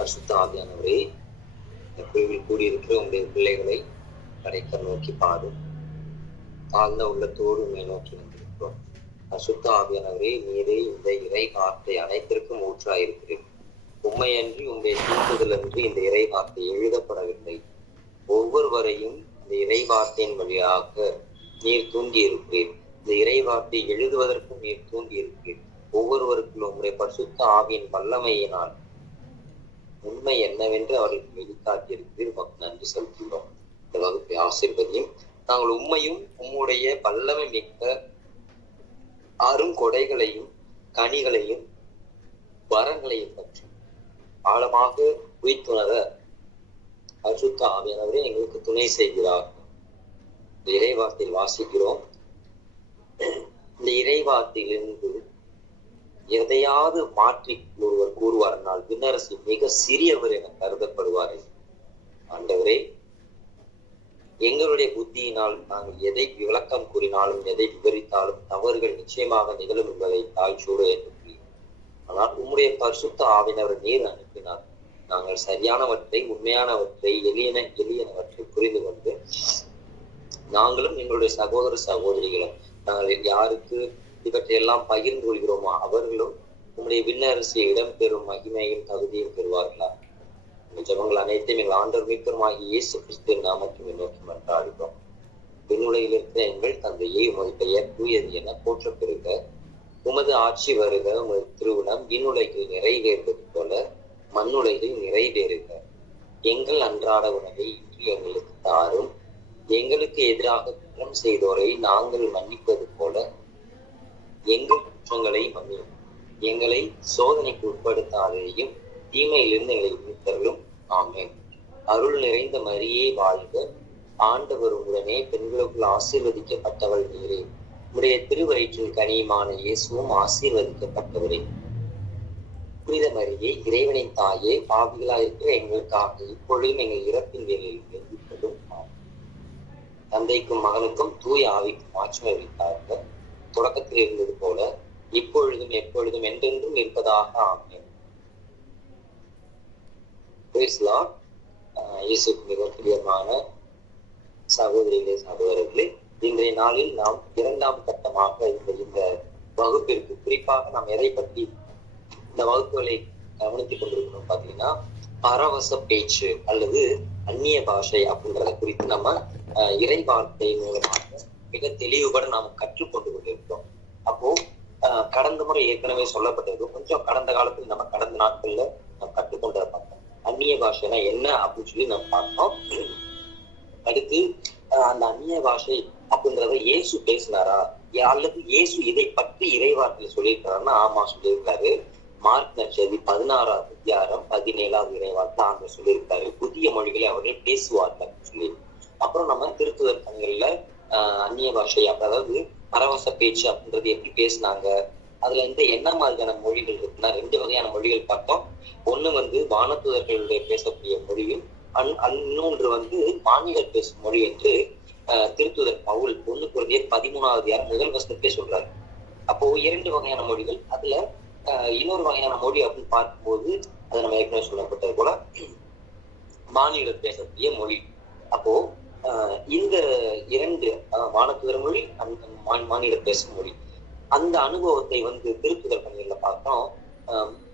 பரிசுத்த ஆவியானவரே, இந்த குழுவில் கூடியிருக்கிற உங்களுடைய பிள்ளைகளை கடைக்கல் நோக்கி பாரும் தாழ்ந்த உள்ளத்தோடு உண்மை நோக்கி வந்திருக்கிறோம். பரிசுத்த ஆவியானவரே, நீரே இந்த இறை வார்த்தை அனைத்திற்கும் ஊற்றாயிருக்கிறேன். உண்மையன்றி உங்களுடைய தீர்ப்புதல் அன்றி இந்த இறை வார்த்தை எழுதப்படவில்லை. ஒவ்வொருவரையும் இந்த இறை வார்த்தையின் வழியாக நீர் தூண்டி இருக்கிறேன். இந்த இறை வார்த்தை எழுதுவதற்கும் நீர் தூண்டி இருக்கிறேன். ஒவ்வொருவருக்கும் உங்களுடைய பரிசுத்த ஆவியின் வல்லமையினால் உண்மை என்னவென்று அவர்களுக்கு வெளிக்காட்டியிருக்கிறீர். உமக்கு நன்றி செலுத்துகிறோம். இந்த வகுப்பை ஆசீர்வதியும். நாங்கள் உண்மையும் உம்முடைய வல்லமை மிக்க அருங்கொடைகளையும் கனிகளையும் வரங்களையும் பற்றி ஆழமாக உயிர்த்துணர பரிசுத்த ஆவியானவரே எங்களுக்கு துணை செய்கிறார். இந்த இறைவார்த்தையில் வாசிக்கிறோம். இந்த இறைவார்த்தையிலிருந்து எதையாவது மாற்றி ஒருவர் கூறுவார்னால் விண்ணரசு மிக சிறியவர் என கருதப்படுவார். ஆண்டவரே, எங்களுடைய புத்தியினால் நாங்கள் எதை விளக்கம் கூறினாலும் எதை விவரித்தாலும் தவறுகள் நிச்சயமாக நிகழும் என்பதை தாழ்ச்சியோடு ஏற்றுக்கொள்கிறோம். ஆனால் உம்முடைய பரிசுத்த ஆவியானவர் நீர் அனுப்பினார். நாங்கள் சரியானவற்றை, உண்மையானவற்றை, எளியனவற்றை புரிந்து கொண்டு நாங்களும் எங்களுடைய சகோதர சகோதரிகளும் நாங்கள் யாருக்கு இவற்றையெல்லாம் பகிர்ந்து கொள்கிறோமோ அவர்களும் உங்களுடைய விண்ணரசியை இடம்பெறும் மகிமையும் தகுதியும் பெறுவார்களா? இந்த ஜபங்கள் அனைத்தையும் எங்கள் ஆண்டவர் மீட்பருமாகிய இயேசு கிறிஸ்துவின் நாமத்தை நோக்கி மன்றாடுகிறோம். விண்ணுலகில் இருக்கிற எங்கள் தந்தையே, உமது பெயர் தூயது என போற்ற பெறுக. உமது ஆட்சி வருக. உமது திருவுளம் விண்ணுலகில் நிறைவேறுவது போல மண்ணுலகில் நிறைவேறுக. எங்கள் அன்றாட உணவை இன்று எங்களுக்கு தாரும். எங்களுக்கு எதிராக குற்றம் செய்தோரை நாங்கள் மன்னிப்பது போல எங்கள் குற்றங்களை மன்னியும். எங்களை சோதனைக்கு உட்படுத்தாதையும் தீமையிலிருந்து எங்களை விடுத்தருளும். ஆமென். அருள் நிறைந்த மரியே வாழ்க. ஆண்டவர் உடனே பெண்களுக்குள் ஆசீர்வதிக்கப்பட்டவள் நீரே. உடைய திருவயிற்றின் கனியுமான இயேசுவும் ஆசீர்வதிக்கப்பட்டவரே. புனித மரியே, இறைவனின் தாயே, பாவிகளாயிருக்கிற எங்களுக்காக இப்பொழுதும் எங்கள் இறப்பின் வேலையில் வேண்டிக்கொள்ளும். தந்தைக்கும் மகனுக்கும் தூய ஆவிக்கும் மாட்சிமை அளித்தார்கள். தொடக்கத்தில் இருந்தது போல இப்பொழுதும் எப்பொழுதும் என்றென்றும் இருப்பதாக. ஆமென். இயேசுக்கு மிக பிரியமான சகோதரிகளே, சகோதரர்களே, இன்றைய நாளில் நாம் இரண்டாம் கட்டமாக இந்த வகுப்பிற்கு குறிப்பாக நாம் எதை பற்றி இந்த வகுப்புகளை கவனித்துக் கொண்டிருக்கணும் பார்த்தீங்கன்னா, பரவச பேச்சு அல்லது அந்நிய பாஷை அப்படின்றத குறித்து நம்ம இறை வார்த்தை மூலமாக மிக தெளிவுபட நாம் கற்றுக்கொண்டு கொண்டிருக்கிறோம். அப்போ கடந்த முறை ஏற்கனவே சொல்லப்பட்டது கொஞ்சம் கடந்த காலத்தில் நம்ம கடந்த நாட்கள்ல நம்ம கற்றுக்கொண்டதை பார்த்தோம். அந்நிய பாஷைனா என்ன அப்படின்னு சொல்லி நம்ம பார்த்தோம். அடுத்து அந்த அந்நிய பாஷை அப்படின்றத இயேசு பேசினாரா அல்லது இயேசு இதை பற்றி இறை வார்த்தையில சொல்லியிருக்காருன்னா ஆமா சொல்லியிருக்காரு. மார்க் நற்செய்தி 16ஆம் அதிகாரம் 17ஆவது இறைவார்த்தை ஆண்டவர் சொல்லியிருக்காரு. புதிய மொழிகளை அவர்கள் பேசுவார்கள் சொல்லி. அப்புறம் நம்ம திருத்துதர் பணிகள்ல அந்நிய பாஷை அதாவது பரவச பேச்சு அப்படின்றது எப்படி பேசினாங்க, அதுல என்ன மாதிரியான மொழிகள் இருக்குன்னா 2 வகையான மொழிகள் பார்த்தோம். ஒண்ணு வானத்துதர்களுடைய பேசக்கூடிய மொழியும் இன்னொன்று மானிடர் பேசும் மொழி என்று திருத்துதர் பவுல் 1 கொரிந்தியர் 13ஆவது அதிகாரம் 1 வசனத்திலே சொல்றாரு. அப்போ 2 வகையான மொழிகள். அதுல இன்னொரு வகையான மொழி அப்படின்னு பார்க்கும்போது அது நம்ம ஏற்கனவே சொல்லப்பட்டது போல மானிடர் பேசக்கூடிய மொழி. அப்போ இந்த 2 வானத்துதர் மொழி, மானிடர் பேசும் மொழி, அந்த அனுபவத்தை திருத்துதர் பணிகள்ல பார்த்தோம்.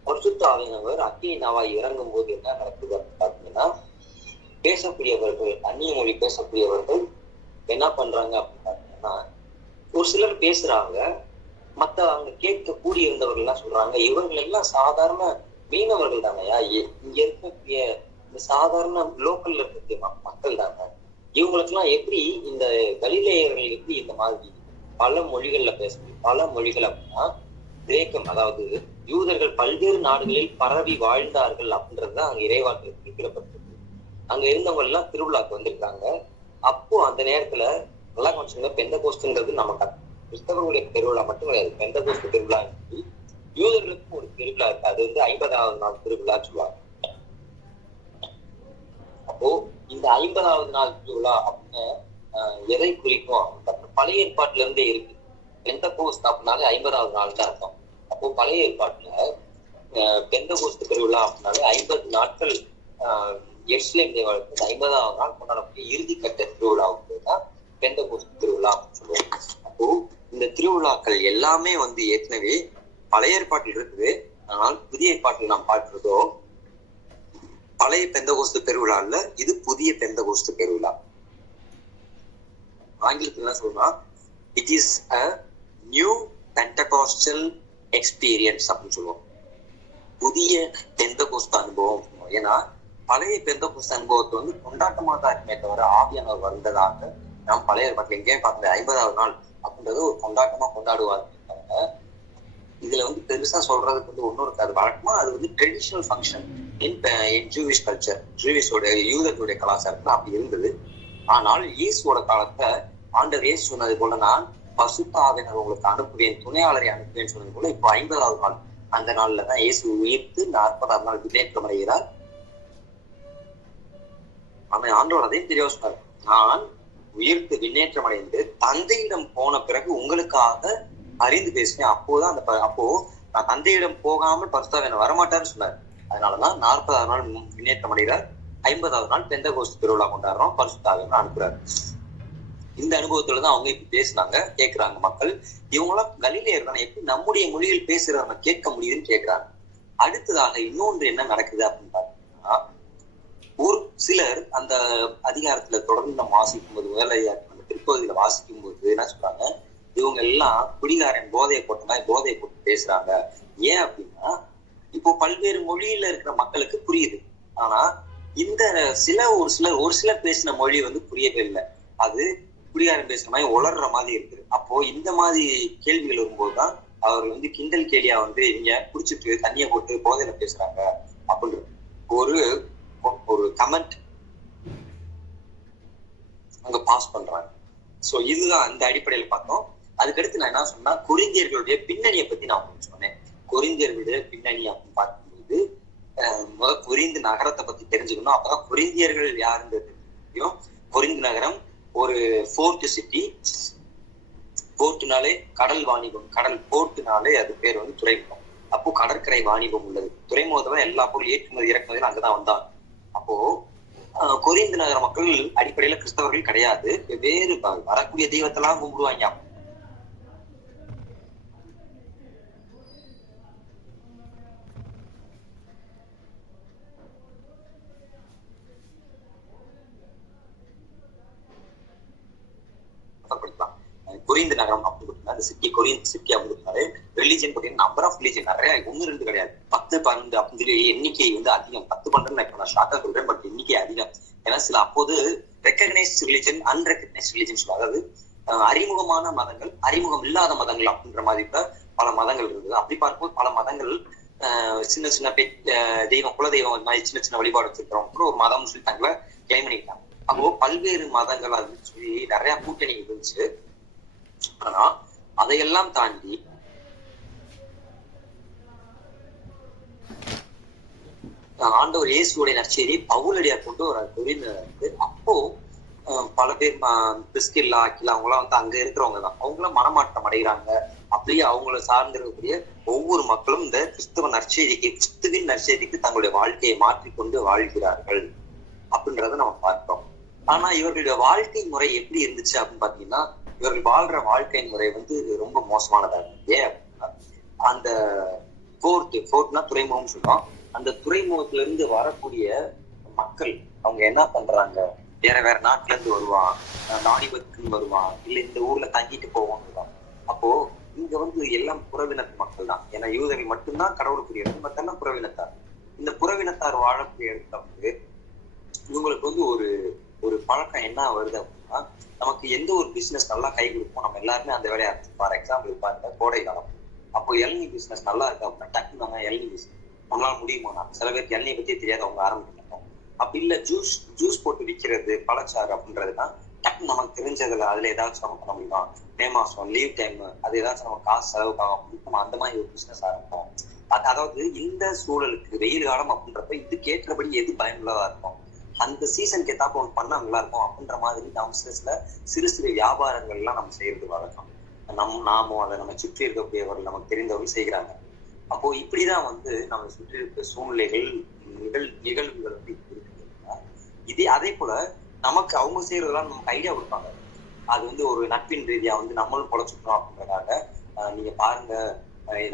பரிசுத்த ஆவியானவர் அக்கினி நாவாய் இறங்கும் போது என்ன நடக்குது அப்படின்னு பார்த்தீங்கன்னா, பேசக்கூடியவர்கள், அந்நிய மொழி பேசக்கூடியவர்கள் என்ன பண்றாங்க அப்படின்னு பார்த்தீங்கன்னா, ஒரு சிலர் பேசுறாங்க, மத்த அங்க கேட்க கூடி இருந்தவர்கள் எல்லாம் சொல்றாங்க, இவர்கள் எல்லாம் சாதாரண மீனவர்கள் தானையா, இங்க இருக்கக்கூடிய இந்த சாதாரண லோக்கல்ல இருக்கக்கூடிய மக்கள் தாங்க, இவங்களுக்கு எல்லாம் எப்படி இந்த கலிலேயர்கள் எப்படி இந்த மாதிரி பல மொழிகள்ல பேசக்கூடிய பல மொழிகள் அப்படின்னா கிரேக்கம், அதாவது யூதர்கள் பல்வேறு நாடுகளில் பரவி வாழ்ந்தார்கள் அப்படின்றதுதான் அங்க இறைவார்த்தையில் குறிப்பிடப்பட்டிருக்கு. அங்க இருந்தவங்க எல்லாம் திருவிழாக்கு வந்திருக்காங்க. அப்போ அந்த நேரத்துல நல்லா கொஞ்சம் பெந்தகோஸ்துன்றது நம்ம கிறிஸ்தவர்களுடைய திருவிழா மட்டும் கிடையாது. பெந்தகோஸ்து திருவிழா யூதர்களுக்கும் ஒரு திருவிழா இருக்கு. அது 50வது நாள் திருவிழா சொல்லுவாங்க. அப்போ இந்த 50வது நாள் திருவிழா அப்படின்னு எதை குறிக்கும்? பழைய ஏற்பாட்டுல இருந்தே இருக்கு. பெந்தகோஸ்து அப்படின்னாலே 50வது நாள் தான் அர்த்தம். அப்போ பழைய ஏற்பாட்டுல பெந்தகோஸ்து பெருவிழா அப்படின்னாலே 50 நாட்கள் எருசலேம் தேவாலயத்தில் 50வது நாள் கொண்டாடக்கூடிய இறுதிக்கட்ட திருவிழாவுக்கு தான் பெந்தகோஸ்து திருவிழா அப்படின்னு சொல்லுவாங்க. அப்போ இந்த திருவிழாக்கள் எல்லாமே வந்து ஏற்கனவே பழைய ஏற்பாட்டில் இருக்குது. ஆனால் புதிய ஏற்பாட்டில் நாம் பார்க்கிறதோ பழைய பெந்தகோஸ்து பெருவிழா இல்ல, இது புதிய பெந்தகோஸ்து பெருவிழா. ஆங்கிலத்தில் என்ன சொல்லணும்னா it is a new Pentecostal experience அப்படின்னு சொல்லுவோம். புதிய பெந்தகோஸ்து அனுபவம். ஏன்னா பழைய பெந்தகோஸ்து அனுபவத்தை வந்து கொண்டாட்டமா தான் இருக்குமே தவிர ஆவியானவர் வந்ததாக நாம் பழைய ஏற்பாட்டில் எங்கேயும் பார்க்கல. 50வது நாள் அப்படின்றது ஒரு கொண்டாட்டமா கொண்டாடுவாங்க. இதுல வந்து பெருசா சொல்றதுக்கு வந்து ஒன்னும் இருக்காது. வழக்கமா அது வந்து ட்ரெடிஷனல் ஃபங்க்ஷன் இன் ஜூவிஷ் கல்ச்சர், ஜூவிஷோட யூதர்களுடைய கலாச்சாரத்துல அப்படி இருந்தது. ஆனால் இயேசுவோட காலத்துல ஆண்டவர் இயேசு சொன்னது போல நான் பரிசுத்த ஆவியானவரை உங்களுக்கு அனுப்புவேன், துணையாளரை அனுப்புவேன்னு சொன்னது போல இப்போ 50வது நாள் அந்த நாள்ல தான் இயேசு உயிர்த்து 40வது நாள் விண்ணேற்றம் அடைகிறார். அவன் ஆண்டவர் அதையும் தெரிய சொன்னார், நான் உயிர்த்து விண்ணேற்றம் அடைந்து தந்தையிடம் போன பிறகு உங்களுக்காக அறிந்து பேசினேன். அப்போதான் அப்போ நான் தந்தையிடம் போகாமல் பரிசுத்தாவியானவர் வரமாட்டாருன்னு சொன்னார். அதனாலதான் 40வது நாள் விண்ணேற்றம் அடைகிறார். 50வது நாள் பெந்தகோஸ்து திருவிழா கொண்டாடுறோம், பரிசுத்தாவியானவர் அனுப்புறாரு. இந்த அனுபவத்துலதான் அவங்க இப்ப பேசுனாங்க, கேட்கிறாங்க மக்கள். இவங்களாம் கலிலேயர் தானே, எப்படி நம்முடைய மொழியில் பேசுறத கேட்க முடியுதுன்னு கேட்கிறாங்க. அடுத்ததாக இன்னொன்று என்ன நடக்குது அப்படின்னு பாத்தீங்கன்னா, ஒரு சிலர் அந்த அதிகாரத்துல தொடர்ந்து நம்ம வாசிக்கும் போது, முதல் அந்த திருப்பதியில வாசிக்கும் போது என்ன சொல்றாங்க, இவங்க எல்லாம் குடிகாரன் போதையை போட்ட மாதிரி போதையை போட்டு பேசுறாங்க. ஏன் அப்படின்னா இப்போ பல்வேறு மொழியில இருக்கிற மக்களுக்கு புரியுது. ஆனா இந்த ஒரு சிலர் பேசின மொழி வந்து புரியவே இல்லை. அது குடிகாரன் பேசுற மாதிரி உளர்ற மாதிரி இருக்குது. அப்போ இந்த மாதிரி கேள்விகள் வரும்போதுதான் அவர் வந்து கிண்டல் கேலியா வந்து இங்க குடிச்சிட்டு தண்ணியை போட்டு போதையில பேசுறாங்க அப்படின்ற ஒரு கமெண்ட் அங்க பாஸ் பண்றாங்க. சோ இதுதான் அந்த அடிப்படையில பார்த்தோம். அதுக்கடுத்து நான் என்ன சொன்னா, கொரிந்தியர்களுடைய பின்னணியை பத்தி நான் உங்களுக்கு சொன்னேன். கொரிந்தியர்களுடைய பின்னணி அப்படின்னு பார்க்கும்போது முதல் கொரிந்து நகரத்தை பத்தி தெரிஞ்சுக்கணும். அப்பதான் கொரிந்தியர்கள் யாருன்றது தெரியும். கொரிந்து நகரம் ஒரு போர்ட் சிட்டி. போர்ட்டுனாலே கடல் வாணிபம், கடல் போர்ட்டுனாலே அது பேர் வந்து துறைமுகம். அப்போ கடற்கரை வாணிபம் உள்ளது. துறைமுகத்துல எல்லா பொருள் ஏற்றுமதி இறக்குமதியில அங்கதான் வந்தாங்க. அப்போ கொரிந்து நகர மக்கள் அடிப்படையில கிறிஸ்தவர்கள் கிடையாது, வேறு வரக்கூடிய தெய்வத்தெல்லாம் கும்பிடுவாங்க. கொரிந்து நகரம் அப்படின்னு அந்த சிட்டி, கொரியன் சிட்டி அப்படின்னு ரிலிஜன் பார்த்தீங்கன்னா நம்பர் ஆஃப் ரிலிஜன் நிறைய, 1-2 கிடையாது, 10-12 அப்படின்னு சொல்லி எண்ணிக்கை வந்து அதிகம். 10-12 இப்ப நான் ஷார்ட்டா சொல்றேன், பட் எண்ணிக்கை அதிகம். ஏன்னா சில அப்போது ரெக்கக்னைஸ்ட் ரிலிஜன், அன்ரெக்கக்னைஸ்ட் ரிலிஜன் சொல்லுவாங்க. அதாவது அறிமுகமான மதங்கள், அறிமுகம் இல்லாத மதங்கள் அப்படின்ற மாதிரி இப்ப பல மதங்கள் இருக்குது. அப்படி பார்க்கும்போது பல மதங்கள் சின்ன சின்ன தெய்வம், குல தெய்வம் மாதிரி சின்ன சின்ன வழிபாடு வச்சிருக்கிறவங்க கூட ஒரு மதம்னு சொல்லி தங்களை கிளைம் பண்ணிக்கலாம். அப்போ பல்வேறு மதங்கள் அப்படின்னு சொல்லி நிறைய கூட்டணி இருந்துச்சு. ஆனா அதையெல்லாம் தாண்டி ஆண்டவர் இயேசுடைய நற்செய்தி பவுலடியார் கொண்டு வராரு. அப்போ பல பேர் பிரிஸ்கில்லா, அகிலா அவங்களாம் வந்து அங்க இருக்கிறவங்க தான், அவங்களாம் மனமாற்றம் அடைகிறாங்க. அப்படியே அவங்கள சார்ந்திருக்கக்கூடிய ஒவ்வொரு மக்களும் இந்த கிறிஸ்துவ நற்செய்திக்கு, கிறிஸ்துவின் நற்செய்திக்கு தங்களுடைய வாழ்க்கையை மாற்றிக்கொண்டு வாழ்கிறார்கள் அப்படின்றத நம்ம பார்க்கிறோம். ஆனா இவர்களுடைய வாழ்க்கை முறை எப்படி இருந்துச்சு அப்படின்னு பாத்தீங்கன்னா, இவர்கள் வாழ்ற வாழ்க்கை முறை வந்து ரொம்ப மோசமானதா இருக்கு. ஏன் அப்படின்னா, அந்த போர்ட்னா துறைமுகம் சொல்றோம், அந்த துறைமுகத்துல இருந்து வரக்கூடிய மக்கள் அவங்க என்ன பண்றாங்க, வேற வேற நாட்டுல இருந்து வருவான், நாணிபத்துக்குன்னு வருவான், இல்ல இந்த ஊர்ல தங்கிட்டு போவான். அப்போ இங்க வந்து எல்லாம் புறவினத்து மக்கள் தான். ஏன்னா யூதர்கள் மட்டும்தான் கடவுளுக்குரியது, மத்தெல்லாம் புறவினத்தார். இந்த புறவினத்தார் வாழக்கூடிய இடத்துல வந்து இவங்களுக்கு வந்து ஒரு பழக்கம் என்ன வருது அப்படின்னா, நமக்கு எந்த ஒரு பிசினஸ் நல்லா கை கொடுப்போம், நம்ம எல்லாருமே அந்த வேலையை ஆரம்பிச்சு. ஃபார் எக்ஸாம்பிள் பாருங்க, கோடை காலம், அப்போ இளநீ பிசினஸ் நல்லா இருக்கு அப்படின்னா டக்குனு நம்ம இளநீ பிசினஸ் நம்மளால முடியுமா? சில பேருக்கு இளநீ பத்தியே தெரியாது, அவங்க ஆரம்பிக்கணும். அப்படி இல்ல ஜூஸ் போட்டு விற்கிறது, பழச்சாறு அப்படின்றதுதான் டக்குனு நமக்கு தெரிஞ்சதுல அதுல ஏதாச்சும் நம்ம பண்ண முடியுமா? மே மாசம் லீவ் டைம், அது ஏதாச்சும் நம்ம காசு செலவுக்காக நம்ம அந்த மாதிரி ஒரு பிசினஸ் ஆரம்பிப்போம். அதாவது இந்த சூழலுக்கு வெயில் காலம் அப்படின்றப்ப இதுக்கு ஏற்றபடி எது பயனுள்ளதா இருக்கும், அந்த சீசனுக்கு ஏத்தாப்ப ஒன்று பண்ணா நல்லா இருக்கும் அப்படின்ற மாதிரி நம்ம சிறு சிறு வியாபாரங்கள் எல்லாம் நம்ம செய்யறது வழக்கம். நாமும் அதை நம்ம சுற்றி இருக்கக்கூடியவர்கள் நமக்கு தெரிந்தவர்கள் செய்கிறாங்க. அப்போ இப்படிதான் வந்து நம்ம சுற்றி இருக்க சூழ்நிலைகள் நிகழ்வுகள் வந்து இப்படி இருக்கு. இதே அதே போல நமக்கு அவங்க செய்யறதெல்லாம் நமக்கு ஐடியா கொடுப்பாங்க. அது வந்து ஒரு நட்பின் ரீதியா வந்து நம்மளும் பொழைச்சுக்கணும் அப்படின்றதுக்காக நீங்க பாருங்க,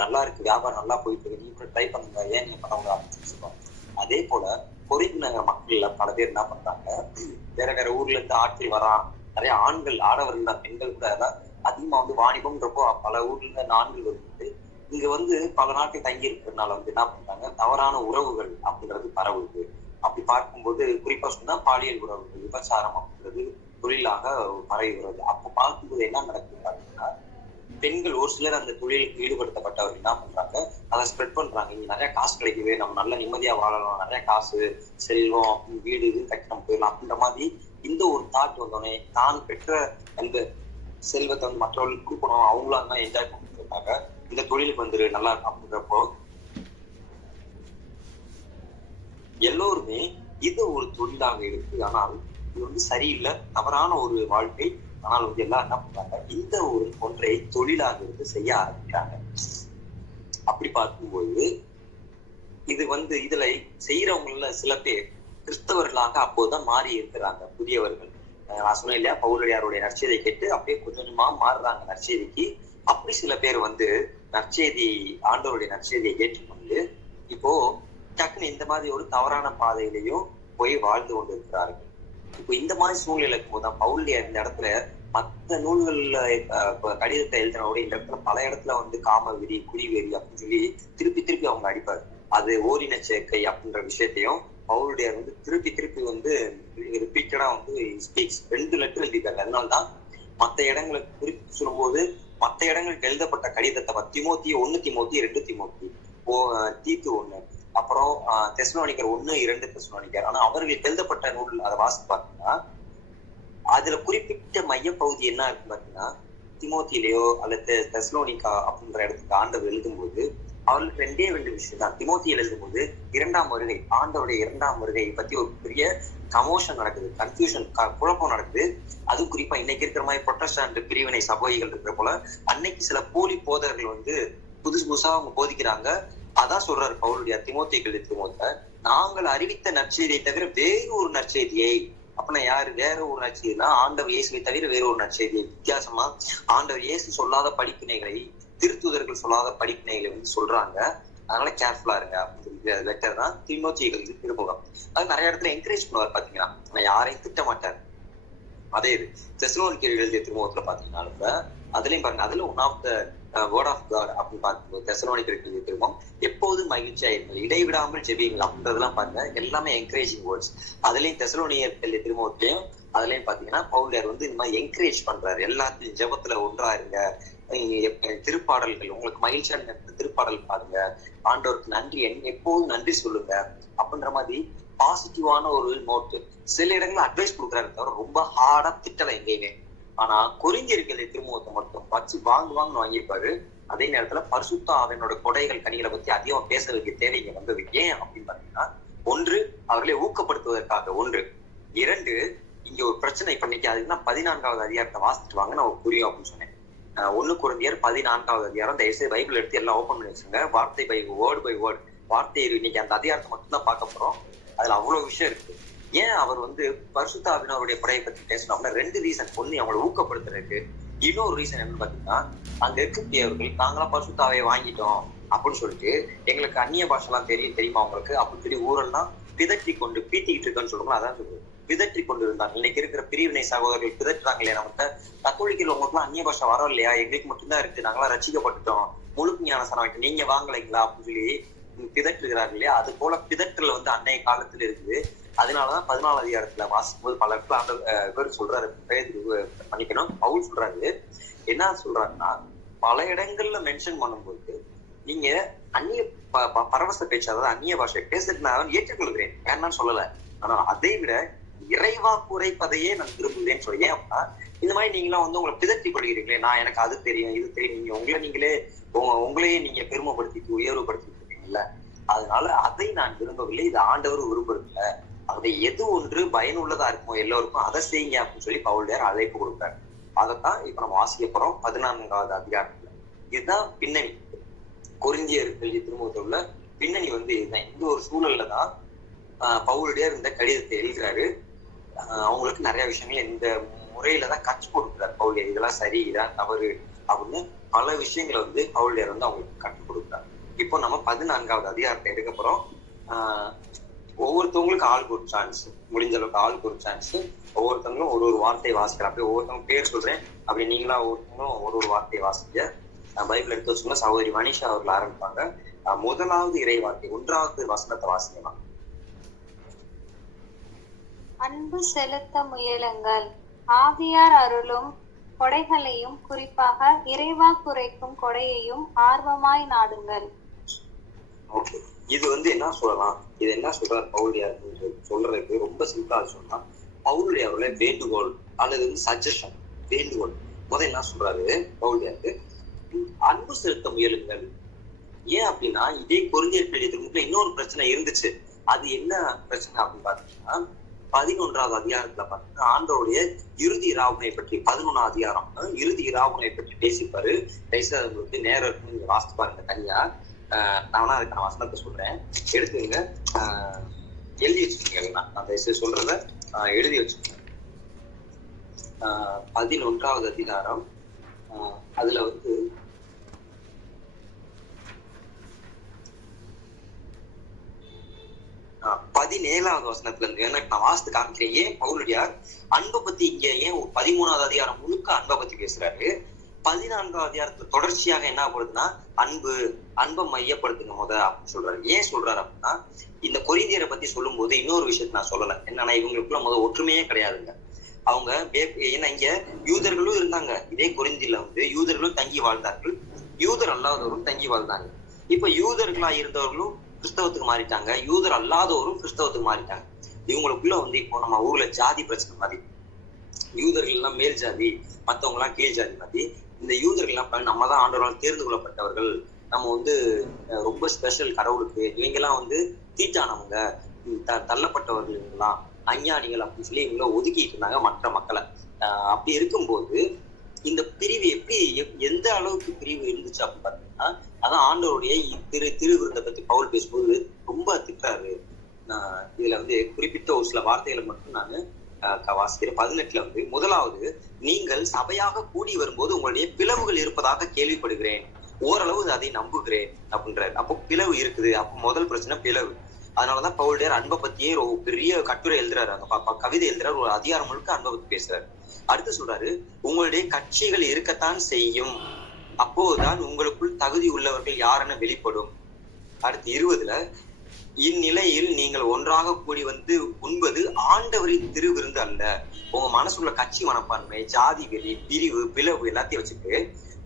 நல்லா இருக்கு, வியாபாரம் நல்லா போயிட்டு இருக்கு, நீங்க கூட ட்ரை பண்ணுங்க, ஏன் நீங்க பண்ணவங்க அப்படின்னு சொல்லுவாங்க. அதே போல கொரிந்து நகர மக்கள்ல பல பேர் என்ன பண்றாங்க, வேற வேற ஊர்ல இருந்து ஆட்கள் வரான், நிறைய ஆண்கள் ஆடவர்கள் தான், பெண்கள் கூட அதிகமா வந்து வாணிபம்ன்றப்போ பல ஊர்ல இருந்து ஆண்கள் வந்து இங்க வந்து பல நாட்கள் தங்கி இருக்கிறதுனால வந்து என்ன பண்றாங்க, தவறான உறவுகள் அப்படின்றது பரவுது. அப்படி பார்க்கும்போது குறிப்பா சொன்னா பாலியல் உறவுகள், விபச்சாரம் அப்படின்றது தொழிலாக பரவி வருது. அப்ப பார்க்கும்போது என்ன நடக்குது அப்படின்னா, பெண்கள் ஒரு சிலர் அந்த தொழிலுக்கு ஈடுபடுத்தப்பட்டவர்கள் என்ன பண்றாங்க, அதை ஸ்ப்ரெட் பண்றாங்க. இங்க நிறைய காசு கிடைக்குது, நம்ம நல்ல நிம்மதியா வாழலாம், நிறைய காசு செல்வம் வீடு இது கட்டி நம்ம போயிடலாம் அப்படின்ற மாதிரி இந்த ஒரு தாட் வந்தோடனே தான் பெற்ற அந்த செல்வத்தை வந்து மற்றவர்களுக்கு கொடுக்கணும், அவங்களும் அந்த மாதிரி என்ஜாய் பண்ணிருக்காங்க, இந்த தொழிலுக்கு வந்துரு நல்லா இருக்கும் அப்படின்றப்போ எல்லோருமே இது ஒரு தொழிலாக இருக்கு. ஆனால் இது வந்து சரியில்லை, தவறான ஒரு வாழ்க்கை. ஆனால் வந்து எல்லாம் என்ன பண்றாங்க, இந்த ஒரு ஒன்றை தொழிலாக இருந்து செய்ய ஆரம்பிக்கிறாங்க. அப்படி பார்க்கும்போது இது வந்து இதுல செய்யறவங்கள சில பேர் கிறிஸ்தவர்களாக அப்போதுதான் மாறி இருக்கிறாங்க, புதியவர்கள். நான் சொன்னேன் இல்லையா, பவுலடியாருடைய நற்செய்தியை கேட்டு அப்படியே கொஞ்சம் கொஞ்சமா மாறுறாங்க நற்செய்திக்கு. அப்படி சில பேர் வந்து நற்செய்தி ஆண்டவருடைய நற்செய்தியை ஏற்றுக்கொண்டு இப்போ டக்குன்னு இந்த மாதிரி ஒரு தவறான பாதையிலையும் போய் வாழ்ந்து கொண்டு இருக்கிறார்கள். இப்போ இந்த மாதிரி சூழ்நிலை இருக்கும்போதுதான் பவுலடியார் இந்த இடத்துல மற்ற நூல்கள்ல கடிதத்தை எழுதினோட இந்த இடத்துல பல இடத்துல வந்து காம வெறி, குடிவெறி அப்படின்னு சொல்லி திருப்பி திருப்பி அவங்க அடிப்பாரு. அது ஓரின சேர்க்கை அப்படின்ற விஷயத்தையும் பவுலடியார் வந்து திருப்பி திருப்பி வந்து ரிப்பீட்டடா வந்து ஸ்பீக்ஸ். 2 லெட்டர் எழுதிட்டாரு. அதனால்தான் மற்ற இடங்களுக்கு குறிப்பிட்டு சொல்லும்போது மற்ற இடங்களுக்கு எழுதப்பட்ட கடிதத்தை திமோத்தி 1 திமோத்தி 2 திமோத்தி தீத்து 1, அப்புறம் தெசலோனிக்கர் 1 2 தெசலோனிக்கர். ஆனா அவர்களுக்கு எழுதப்பட்ட நூல் அதை வாசித்து பார்த்தீங்கன்னா அதுல குறிப்பிட்ட மையப்பகுதி என்ன இருக்கு பாத்தீங்கன்னா, திமோத்திலேயோ அல்லது தெசலோனிக்கா அப்படின்ற இடத்துக்கு ஆண்டவர் எழுதும்போது அவர்களுக்கு 2 விஷயம் தான். திமோத்தியில் எழுதும்போது 2ஆம் வருகை, ஆண்டவருடைய 2ஆம் வருகை பத்தி ஒரு பெரிய கமோஷன் நடக்குது, கன்ஃபியூஷன், குழப்பம் நடக்குது. அதுவும் குறிப்பா இன்னைக்கு இருக்கிற மாதிரி புரொட்டஸ்டன்ட் பிரிவினை சபைகள் இருக்கிற போல அன்னைக்கு சில போலி போதகர்கள் வந்து புதுசு புதுசா அவங்க போதிக்கிறாங்க. அதான் சொல்றாரு பவுலடியார் திமோத்திக்கு திமோத்த, நாங்கள் அறிவித்த நற்செய்தியை தவிர வேறு ஒரு நற்செய்தியை, அப்படின்னா யாரு வேற ஒரு நற்செய்தினா ஆண்டவர் இயேசுவை தவிர வேற ஒரு நற்செய்தியை, வித்தியாசமா ஆண்டவர் இயேசு சொல்லாத படிப்பினைகளை, திருத்தூதர்கள் சொல்லாத படிப்பினைகளை வந்து சொல்றாங்க, அதனால கேர்ஃபுல்லா இருங்க அப்படின்னு லெட்டர் தான் திமோத்திக்கு திருமுகம். அது நிறைய இடத்துல என்கரேஜ் பண்ணுவார் பாத்தீங்கன்னா, நான் யாரையும் திட்ட மாட்டார். அதே இது தெசலோனிக்கர் எழுதிய திருமுகத்துல பாத்தீங்கன்னா அதுலயும் பாருங்க, அதுல one of the word of God அப்படின்னு பார்க்கும்போது தெசலோனிக்கர் எழுதிய திருமுகம் எப்போதும் மகிழ்ச்சியா இருங்கள், இடைவிடாமல் ஜெபியுங்கள் அப்படின்றதெல்லாம் பாருங்க, எல்லாமே என்கரேஜிங் வேர்ட்ஸ். அதுலயும் தெசலோனிக்கர் எழுதிய திருமுகத்தையும் அதுலயும் பாத்தீங்கன்னா பவுலடியார் வந்து இந்த மாதிரி என்கரேஜ் பண்றாரு, எல்லாத்தையும் ஜெபத்துல ஒன்றா இருங்க, திருப்பாடல்கள் உங்களுக்கு மகிழ்ச்சியான திருப்பாடல் பாருங்க, ஆண்டவருக்கு நன்றி எப்போதும் நன்றி சொல்லுங்க அப்படின்ற மாதிரி பாசிட்டிவான ஒரு நோட்டு. சில இடங்கள்ல அட்வைஸ் கொடுக்குறாரு தவிர ரொம்ப ஹார்டா திட்டல எங்கேயுமே. ஆனா கொரிந்தியர்கள் திருமுகத்தை மட்டும் வச்சு வாங்குவாங்கன்னு வாங்கியிருப்பாரு. அதே நேரத்துல பரிசுத்த ஆவியினோட கொடைகள் கனிகளை பத்தி அதிகமா பேச வேண்டிய தேவை இங்க வந்தது. ஏன் அப்படின்னு பாத்தீங்கன்னா, 1 அவர்களை ஊக்கப்படுத்துவதற்காக, 1 2 இங்க ஒரு பிரச்சனை இப்ப இன்னைக்கு அதுன்னா 14வது அதிகாரத்தை வாசிட்டு வாங்க நான் புரியும் அப்படின்னு சொன்னேன். 1 கொரிந்தியர் 14வது அதிகாரம், தயவுசெய்து பைபிள் எடுத்து எல்லாம் ஓபன் பண்ணி வச்சுங்க. வார்த்தை பை வேர்டு வார்த்தை இன்னைக்கு அந்த அதிகாரத்தை மட்டும் தான் பார்க்க போறோம். அதுல அவ்வளவு விஷயம் இருக்கு. ஏன் அவர் வந்து பரிசுத்த ஆவியினருடைய படையை பத்தி பேசணும் அப்படின்னா 2 ரீசன். 1 அவங்களை ஊக்கப்படுத்துறதுக்கு, இன்னொரு ரீசன் என்னன்னு பாத்தீங்கன்னா, அங்க இருக்கக்கூடியவர்கள் நாங்களாம் பரிசுத்த ஆவியை வாங்கிட்டோம் அப்படின்னு சொல்லிட்டு எங்களுக்கு அந்நிய பாஷை எல்லாம் தெரியுமா உங்களுக்கு அப்படின்னு சொல்லி ஊரெல்லாம் பிதற்றி கொண்டு பீத்திக்கிட்டு இருக்கோன்னு சொல்றோம். அதான் சொல்லுது, பிதற்றி கொண்டு இருந்தாங்க. இன்னைக்கு இருக்கிற பிரிவினை சகோதரர்கள் பிதற்றுறாங்க இல்லையா, நமக்கு கத்தோலிக்கர்கள் உங்களுக்கு எல்லாம் அந்நிய பாஷை வரோம் இல்லையா, எங்களுக்கு மட்டும்தான் இருக்கு, நாங்களாம் ரசிக்கப்பட்டுட்டோம், முழுக்க ஞானஸ்தானம் வாங்கிட்டு நீங்க வாங்கலைங்களா அப்படின்னு சொல்லி பிதற்றுகிறார்கள் இல்லையா. அது போல பிதற்றல் வந்து அன்னைய காலத்துல இருக்குது. அதனாலதான் 14வது அதிகாரத்துல வாசிக்கும் போது பல பேர் சொல்றாரு, பண்ணிக்கணும், பவுல் சொல்றாரு, என்ன சொல்றாருன்னா, பல இடங்கள்ல மென்ஷன் பண்ணும்போது நீங்க அந்நிய பரவச பேச்சு, அதாவது அந்நிய பாஷை பேசுறது நான் ஏற்றுக்கொள்கிறேன், வேணான்னு சொல்லல. ஆனா அதை விட இறைவா குறைப்பதையே நான் விரும்புகிறேன்னு சொல்லி. ஏன் அப்படின்னா, இந்த மாதிரி நீங்களாம் வந்து உங்களை பிதற்றி கொள்கிறீங்களே, நான் எனக்கு அது தெரியும் இது தெரியும், நீங்க உங்களையே நீங்க பெருமைப்படுத்திட்டு உயர்வுபடுத்திட்டு இருக்கீங்கல்ல, அதனால அதை நான் விரும்பவில்லை, இது ஆண்டவர் விரும்புறதில்ல, அதை எது ஒன்று பயனுள்ளதா இருக்குமோ எல்லோருக்கும் அதை செய்யுங்க அப்படின்னு சொல்லி பவுலடியார் அழைப்பு கொடுத்தாரு. அதைத்தான் இப்ப நம்ம வாசிக்க போறோம் 14வது அதிகாரத்துல. இதுதான் பின்னணி. கொரிந்தியர் எழுதிய திருமுகத்துல உள்ள பின்னணி வந்து இதுதான். இந்த ஒரு சூழல்ல தான் பவுலுடையார் இந்த கடிதத்தை எழுதுறாரு. அவங்களுக்கு நிறைய விஷயங்கள் இந்த முறையில தான் கற்றுக் கொடுக்குறாரு பவுலுடையார். இதெல்லாம் சரி, இதான் தவறு அப்படின்னு பல விஷயங்களை வந்து பவுலுடையார் வந்து அவங்களுக்கு கற்றுக் கொடுக்குறாரு. இப்போ நம்ம 14வது அதிகாரத்தை எடுக்க போறோம். ஒவ்வொருத்தவங்களுக்கு ஆளுக்கு ஒரு சான்ஸ், முடிஞ்ச அளவுக்கு ஆளுக்கு ஒரு சான்ஸ். ஒவ்வொருத்தவங்களும் ஒரு ஒரு வார்த்தையை வாசிக்கிறேன். அப்படியே ஒவ்வொருத்தவங்க பேர் சொல்றேன், அப்படி நீங்களா ஒவ்வொருத்தவங்களும் ஒரு ஒரு வார்த்தையை வாசிக்க. பைபிள் எடுத்து வச்சுன்னா சகோதரி மனிஷா அவர்கள் ஆரம்பிப்பாங்க. முதலாவது இறை வார்த்தை 1வது வசனத்தை வாசிக்கலாம். அன்பு செலுத்த முயலுங்கள், ஆவியார் அருளும் கொடைகளையும், குறிப்பாக இறைவா குறைக்கும் கொடையையும் ஆர்வமாய் நாடுங்கள். ஓகே, இது வந்து என்ன சொல்லலாம், இது என்ன சொல்றாரு பவுலுடையார் சொல்றதுக்கு ரொம்ப சிம்பிளா சொன்னா, பவுலுடையாரோட வேண்டுகோள் அல்லது வந்து சஜஷன், வேண்டுகோள். முதல்ல என்ன சொல்றாரு பவுலுடையாருக்கு, அன்பு செலுத்த முயலுங்கள். ஏன் அப்படின்னா, இதே கொரிந்தியர் எழுதிய இன்னொரு பிரச்சனை இருந்துச்சு. அது என்ன பிரச்சனை அப்படின்னு பாத்தீங்கன்னா, 11வது அதிகாரத்துல பாத்தீங்கன்னா ஆண்டவருடைய இறுதி இராவுனை பற்றி, 11வது அதிகாரம் இறுதி இராவுனை பற்றி பேசிப்பாரு. உங்களுக்கு நேரம் இருக்குன்னு நீங்க வாசித்து பாருங்க தனியா. நான் அதுக்கான வசனத்தை சொல்றேன், எடுத்துங்க, எழுதி வச்சுக்கோங்க. நான் தயவுசெய்து சொல்றத எழுதி வச்சுக்கோங்க. 11வது அதிகாரம், அதுல வந்து 17வது வசனத்துல இருந்து எனக்கு நான் வாசித்து காமிக்கிறேன். ஏன் பவுலுடையார் அன்பை பத்தி இங்க ஏன் 13வது அதிகாரம் முழுக்க அன்பை பத்தி பேசுறாரு, 14வது அதிகாரத்துல தொடர்ச்சியாக என்ன ஆகுதுன்னா அன்பை மையப்படுத்துங்க அப்படின்னு சொல்றாரு. ஏன் சொல்றாரு அப்படின்னா, இந்த கொரிந்தியரை பத்தி சொல்லும் போது இன்னொரு விஷயத்த நான் சொல்லல. என்னன்னா, இவங்களுக்குள்ள ஒற்றுமையே கிடையாதுங்க. அவங்க ஏன்னா இங்க யூதர்களும் இருந்தாங்க, இதே கொரிந்தியில வந்து யூதர்களும் தங்கி வாழ்ந்தார்கள், யூதர் அல்லாதவரும் தங்கி வாழ்ந்தாங்க. இப்ப யூதர்களா இருந்தவர்களும் கிறிஸ்தவத்துக்கு மாறிட்டாங்க, யூதர் அல்லாதவரும் கிறிஸ்தவத்துக்கு மாறிட்டாங்க. இவங்களுக்குள்ள வந்து இப்போ நம்ம ஊர்ல ஜாதி பிரச்சனை மாதிரி, யூதர்கள் எல்லாம் மேல் ஜாதி, மத்தவங்க எல்லாம் கீழ் ஜாதி மாதிரி. இந்த யூதர்கள் எல்லாம் நம்ம தான் ஆண்டவரால் தேர்ந்து கொள்ளப்பட்டவர்கள், நம்ம வந்து ரொம்ப ஸ்பெஷல் கடவுளுக்கு, இவங்க எல்லாம் வந்து தீட்டானவங்க, தள்ளப்பட்டவர்கள், இவங்கெல்லாம் அஞ்ஞானிகள் அப்படின்னு சொல்லி இவங்கள ஒதுக்கிட்டு இருந்தாங்க மற்ற மக்களை. அப்படி இருக்கும்போது இந்த பிரிவு எப்படி, எந்த அளவுக்கு பிரிவு இருந்துச்சு அப்படின்னு பாத்தீங்கன்னா, அதான் ஆண்டவருடைய திருவிருந்தை பத்தி பவுல் பேசும்போது ரொம்ப திட்டாரு. இதுல வந்து குறிப்பிட்ட ஒரு சில வார்த்தைகளை மட்டும் நான் வாசிக்கிறேன். 18ல வந்து, முதலாவது, நீங்கள் சபையாக கூடி வரும்போது உங்களுடைய பிளவுகள் இருப்பதாக கேள்விப்படுகிறேன், ஓரளவு அதை நம்புகிறேன் அப்படின்றாரு. அப்போ பிளவு இருக்குது. அப்போ முதல் பிரச்சனை பிளவு. அதனாலதான் பவுலுடையார் அன்பை பத்தியே ஒரு பெரிய கட்டுரை எழுதுறாரு, அங்க கவிதை எழுதுறாரு, ஒரு அதிகாரம் முழுக்க அன்பை பத்தி பேசுறாரு. அடுத்து சொல்றாரு, உங்களுடைய கட்சிகள் இருக்கத்தான் செய்யும், அப்போதுதான் உங்களுக்குள் தகுதி உள்ளவர்கள் யாருன்னு வெளிப்படும். அடுத்து 20ல, இந்நிலையில் நீங்கள் ஒன்றாக கூடி வந்து உண்பது ஆண்டவரின் திருவிருந்து அல்ல. உங்க மனசுள்ள கட்சி மனப்பான்மை, ஜாதி வெறி, பிரிவு, பிளவு எல்லாத்தையும் வச்சுட்டு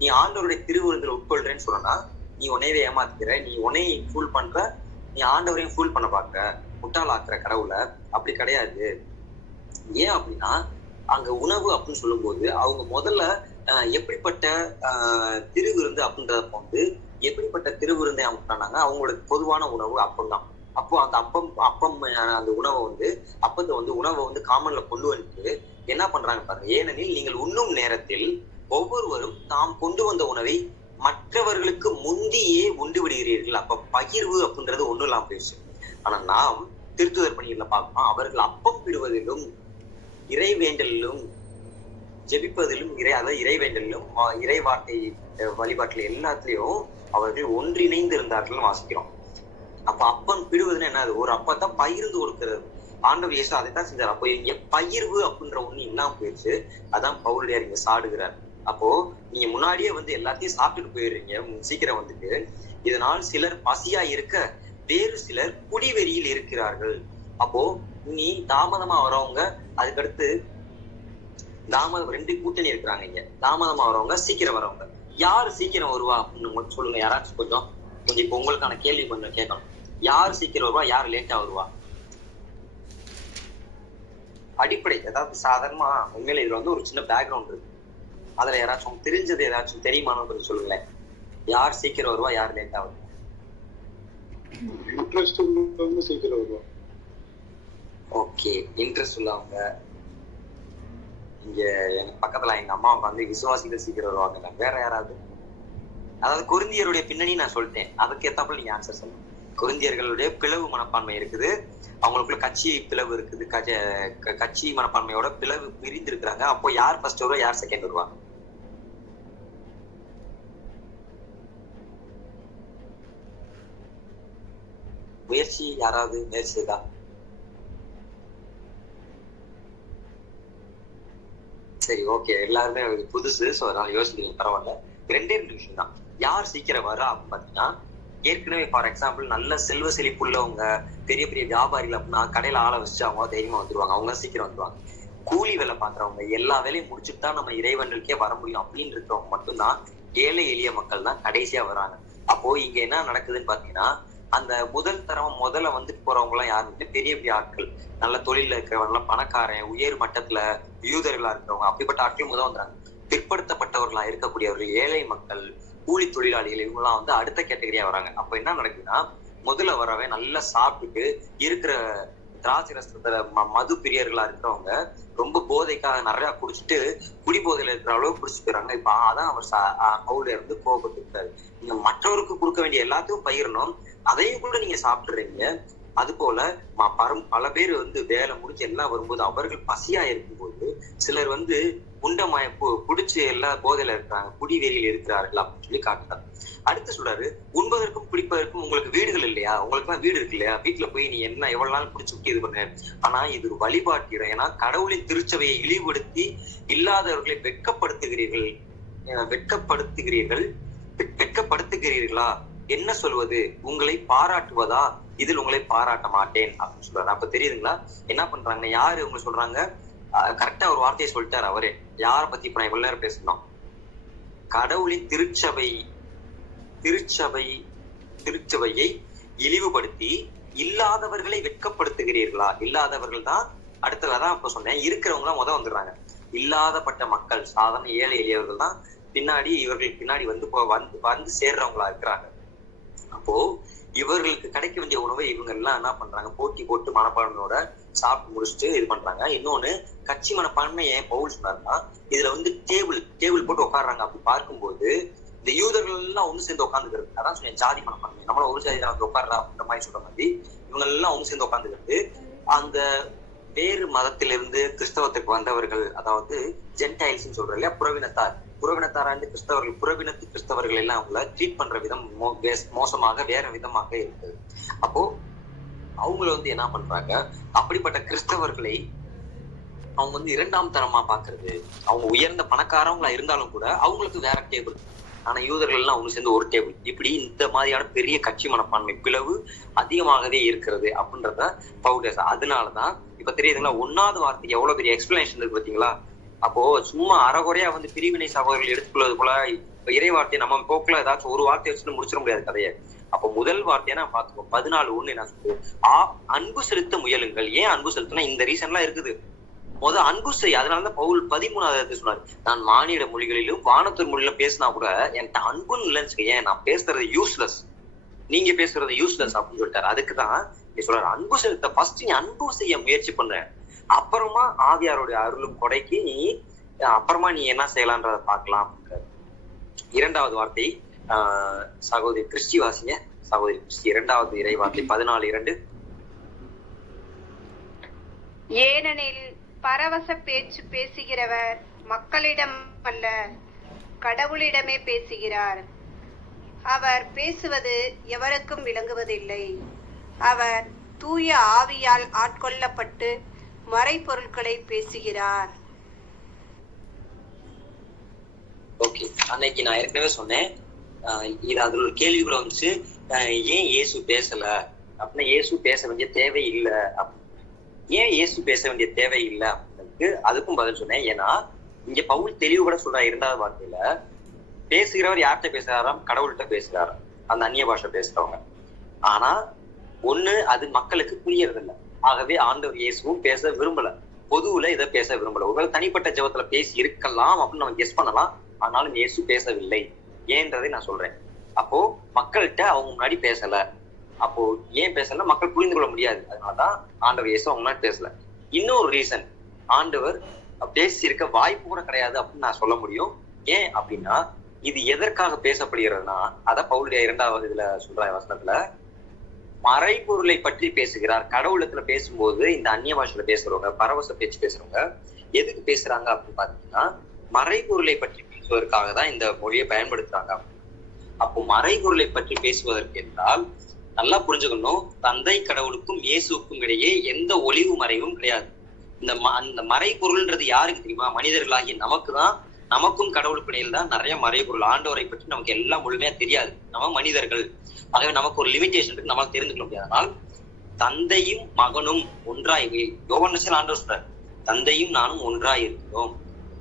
நீ ஆண்டவருடைய திருவிருந்துல உட்கொள்றேன்னு சொன்னா, நீ உன்னையவே ஏமாத்திக்கிற, நீ உன்னையும் ஃபூல் பண்ற, நீ ஆண்டவரையும் ஃபூல் பண்ண பாக்குற, முட்டாளாக்குற கடவுளை. அப்படி கிடையாது. ஏன் அப்படின்னா, அங்க உணவு அப்படின்னு சொல்லும் போது அவங்க முதல்ல எப்படிப்பட்ட திருவிருந்து அப்படின்றத வந்து எப்படிப்பட்ட திருவிருந்தை அவங்க பண்ணாங்க, அவங்களோட பொதுவான உணவு அப்பம் தான். அப்போ அந்த அப்பம் அந்த உணவை வந்து அப்பத்தை வந்து உணவை வந்து காமன்ல கொண்டு வந்துட்டு என்ன பண்றாங்க பாருங்க. ஏனெனில் நீங்கள் உண்ணும் நேரத்தில் ஒவ்வொருவரும் தாம் கொண்டு வந்த உணவை மற்றவர்களுக்கு முந்தியே உண்டு விடுகிறீர்கள். அப்ப பகிர்வு அப்படின்றது ஒண்ணும் இல்லாம போயிடுச்சு. ஆனா நாம் திருத்துதர் பணிகளை பார்க்கணும், அவர்கள் அப்பம் விடுவதிலும் இறைவேண்டலிலும் ஜெபிப்பதிலும் அதாவது இறைவேண்டலிலும் இறை வார்த்தை வழிபாட்டுல எல்லாத்துலயும் அவர்கள் ஒன்றிணைந்து இருந்தார்கள் வாசிக்கிறோம். அப்ப அப்பம் பிடுவதுன்னு என்னது, ஒரு அப்பத்தான் பகிர்ந்து கொடுக்கிறது. ஆண்டவர் இயேசு அதைத்தான் செஞ்சார். அப்போ இங்க பகிர்வு அப்படின்ற ஒண்ணு இல்லாம போயிடுச்சு. அதான் பவுலுடையார் இங்க சாடுகிறார். அப்போ நீங்க முன்னாடியே வந்து எல்லாத்தையும் சாப்பிட்டுட்டு போயிடுறீங்க சீக்கிரம் வந்துட்டு, இதனால் சிலர் பசியா இருக்க வேறு சிலர் குடிவெறியில் இருக்கிறார்கள். அப்போ நீ தாமதமா வரவங்க, அதுக்கடுத்து தாமதம் 2 கூட்டணி இருக்கிறாங்க இங்க. தாமதமா வரவங்க, சீக்கிரம் வரவங்க. யாரு சீக்கிரம் வருவா அப்படின்னு சொல்லுங்க யாராச்சும். கொஞ்சம் இப்ப உங்களுக்கான கேள்வி கொஞ்சம் கேட்கணும். யாரு சீக்கிரம் வருவா, யாரு லேட்டா வருவா? அடிப்படை, அதாவது சாதாரணமா உண்மையில இதுல வந்து ஒரு சின்ன பேக்ரவுண்ட் இருக்கு. அதுல யாராச்சும் தெரிஞ்சது ஏதாச்சும் தெரியுமான்னு கொஞ்சம் சொல்லுங்களேன். யார் சீக்கிரம் வருவா, யார் லேட்டா வருவா? சீக்கிரம் வருவா. ஓகே, இன்ட்ரெஸ்ட் உள்ளவங்க. இங்க எங்க பக்கத்துல எங்க அம்மா வந்து விசுவாசிகள் சீக்கிரம் வருவாங்க. வேற யாராவது? அதாவது கொரிந்தியருடைய பின்னணி நான் சொல்லிட்டேன், அதுக்கு ஏத்தாப்புல நீங்க ஆன்சர் சொல்லுங்க. கொரிந்தியர்களுடைய பிளவு மனப்பான்மை இருக்குது, அவங்களுக்குள்ள கட்சி பிளவு இருக்குது, கட்சி மனப்பான்மையோட பிளவு பிரிந்து இருக்கிறாங்க. அப்போ யார் ஃபர்ஸ்ட் வருவா, யார் செகண்ட் வருவா? முயற்சி யாராவது முயற்சி செய்தா? சரி, ஓகே, எல்லாருமே புதுசு, ஸோ அதனால யோசிக்கிறீங்க, பரவாயில்ல. ரெண்டே விஷயம் தான். யார் சீக்கிரம் வரா அப்படின்னு பாத்தீங்கன்னா, ஏற்கனவே ஃபார் எக்ஸாம்பிள் நல்ல செல்வ செழிப்புள்ளவங்க, பெரிய பெரிய வியாபாரிகள் அப்படின்னா கடையில ஆளை வச்சு அவங்க தைரியமா வந்துருவாங்க, அவங்க சீக்கிரம் வந்துருவாங்க. கூலி வேலை பாக்குறவங்க, எல்லா வேலையும் முடிச்சுட்டு தான் நம்ம இறைவனுக்கே வர முடியும் அப்படின்னு இருக்கிறவங்க மட்டும்தான், ஏழை எளிய மக்கள் தான் கடைசியா வராங்க. அப்போ இங்க என்ன நடக்குதுன்னு பாத்தீங்கன்னா, அந்த முதல் தரம் முதல்ல வந்துட்டு போறவங்க எல்லாம் யாருன்னு பெரிய பெரிய ஆட்கள், நல்ல தொழில இருக்கிறவங்க எல்லாம், பணக்காரன், உயர் மட்டத்துல யூதர்களா இருக்கிறவங்க, அப்படிப்பட்ட ஆட்கள் முதல் வந்துறாங்க. பிற்படுத்தப்பட்டவர்களா இருக்கக்கூடியவர்கள், ஏழை மக்கள், கூலி தொழிலாளிகள், இவங்க எல்லாம் வந்து அடுத்த கேட்டகரியா வராங்க. அப்ப என்ன நடக்குதுன்னா, முதல்ல வரவே நல்லா சாப்பிட்டுட்டு இருக்கிற திராட்சை ரசத்துல மது பிரியர்களா இருக்கிறவங்க ரொம்ப போதைக்காக நிறைய குடிச்சிட்டு குடி போதையில இருக்கிற அளவு குடிச்சிட்டு போயிறாங்க. இப்ப அதான் அவர் பவுல்ல இருந்து கோபப்பட்டு இருக்காரு. நீங்க மற்றவருக்கு கொடுக்க வேண்டிய எல்லாத்தையும் பயிரணும், அதையும் கூட நீங்க சாப்பிடுறீங்க. அது போல பல பேர் வந்து வேலை முடிஞ்சு எல்லாம் வரும்போது அவர்கள் பசியா இருக்கும்போது சிலர் வந்து குண்டமாய குடிச்சு எல்லா போதையில இருக்கிறாங்க, குடி வெறியில் இருக்கிறார்கள் அப்படின்னு சொல்லி காட்டுறாங்க. அடுத்து சொல்றாரு, உண்பதற்கும் குடிப்பதற்கும் உங்களுக்கு வீடுகள் இல்லையா, உங்களுக்கு எல்லாம் வீடு இருக்கு இல்லையா, வீட்டுல போய் நீ என்ன எவ்வளவு நாள் குடிச்சு இது பண்ண. ஆனா இது ஒரு வழிபாட்டு, ஏன்னா கடவுளின் திருச்சபையை இழிவுபடுத்தி இல்லாதவர்களை வெட்கப்படுத்துகிறீர்களா, என்ன சொல்வது, உங்களை பாராட்டுவதா, இதில் உங்களை பாராட்ட மாட்டேன் அப்படின்னு சொல்றாரு. அப்ப தெரியுதுங்களா என்ன பண்றாங்க, யாரு உங்க சொல்றாங்க? கரெக்டா ஒரு வார்த்தையை சொல்லிட்டாரு அவரே. யார பத்தி இப்ப நான் இவ்வளவு நேரம் பேசணும்? கடவுளின் திருச்சபையை இழிவுபடுத்தி இல்லாதவர்களை வெட்கப்படுத்துகிறீர்களா. இல்லாதவர்கள் தான் அடுத்ததான் இப்ப சொன்னேன், இருக்கிறவங்க தான் வந்துடுறாங்க. இல்லாதப்பட்ட மக்கள், சாதாரண ஏழை எளியவர்கள் தான் பின்னாடி, இவர்கள் பின்னாடி வந்து சேர்றவங்களா இருக்கிறாங்க. அப்போ இவர்களுக்கு கிடைக்க வேண்டிய உணவை இவங்க எல்லாம் என்ன பண்றாங்க, போட்டி போட்டு மனப்பான்மையோட சாப்பிட்டு முடிச்சுட்டு இது பண்றாங்க. இன்னொன்னு, கட்சி மனப்பான்மை ஏன் பவுல் சொன்னாருன்னா, இதுல வந்து டேபிள் போட்டு உட்காடுறாங்க. அப்படி பார்க்கும்போது இந்த யூதர்கள் எல்லாம் ஒண்ணு சேர்ந்து உட்காந்துக்கிறது, அதான் சொன்னேன் ஜாதி மனப்பான்மை, நம்மள ஒரு ஜாதியில வந்து உட்காடுறா அப்படின்ற மாதிரி சொல்ற மாதிரி இவங்க எல்லாம் ஒண்ணு சேர்ந்து உட்காந்துக்கிறது. அந்த வேறு மதத்திலிருந்து கிறிஸ்தவத்துக்கு வந்தவர்கள், அதாவது ஜென்டைல்ஸ் சொல்ற இல்லையா, புறவினத்தாரா இருந்து கிறிஸ்தவர்கள், புறவினத்து கிறிஸ்தவர்கள் எல்லாம் அவங்கள ட்ரீட் பண்ற விதம் மோசமாக வேற விதமாக இருக்குது. அப்போ அவங்கள வந்து என்ன பண்றாங்க, அப்படிப்பட்ட கிறிஸ்தவர்களை அவங்க வந்து இரண்டாம் தரமா பாக்குறது. அவங்க உயர்ந்த பணக்காரவங்களா இருந்தாலும் கூட அவங்களுக்கு வேற டேபிள், ஆனா யூதர்கள் எல்லாம் ஒண்ணு சேர்ந்து ஒரு டேபிள். இப்படி இந்த மாதிரியான பெரிய கட்சி மனப்பான்மை பிளவு அதிகமாகவே இருக்கிறது அப்படின்றத பவுல். அதனாலதான் இப்ப தெரியுதுங்களா, 1வது வார்த்தைக்கு எவ்வளவு பெரிய எக்ஸ்பிளனேஷன் இருக்கு பாத்தீங்களா. அப்போ சும்மா அறகுறையா வந்து பிரிவினை சகோதரர்கள் எடுத்துக்கொள்வது போல இறை வார்த்தையை நம்ம போக்குல ஏதாச்சும் ஒரு வார்த்தையை வச்சுட்டு முடிச்சிட முடியாது கதையை. அப்போ முதல் வார்த்தையா நான் பாத்துக்கோம், 14:1 என்ன சொல்லுது, அன்பு செலுத்த முயலுங்கள். ஏன் அன்பு செலுத்தினா இந்த ரீசன் எல்லாம் இருக்குது. முதல் அன்பு செய். அதனாலதான் பவுல் 13வது சொன்னாரு, நான் மானிட மொழிகளிலும் வானத்தூர் மொழியிலும் பேசினா கூட என்கிட்ட அன்புன்னு இல்லைன்னு, ஏன் நான் பேசுறது யூஸ்லெஸ், நீங்க பேசுறது யூஸ்லெஸ் அப்படின்னு சொல்லிட்டாரு. அதுக்குதான் நீ சொல்றாரு, அன்பு செலுத்த ஃபர்ஸ்ட் நீ அன்பு செய்ய முயற்சி பண்ற, அப்புறமா ஆவியாருடைய அருளும் கொடைக்கு நீ அப்புறமா நீ என்ன செய்யலான்றத பார்க்கலாம். 2வது வார்த்தை சகோதரி கிறிஸ்டி வாசிங்க. சகோதரி கிறிஸ்டி 2வது இறை வார்த்தை 14:2. ஏனெனில் பரவச பேச்சு பேசுகிறவர் மக்களிடம் அல்ல, கடவுளிடமே பேசுகிறார். அவர் பேசுவது எவருக்கும் விளங்குவதில்லை. அவர் தூய ஆவியால் ஆட்கொள்ளப்பட்டு மறைபொருட்களை பேசுகிறார். ஓகே, அன்னைக்கு நான் ஏற்கனவே சொன்னேன், இது அதுல ஒரு கேள்வி கூட வந்துச்சு, ஏன் இயேசு பேசல அப்படின்னா, இயேசு பேச வேண்டிய தேவை இல்லை. ஏன் இயேசு பேச வேண்டிய தேவை இல்லை அப்படின்றதுக்கு அதுக்கும் பதில் சொன்னேன். ஏன்னா இங்க பவுல் தெளிவு கூட சொல்றா 2வது வார்த்தையில, பேசுகிறவர் யார்கிட்ட பேசுறாராம், கடவுள்கிட்ட பேசுறாராம், அந்த அந்நிய பாஷை பேசுறவங்க. ஆனா ஒண்ணு, அது மக்களுக்கு புரியறது இல்லை. ஆகவே ஆண்டவர் இயேசுவும் பேச விரும்பல, பொதுவுல இதை பேச விரும்பல. ஒருவேளை தனிப்பட்ட ஜெபத்துல பேசி இருக்கலாம் அப்படின்னு நம்ம கெஸ் பண்ணலாம், ஆனாலும் இயேசு பேசவில்லை. ஏன்றதை நான் சொல்றேன். அப்போ மக்கள்கிட்ட அவங்க முன்னாடி பேசல. அப்போ ஏன் பேசல, மக்கள் புரிந்து கொள்ள முடியாது. அதனாலதான் ஆண்டவர் இயேசு அவங்க முன்னாடி பேசல. இன்னொரு ரீசன், ஆண்டவர் பேசி இருக்க வாய்ப்பு கூட கிடையாது அப்படின்னு நான் சொல்ல முடியும். ஏன் அப்படின்னா, இது எதற்காக பேசப்படுகிறதுனா, அத பவுலுடைய 2வது இதுல சொல்ற வசனத்துல மறைபொருளை பற்றி பேசுகிறார். கடவுளத்துல பேசும்போது இந்த அந்நிய பாஷையில பேசுறவங்க, பரவச பேச்சு பேசுறவங்க எதுக்கு பேசுறாங்க அப்படின்னு பாத்தீங்கன்னா, மறைபொருளை பற்றி பேசுவதற்காக தான் இந்த மொழியை பயன்படுத்துறாங்க. அப்போ மறைபொருளை பற்றி பேசுவதற்கு என்றால் நல்லா புரிஞ்சுக்கணும், தந்தை கடவுளுக்கும் இயேசுக்கும் இடையே எந்த ஒளிவு மறைவும் கிடையாது. அந்த மறைபொருள்ன்றது யாருக்கு தெரியுமா? மனிதர்களாகிய நமக்குதான். நமக்கும் கடவுளுக்கு இடையில் தான் நிறைய மறைபொருள். ஆண்டவரை பற்றி நமக்கு எல்லாம் முழுமையா தெரியாது, நம்ம மனிதர்கள். ஆகவே நமக்கு ஒரு லிமிடேஷன் இருக்கு, நம்மளால தெரிந்து கொள்ள முடியாது. ஆனால் தந்தையும் மகனும் ஒன்றாய், யோவான் ஆண்டவர் சொல்றார், தந்தையும் நானும் ஒன்றாய் இருக்கிறோம்.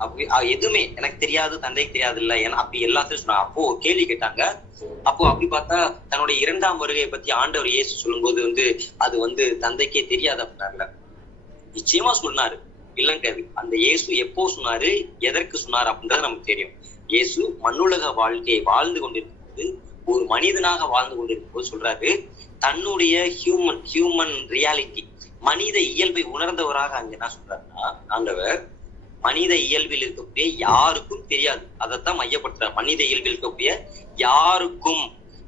அப்படி எதுவுமே எனக்கு தெரியாது, தந்தைக்கு தெரியாது இல்ல, ஏன்னா அப்படி எல்லாத்தையும் சொன்னாங்க. அப்போ கேள்வி கேட்டாங்க. அப்போ அப்படி பார்த்தா தன்னுடைய 2ஆம் வருகையை பத்தி ஆண்டவர் இயேசு சொல்லும்போது அது தந்தைக்கே தெரியாது அப்படின்னாருல. நிச்சயமா சொன்னாரு, இல்லன்னு கிடையாது. அந்த இயேசு எப்போ சொன்னாரு, எதற்கு சொன்னாரு அப்படின்றது நமக்கு தெரியும். இயேசு மண்ணுலக வாழ்க்கையை வாழ்ந்து கொண்டிருக்கும்போது, ஒரு மனிதனாக வாழ்ந்து கொண்டிருக்கும் போது சொல்றாரு, தன்னுடைய ஹியூமன் ரியாலிட்டி, மனித இயல்பை உணர்ந்தவராக அங்க என்ன சொல்றாருன்னா, ஆண்டவர் மனித இயல்பில் இருக்கக்கூடிய யாருக்கும் தெரியாது. அதைத்தான் மையப்படுத்துற, மனித இயல்பில் இருக்கக்கூடிய யாருக்கும்.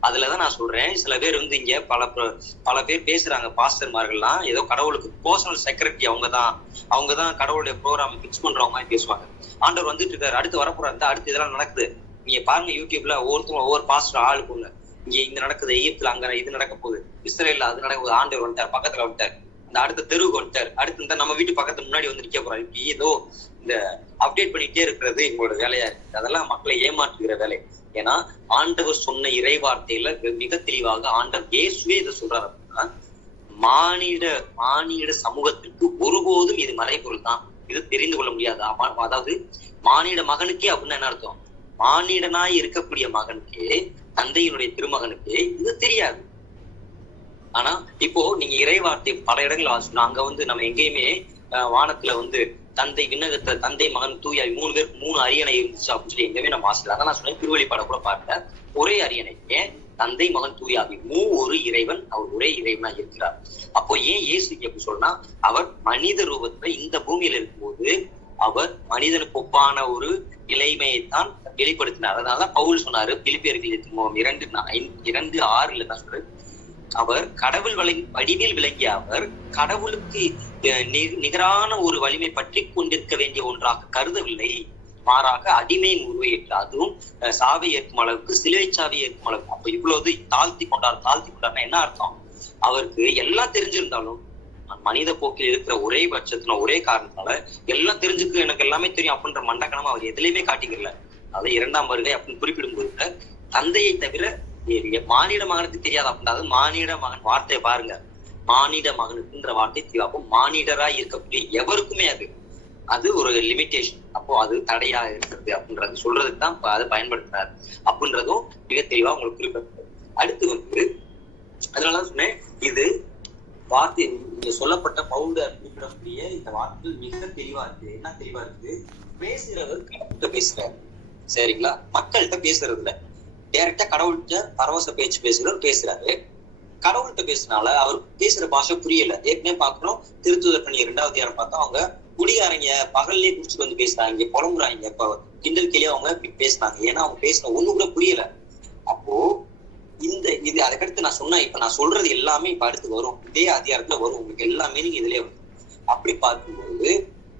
அதுலதான் நான் சொல்றேன், சில பேர் இங்க பல பேர் பேசுறாங்க, பாஸ்டர்மார்கள்லாம் ஏதோ கடவுளுக்கு பர்சனல் செக்ரட்டரி, அவங்கதான் கடவுளுடைய ப்ரோக்ராம் பிக்ஸ் பண்றவங்க மாதிரி பேசுவாங்க. ஆண்டவர் வந்துட்டு இருக்காரு, அடுத்து வரப்போறாரு, அடுத்து இதெல்லாம் நடக்குது, நீங்க பாருங்க யூடியூப்ல ஒவ்வொரு பாஸ்டர் ஆளுக்கு ஒண்ணு, இங்க இந்த நடக்குது, எகிப்துல அங்க இது நடக்க போகுது, இஸ்ரேல்ல அது நடக்க போகுது, ஆண்டவர் வந்துட்டார், பக்கத்துல வந்துட்டார், இந்த அடுத்த தெருவுக்கு வந்துட்டார், அடுத்து இந்த நம்ம வீட்டு பக்கத்துல முன்னாடி வந்து நிக்க போறாரு. இப்படி ஏதோ இந்த அப்டேட் பண்ணிட்டே இருக்கிறது எங்களோட வேலையா இருக்கு. அதெல்லாம் மக்களை ஏமாற்றுகிற வேலை. ஏன்னா ஆண்டவர் சொன்ன இறை வார்த்தையில மிக தெளிவாக ஆண்டவர் இயேசுவே இதை சொல்றாரு அப்படின்னா, மானிட சமூகத்திற்கு ஒருபோதும் இது மறைபொருள் தான், இது தெரிந்து கொள்ள முடியாது. அதாவது மானிட மகனுக்கே அப்படின்னா என்ன அர்த்தம்? மானிடனாய் இருக்கக்கூடிய மகனுக்கே, தந்தையினுடைய திருமகனுக்கு இது தெரியாது. ஆனா இப்போ நீங்க இறை வார்த்தை பல இடங்கள் வாசிக்கணும். அங்க நம்ம எங்கேயுமே வானத்துல தந்தை விண்ணகத்துல தந்தை மகன் தூய 3 பேருக்கு 3 அரியணை இருந்துச்சு அப்படின்னு சொல்லி எங்கேயுமே நம்ம வாசிக்கல. அதான் நான் சொன்னேன், திருவெளிப்பாட கூட பார்த்தேன், ஒரே அரியணை. ஏன்? தந்தை மகன் தூயாவி ஒரு இறைவன், அவர் ஒரே இறைவனா இருக்கிறார். அப்போ ஏன் இயேசு எப்படி சொல்றா, அவர் மனித ரூபத்துல இந்த பூமியில இருக்கும்போது அவர் மனிதனுக்கு ஒப்பான ஒரு நிலைமையைத்தான் வெளிப்படுத்தினார். அதனாலதான் பவுல் சொன்னாரு, பிலிப்பியர்கள் 2:6 என்ன சொல்றாரு, அவர் கடவுள் வடிவில் விளங்கிய அவர் கடவுளுக்கு நிகரான ஒரு வலிமை பற்றி கொண்டிருக்க வேண்டிய ஒன்றாக கருதவில்லை, மாறாக அடிமையின் உருவையிட்டு, அதுவும் சாவை ஏற்கும் அளவுக்கு, சிலுவை சாவை ஏற்கும் அளவுக்கு. அப்ப இவ்வளவு தாழ்த்தி கொண்டார்னா என்ன அர்த்தம்? அவருக்கு எல்லாம் தெரிஞ்சிருந்தாலும் மனித போக்கில் இருக்கிற ஒரே பட்சத்துல, ஒரே காரணத்தால எல்லாம் தெரிஞ்சுக்கு, எனக்கு எல்லாமே தெரியும் அப்படின்ற மண்டக்கணமா அவர் எதுலையுமே காட்டிக்கல. அதாவது 2ஆம் வருகை அப்படின்னு குறிப்பிடும் போது தந்தையை தவிர மானிட மகனுக்கு தெரியாது அப்படின்றது. மானிட மகன் வார்த்தையை பாருங்க, மானிட மகனுக்குன்ற வார்த்தை தெரியும். மானிடராய் இருக்கக்கூடிய எவருக்குமே அது ஒரு லிமிட்டேஷன். அப்போ அது தடையா இருக்கிறது அப்படின்றது சொல்றதுக்கு தான் அதை பயன்படுத்துறாரு அப்படின்றதும் மிக தெளிவா உங்களுக்கு குறிப்பிட்டது. அடுத்து அதனாலதான் சொன்னேன், இது வார்த்தை இங்க சொல்லப்பட்ட பவுலர் குறிப்பிடக்கூடிய இந்த வார்த்தைகள் மிக தெளிவா இருக்கு. என்ன தெளிவா இருக்கு? பேசுறவர் கடவுள்கிட்ட பேசுறாரு, சரிங்களா? மக்கள்கிட்ட பேசுறது இல்ல, டைரக்டா கடவுள்கிட்ட பரவச பேச்சு பேசுறாரு. கடவுள்கிட்ட பேசினால அவர் பேசுற பாஷை புரியல. ஏற்கனவே பாக்குறோம், திருத்துதர் பணி 2வது அதிகாரம் பார்த்தா அவங்க குடிகாரங்க பகல்லே குடிச்சுட்டு பேசுறாங்க, புலம்புறாங்க, இப்ப கிண்டல் கேள்வி அவங்க இப்படி பேசுறாங்க. ஏன்னா அவங்க பேசின ஒண்ணு கூட புரியல. அப்போ இது அதுக்கடுத்து நான் சொன்னேன், இப்ப நான் சொல்றது எல்லாமே இப்ப அடுத்து வரும், இதே அதிகாரத்துல வரும், உங்களுக்கு எல்லா மீனிங் இதுலயே வரும். அப்படி பார்க்கும்போது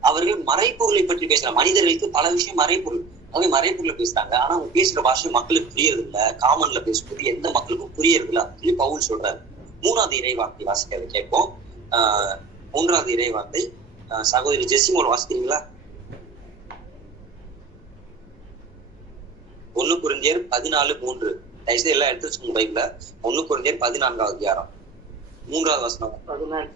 அவர்கள் மறைப்பொருளை பற்றி பேசுறாங்க. மனிதர்களுக்கு பல விஷயம் மறைப்பொருள், அவங்க மறைப்பொருளை பேசுறாங்க. ஆனா அவங்க பேசுற பாஷை மக்களுக்கு புரியறது இல்ல, காமன்ல பேசும்போது எந்த மக்களுக்கும் புரியறது இல்ல அப்படின்னு பவுல் சொல்றாரு. 3வது இறை வார்த்தை வாசிக்கிறத கேட்போம். 3வது இறை வார்த்தை சகோதரி ஜெசிமோல் வாசிக்கிறீங்களா? 1 கொரிந்தியர் 14:3. தயவுசெய்து எல்லாம் எடுத்து வச்சுக்கோங்க பைபிள்ல. 1 கொரிந்தியர் 14வது அதிகாரம் 3வது வசனம். 14.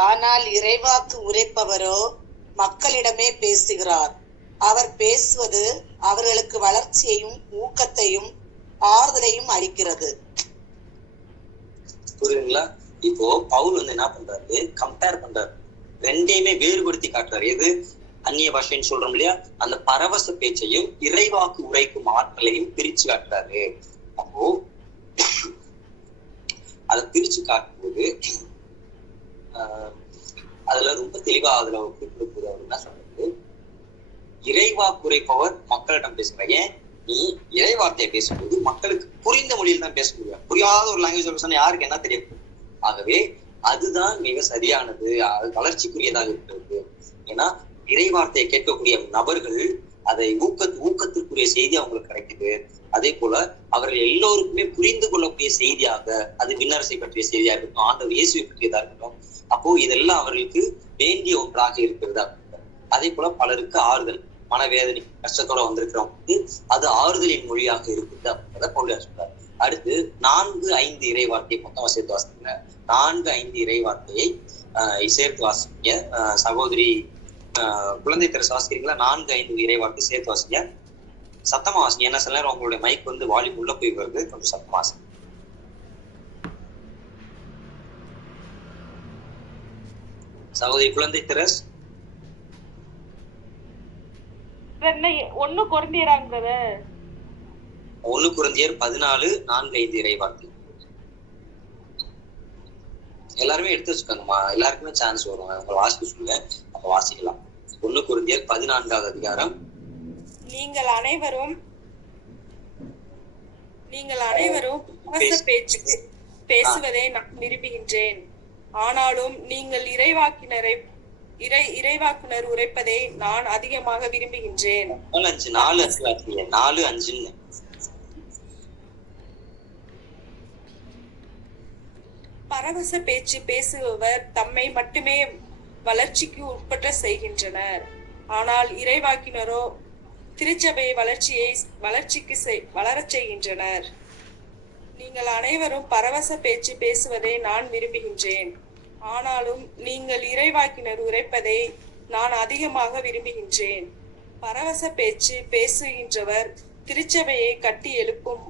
ஆனால் இறைவாக்கு உரைப்பவரோ மக்களிடமே பேசுகிறார். அவர் பேசுவது அவர்களுக்கு வளர்ச்சியையும் ஊக்கத்தையும் ஆறுதலையும் அளிக்கிறது. புரியுதுங்களா? இப்போ பவுல் என்ன பண்றாரு, கம்பேர் பண்றாரு, ரெண்டையுமே வேறுபடுத்தி காட்டுறாரு. எது? அந்நிய பாஷைன்னு சொல்றோம் இல்லையா, அந்த பரவச பேச்சையும் இறைவாக்கு உரைக்கும் ஆற்றலையும் பிரிச்சு காட்டுறாரு. அப்போ அதை பிரிச்சு காட்டும்போது அதுல ரொம்ப தெளிவா அதுல குறிப்பிடக்கூடிய அவர் என்ன சொல்றது, இறைவா குறைப்பவர் மக்களிடம் பேசுறாங்க. நீ இறை வார்த்தையை பேசும்போது மக்களுக்கு புரிந்த மொழியில் தான் பேச முடியும். புரியாத ஒரு லாங்குவேஜ் சொன்னா யாருக்கு என்ன தெரியும்? ஆகவே அதுதான் மிக சரியானது, அது வளர்ச்சிக்குரியதாக இருக்கிறது. ஏன்னா இறை வார்த்தையை கேட்கக்கூடிய நபர்கள் அதை ஊக்கத்திற்குரிய செய்தி அவங்களுக்கு கிடைக்குது. அதே போல அவர்கள் எல்லோருக்குமே புரிந்து கொள்ளக்கூடிய செய்தியாக, அது விண்ணரசை பற்றிய செய்தியாக இருக்கட்டும், ஆண்டவர் இயேசுவை பற்றியதா இருக்கட்டும், அப்போ இதெல்லாம் அவர்களுக்கு வேண்டிய ஒன்றாக இருக்கிறதா. அதே போல பலருக்கு ஆறுதல், மனவேதனை கஷ்டத்தோட வந்திருக்கிறவங்களுக்கு அது ஆறுதலின் மொழியாக இருக்குது அப்படின்றத பவுல் சொல்றாரு. அடுத்து 4-5 இறை வார்த்தையை மொத்தமா சேர்த்து வாசிங்க. 4-5 இறை வார்த்தையை சேர்த்து வாசிங்க. சகோதரி குழந்தை தெரசு வாசிக்கிறீங்களா? 4-5 இறை வார்த்தை சேர்த்து வாசிங்க. சத்தமா வாசிங்க. ஏன்னா சில நேரம் உங்களுடைய மைக் வந்து வால்யூம் உள்ள போய் வருது, கொஞ்சம் சத்தமா வாசிங்க. சகோதரி குழந்தை தெரஸ். 1 கொரிந்தியர் 14:4-5 இறை வார்த்தை எல்லாருமே எடுத்து வச்சுக்கோங்கம்மா. எல்லாருக்குமே சான்ஸ் வரும். உங்களை வாசிக்க சொல்லுங்க, அப்ப வாசிக்கலாம். 1 கொரிந்தியர் 14வது அதிகாரம். நீங்கள் அனைவரும் பேச்சு பேசுவதை நான் விரும்புகின்றேன். ஆனாலும் நீங்கள் இறைவாக்குனர் உரைப்பதை நான் அதிகமாக விரும்புகின்றேன். 4-5 பரவச பேச்சு பேசுபவர் தம்மை மட்டுமே வளர்ச்சிக்கு உட்பட்ட செய்கின்றனர். ஆனால் இறைவாக்கினரோ திருச்சபை வளரச் செய்கின்றனர். நீங்கள் அனைவரும் பரவச பேச்சு பேசுவதை நான் விரும்புகின்றேன். ஆனாலும் நீங்கள் இறைவாக்கினர் உரைப்பதை நான் அதிகமாக விரும்புகின்றேன். பரவச பேச்சு பேசுகின்றவர் திருச்சபையை கட்டி எழுப்பும்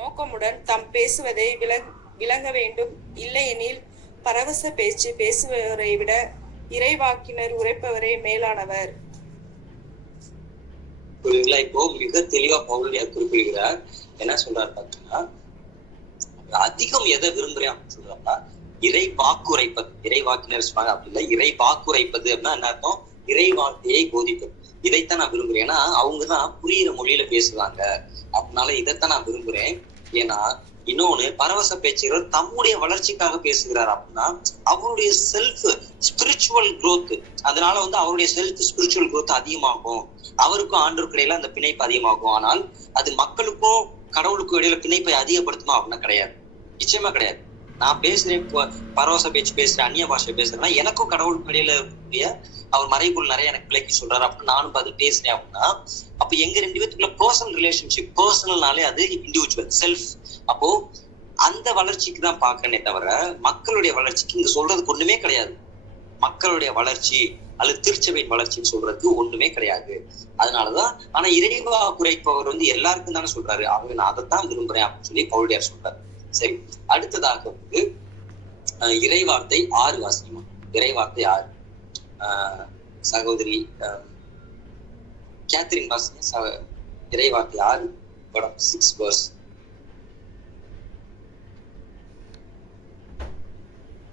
நோக்கமுடன் தம் பேசுவதை விளங்க வேண்டும். இல்லையெனில் பரவச பேச்சு பேசுபவரை விட இறைவாக்கினர் உரைப்பவரே மேலானவர். இப்போ மிக தெளிவா பவுல் குறிப்பிடுகிறார். என்ன சொல்றாரு பாத்தீங்கன்னா, அதிகம் எதை விரும்புறேன் அப்படின்னு சொல்றாருன்னா, இறை வாக்குரைப்பது. இறை வாக்கினர் அப்படி இல்லை, இறை வாக்குரைப்பது அப்படின்னா என்ன அர்த்தம்? இறை வார்த்தையை போதிப்பது. இதைத்தான் நான் விரும்புறேன். ஏன்னா அவங்கதான் புரியுற மொழியில பேசுவாங்க. அதனால இதைத்தான் நான் விரும்புறேன். ஏன்னா இன்னொன்னு, பரவச பேச்சுகள் தம்முடைய வளர்ச்சிக்காக பேசுகிறார் அப்படின்னா அவருடைய செல்ஃப் ஸ்பிரிச்சுவல் குரோத், அதனால வந்து அவருடைய செல்ஃப் ஸ்பிரிச்சுவல் குரோத் அதிகமாகும். அவருக்கும் ஆண்டவருக்கு இடையில அந்த பிணைப்பு அதிகமாகும். ஆனால் அது மக்களுக்கும் கடவுளுக்கும் இடையில பிணைப்பை அதிகப்படுத்துமா அப்படின்னா கிடையாது, நிச்சயமா கிடையாது. நான் பேசுறேன், பரவச பேச்சு பேசுறேன், அந்நிய பாஷை பேசுறேன்னா எனக்கும் கடவுளுக்கு இடையில அவர் மறைபொருள் நிறைய எனக்கு விளக்கி சொல்றாரு அப்படின்னு நானும் பார்த்து பேசுறேன் அப்படின்னா, அப்ப எங்க 2 பேத்துக்குள்ள பர்சனல் ரிலேஷன்ஷிப், பர்சனல்னாலே அது இண்டிவிஜுவல் செல்ஃப். அப்போ அந்த வளர்ச்சிக்கு தான் பாக்குறேனே தவிர மக்களுடைய வளர்ச்சிக்கு இங்க சொல்றதுக்கு ஒண்ணுமே கிடையாது. மக்களுடைய வளர்ச்சி அல்லது திருச்சபையின் வளர்ச்சின்னு சொல்றதுக்கு ஒண்ணுமே கிடையாது. அதனாலதான் ஆனா இறைவா குறைப்பவர் வந்து எல்லாருக்கும் தானே சொல்றாரு. அவங்க நான் அதைத்தான் விரும்புறேன் அப்படின்னு சொல்லி பவுலியார் சொல்றாரு. சரி, அடுத்ததாக வந்து இறைவார்த்தை 6 வாசிக்குமா? இறைவார்த்தை 6 சகோதரி கேத்ரின் வாசிங்க. இறைவார்த்தை 6 படம் 6 verse.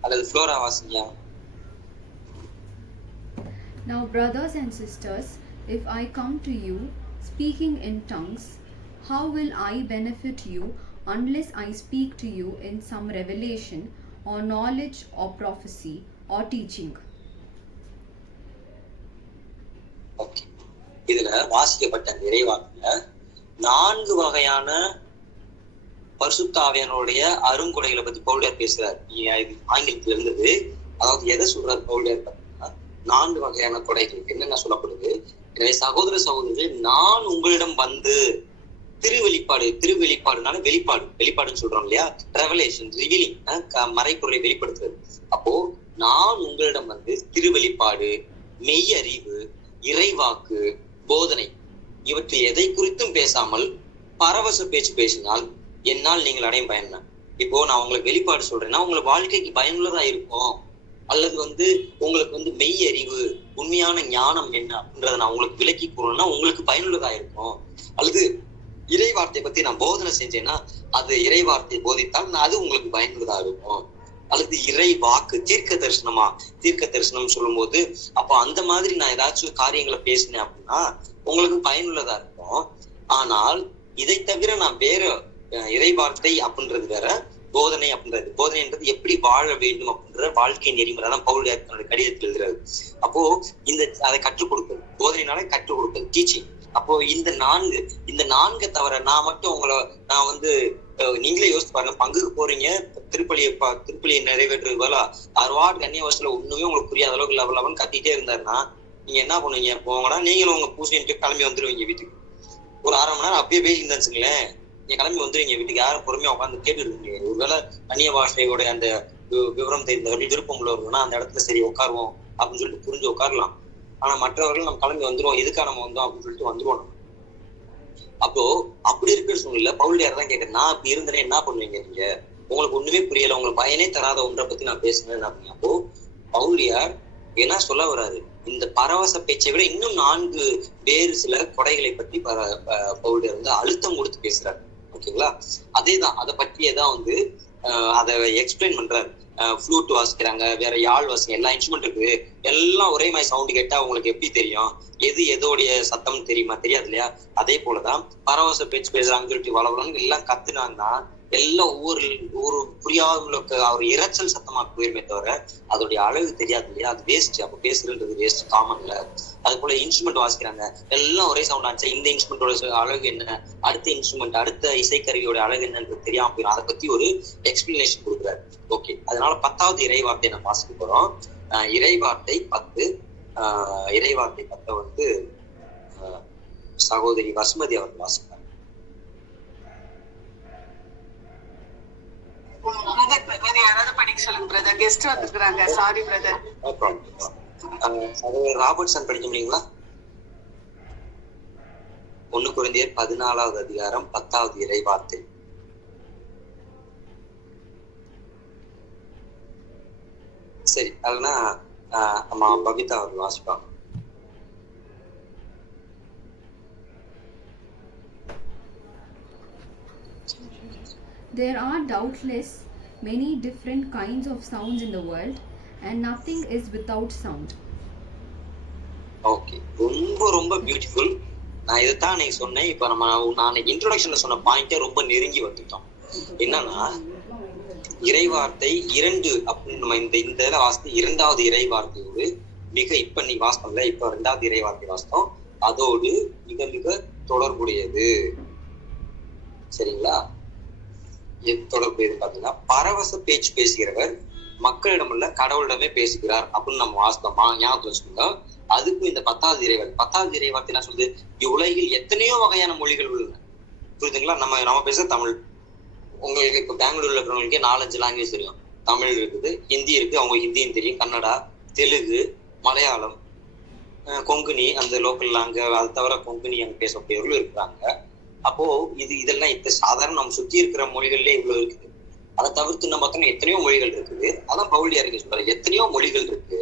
அல்லது ஃப்ளோரா வாசிங்க. Now, brothers and sisters, if I come to you speaking in tongues, how will I benefit you unless I speak to you in some revelation or knowledge or prophecy or teaching? Okay, இதுல வாசிக்கப்பட்ட இறைவாக்குல 4 வகையான பரிசுத்த ஆவியானவருடைய அருங்கொடைகளை பத்தி பவுலியார் பேசுறாரு. ஆங்கிலத்துல இருந்தது. அதாவது எதை சொல்றாரு பவுலியார் பார்த்தீங்கன்னா, 4 வகையான கொடைகள் என்னென்ன சொல்லப்படுது. எனவே சகோதர சகோதரிகள், நான் உங்களிடம் வந்து திருவெளிப்பாடுனால வெளிப்பாடுன்னு சொல்றோம் இல்லையா, ரெவலேஷன், ரிவீலிங், மறைப்பொருளை வெளிப்படுத்துறது. அப்போ நான் உங்களிடம் வந்து திருவெளிப்பாடு, மெய் அறிவு, இறைவாக்கு, போதனை இவற்றில் எதை குறித்தும் பேசாமல் பரவச பேச்சு பேசினால் என்னால் நீங்கள் அடையும் பயன். இப்போ நான் உங்களுக்கு வெளிப்பாடு சொல்றேன்னா உங்களுக்கு வாழ்க்கைக்கு பயனுள்ளதா இருக்கும். அல்லது வந்து உங்களுக்கு வந்து மெய் அறிவு, உண்மையான ஞானம் என்ன அப்படின்றத நான் உங்களுக்கு விளக்கி கூறணும்னா உங்களுக்கு பயனுள்ளதா இருக்கும். அல்லது இறை வார்த்தையை பத்தி நான் போதனை செஞ்சேன்னா அது இறை வார்த்தையை போதித்தால் அது உங்களுக்கு பயனுள்ளதா இருக்கும். அல்லது இறை வாக்கு, தீர்க்க தரிசனம் சொல்லும் போது அப்போ அந்த மாதிரி நான் ஏதாச்சும் காரியங்களை பேசினேன் அப்படின்னா உங்களுக்கு பயனுள்ளதா இருக்கும். ஆனால் இதை தவிர நான் வேற இறை வார்த்தை அப்படின்றது வேற, போதனை அப்படின்றது, போதனைன்றது எப்படி வாழ வேண்டும் அப்படின்ற வாழ்க்கை நெறிமுறை தான் பவுல் தன்னுடைய கடிதத்தில் எழுதுறாரு. அப்போ அதை கற்றுக் கொடுப்பது, போதனைனாலே கற்றுக் கொடுப்பது, டீச்சிங். அப்போ இந்த நான்கு தவிர நான் மட்டும் நான் நீங்களே யோசிச்சு பாருங்க, பங்குக்கு போறீங்க, திருப்பலியை நிறைவேற்றுறது போல அறுவாடு கன்னியாவாசல ஒண்ணுமே உங்களுக்கு புரியாத அளவுக்கு லெவன் கத்திட்டே இருந்தாருன்னா நீங்க என்ன பண்ணுவீங்க? போங்கடா நீங்களும் உங்க பூசைன்ட்டு கிளம்பி வந்துருவீங்க வீட்டுக்கு. ஒரு 1/2 மணி நேரம் அப்பயே பேசியிருந்தாச்சுங்களேன், நீங்க கிளம்பி வந்துருவீங்க வீட்டுக்கு. யாரும் பொறுமையா உட்காந்து கேட்டு இருக்கீங்க. ஒருவேளை அந்நிய பாஷையோட அந்த விவரம் தெரிந்தவர்கள், விருப்பம் உள்ளவர்கள்னா அந்த இடத்துல சரி உட்காருவோம் அப்படின்னு சொல்லிட்டு புரிஞ்சு உட்காரலாம். ஆனா மற்றவர்கள் நம்ம கிளம்பி வந்துருவோம், எதுக்காக நம்ம வந்தோம் அப்படின்னு சொல்லிட்டு வந்துருவோம் நம்ம. அப்போ அப்படி இருக்கிற சூழ்நிலை பவுலியார் தான் கேட்கறேன், நான் அப்படி இருந்தேனே என்ன பண்ணுவீங்க நீங்க? உங்களுக்கு ஒண்ணுமே புரியல, உங்களுக்கு பயனே தராத ஒன்றை பத்தி நான் பேசுனேன் அப்படின்னு. அப்போ பவுலியார் என்ன சொல்ல வர்றாரு? இந்த பரவச பேச்சை விட இன்னும் 4 வேறு சில கொடைகளை பற்றி பவுலியார் அழுத்தம் கொடுத்து பேசுறாரு. ஓகேங்களா? அதேதான், அதை பற்றியேதான் அதை எக்ஸ்பிளைன் பண்றாரு. ஃப்ளூட் வாசிக்கிறாங்க, வேற யாழ் வாசிங்க, எல்லா இன்ஸ்ட்ருமெண்ட் இருக்குது, எல்லாம் ஒரே மாதிரி சவுண்ட் கேட்டா உங்களுக்கு எப்படி தெரியும்? எதோடைய சத்தம் தெரியுமா? தெரியாது இல்லையா? அதே போலதான் பரவச பேச்சு பேசுறாங்கன்னு சொல்லிட்டு வளவலன்னு எல்லாம் கத்துனாங்கன்னா எல்லாம் ஒவ்வொரு புரியாதவங்களுக்கு அவர் இறைச்சல் சத்தமா போயிருமே தவிர அதோடைய அழகு தெரியாது இல்லையா? அது வேஸ்ட். அப்ப பேசுறது வேஸ்ட், காமன்ல. அது போல இன்ஸ்ட்ருமெண்ட் வாசிக்கிறாங்க, எல்லாம் ஒரே சவுண்ட் ஆச்சு, இந்த இன்ஸ்ட்ருமெண்டோட அழகு என்ன, அடுத்த இன்ஸ்ட்ருமெண்ட், அடுத்த இசைக்கருவியோட அழகு என்னன்றது தெரியாம போயிடும். அதை பத்தி ஒரு எக்ஸ்பிளனேஷன் கொடுக்குறாரு. ஓகே, அதனால 10வது இறைவார்த்தை நம்ம வாசிக்க போறோம். இறைவார்த்தை 10 இறைவார்த்தை 10 சகோதரி வசுமதி அவர்கள் வாசிப்பார். ராபர்ட்சன் படிக்க முடியுங்களா? 1 கொரிந்தியர் 14வது அதிகாரம் 10வது இறைவார்த்தை. சரி, அதுனா அம்மா பபிதா அவர்கள் வாசிப்பாங்க. There are doubtless many different kinds of sounds in the world, and nothing is without sound. Okay, ரொம்ப பியூட்டிஃபுல். நான் இதைத்தான் நீங்க சொன்னேன். இப்ப நான் இன்ட்ரோடக்ஷன்ல சொன்ன பாயிண்டே ரொம்ப நெருங்கி வந்துட்டோம். என்னன்னா இறைவார்த்தை 2 அப்படின்னு நம்ம இந்த இதில் வாசித்த 2வது இறைவார்த்தையோடு இப்ப நீ வாசித்தோம்ல, இப்ப 2வது இறைவார்த்தை வாசித்தோம், அதோடு மிக தொடர்புடையது. சரிங்களா? தொடர்புடையது பாத்தீங்கன்னா, பரவச பேச்சு பேசுகிறவர் மக்களிடமல்ல கடவுளிடமே பேசுகிறார் அப்படின்னு நம்ம வாசித்தோமா? ஞாபகம் வச்சுக்கோங்க. அதுக்கும் இந்த 10வது இறைவார்த்தை என்ன சொல்லுது? இவ்வுலகில் எத்தனையோ வகையான மொழிகள் உள்ளன. புரியுதுங்களா? நம்ம பேச தமிழ். உங்களுக்கு இப்ப பெங்களூர்ல இருக்கிறவங்களுக்கே 4-5 லாங்குவேஜ் தெரியும். தமிழ் இருக்குது, ஹிந்தி இருக்கு, அவங்க ஹிந்தியும் தெரியும், கன்னடா, தெலுங்கு, மலையாளம், கொங்குனி, அந்த லோக்கல் அங்க, அது தவிர கொங்குனி அங்க பேசக்கூடியவர்களும் இருக்கிறாங்க. அப்போ இதெல்லாம் இப்ப சாதாரண நம்ம சுத்தி இருக்கிற மொழிகள்ல இவ்வளவு இருக்குது. அதை தவிர்த்து நம்ம பார்த்தோம்னா எத்தனையோ மொழிகள் இருக்குது. அதான் பவுலியார் சொல்றாரு, எத்தனையோ மொழிகள் இருக்கு,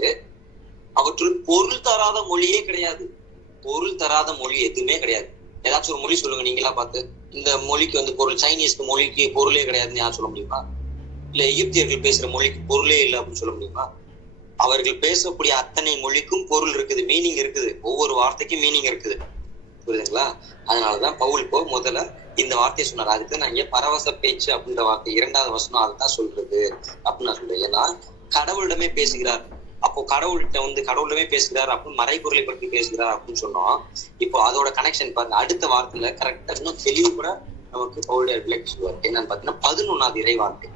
அவற்றுள் பொருள் தராத மொழியே கிடையாது. பொருள் தராத மொழி எதுவுமே கிடையாது. ஏதாச்சும் ஒரு மொழி சொல்லுங்க நீங்களா பார்த்து, இந்த மொழிக்கு பொருள், சைனீஸ்க்கு மொழிக்கு பொருளே கிடையாதுன்னு யாரும் சொல்ல முடியுமா? இல்ல எகிப்தியர்கள் பேசுற மொழிக்கு பொருளே இல்லை அப்படின்னு சொல்ல முடியுமா? அவர்கள் பேசக்கூடிய அத்தனை மொழிக்கும் பொருள் இருக்குது, மீனிங் இருக்குது, ஒவ்வொரு வார்த்தைக்கும் மீனிங் இருக்குது. புரியுதுங்களா? அதனாலதான் பவுல் இப்போ முதல்ல இந்த வார்த்தையை சொன்னார். அதுக்கு நான் இங்க பரவச பேச்சு அப்படின்ற வார்த்தை 2வது வசனம் அதுதான் சொல்றது அப்படின்னு நான் சொல்றேன். ஏன்னா கடவுளிடமே பேசுகிறார். அப்போ கடவுளிடமே பேசுகிறார் அப்படின்னு மறைபொருளை பற்றி பேசுகிறார் அப்படின்னு சொன்னோம். இப்போ அதோட கனெக்ஷன் பாருங்க, அடுத்த வார்த்தையில கரெக்டா இன்னும் தெளிவு கூட நமக்கு பவுலியார் விளக்கி சொல்லுவார். என்னன்னு பாத்தீங்கன்னா 11வது இறைவார்த்தை.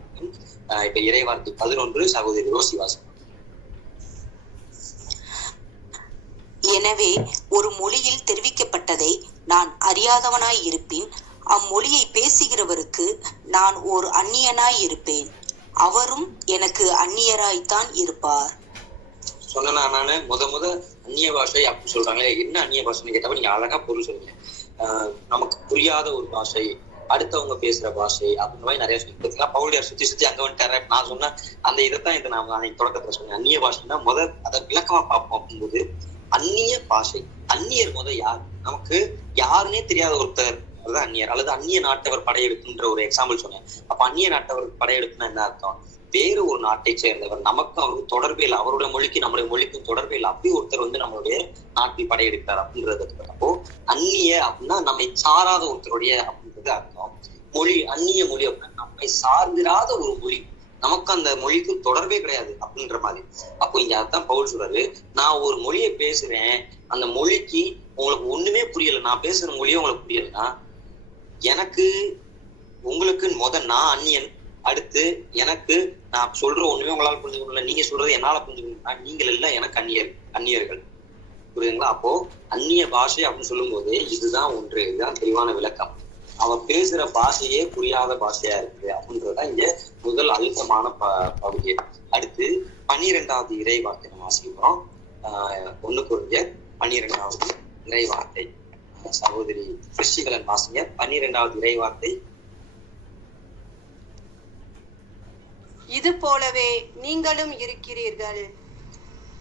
இப்ப இறைவார்த்தை 11 சகோதரி ரோசி வாசம். எனவே ஒரு மொழியில் தெரிவிக்கப்பட்டதை நான் அறியாதவனாய் இருப்பின், அம்மொழியை பேசுகிறவருக்கு நான் ஒரு அந்நியனாய் இருப்பேன், அவரும் எனக்கு அந்நியராய்த்தான் இருப்பார். சொன்னா நானு முத அந்நிய பாஷை அப்படின்னு சொல்றாங்களே, என்ன அந்நிய பாஷைன்னு கேட்டப்ப நீங்க அழகா பொருள் சொல்லுங்க. நமக்கு புரியாத ஒரு பாஷை, அடுத்தவங்க பேசுற பாஷை, அந்த மாதிரி நிறைய சொல்லி பார்த்தீங்கன்னா பவுலியார் சுத்தி அங்க வந்துட்டாரு. நான் சொன்ன அந்த இதைத்தான் இதை நான் அன்னைக்கு தொடக்கத்துல சொன்னேன். அந்நிய பாஷைன்னா அதை விளக்கமா பார்ப்போம். அப்படிங்கும்போது அந்நிய பாஷை, அந்நியர் யார்? நமக்கு யாருன்னே தெரியாத ஒருத்தர் அதுதான் அந்நியர். அல்லது அந்நிய நாட்டவர் படையெடுப்புன்ற ஒரு எக்ஸாம்பிள் சொன்னேன். அப்ப அந்நிய நாட்டவர் படையெடுப்புன்னா என்ன அர்த்தம்? வேறு ஒரு நாட்டை சேர்ந்தவர், நமக்கும் அவருக்கு தொடர்பே இல்லை, அவருடைய மொழிக்கு நம்முடைய மொழிக்கும் தொடர்பே இல்லை, அப்படி ஒருத்தர் வந்து நம்மளுடைய நாட்டில் படையெடுத்தார் அப்படின்றது. அப்போ அந்நிய அப்படின்னா நம்மை சாராத ஒருத்தருடைய அப்படின்றது அர்த்தம். மொழி, அந்நிய மொழி அப்படின்னா நம்மை சார்ந்திராத ஒரு மொழி, நமக்கு அந்த மொழிக்கு தொடர்பே கிடையாது அப்படின்ற மாதிரி. அப்போ இங்க அதான் பவுல் சொல்றாரு, நான் ஒரு மொழியை பேசுறேன், அந்த மொழிக்கு உங்களுக்கு ஒண்ணுமே புரியல, நான் பேசுற மொழியே உங்களுக்கு புரியலன்னா, எனக்கு உங்களுக்கு நான் அந்நியன், அடுத்து எனக்கு நான் சொல்ற ஒண்ணுமே உங்களால புரிஞ்சுக்கணும்ல, நீங்க சொல்றது என்னால புரிஞ்சுக்கணும்னா நீங்கள் எல்லாம் எனக்கு அந்நியர்கள். புரியுதுங்களா? அப்போ அந்நிய பாஷை அப்படின்னு சொல்லும் போது இதுதான் ஒன்று, இதுதான் தெளிவான விளக்கம். அவன் பேசுற பாஷையே புரியாத பாஷையா இருக்கு அப்படின்றதுதான் இங்க முதல் அழுத்தமான பகுதி. அடுத்து 12வது இறை வார்த்தை நம்ம வாசிக்கிறோம். 1 கொரிந்தியர் 12வது இறை வார்த்தை. சகோதரி கிறிஸ்டிகலன் வாசிங்க 12வது இறை வார்த்தை. இது போலவே நீங்களும் இருக்கிறீர்கள்.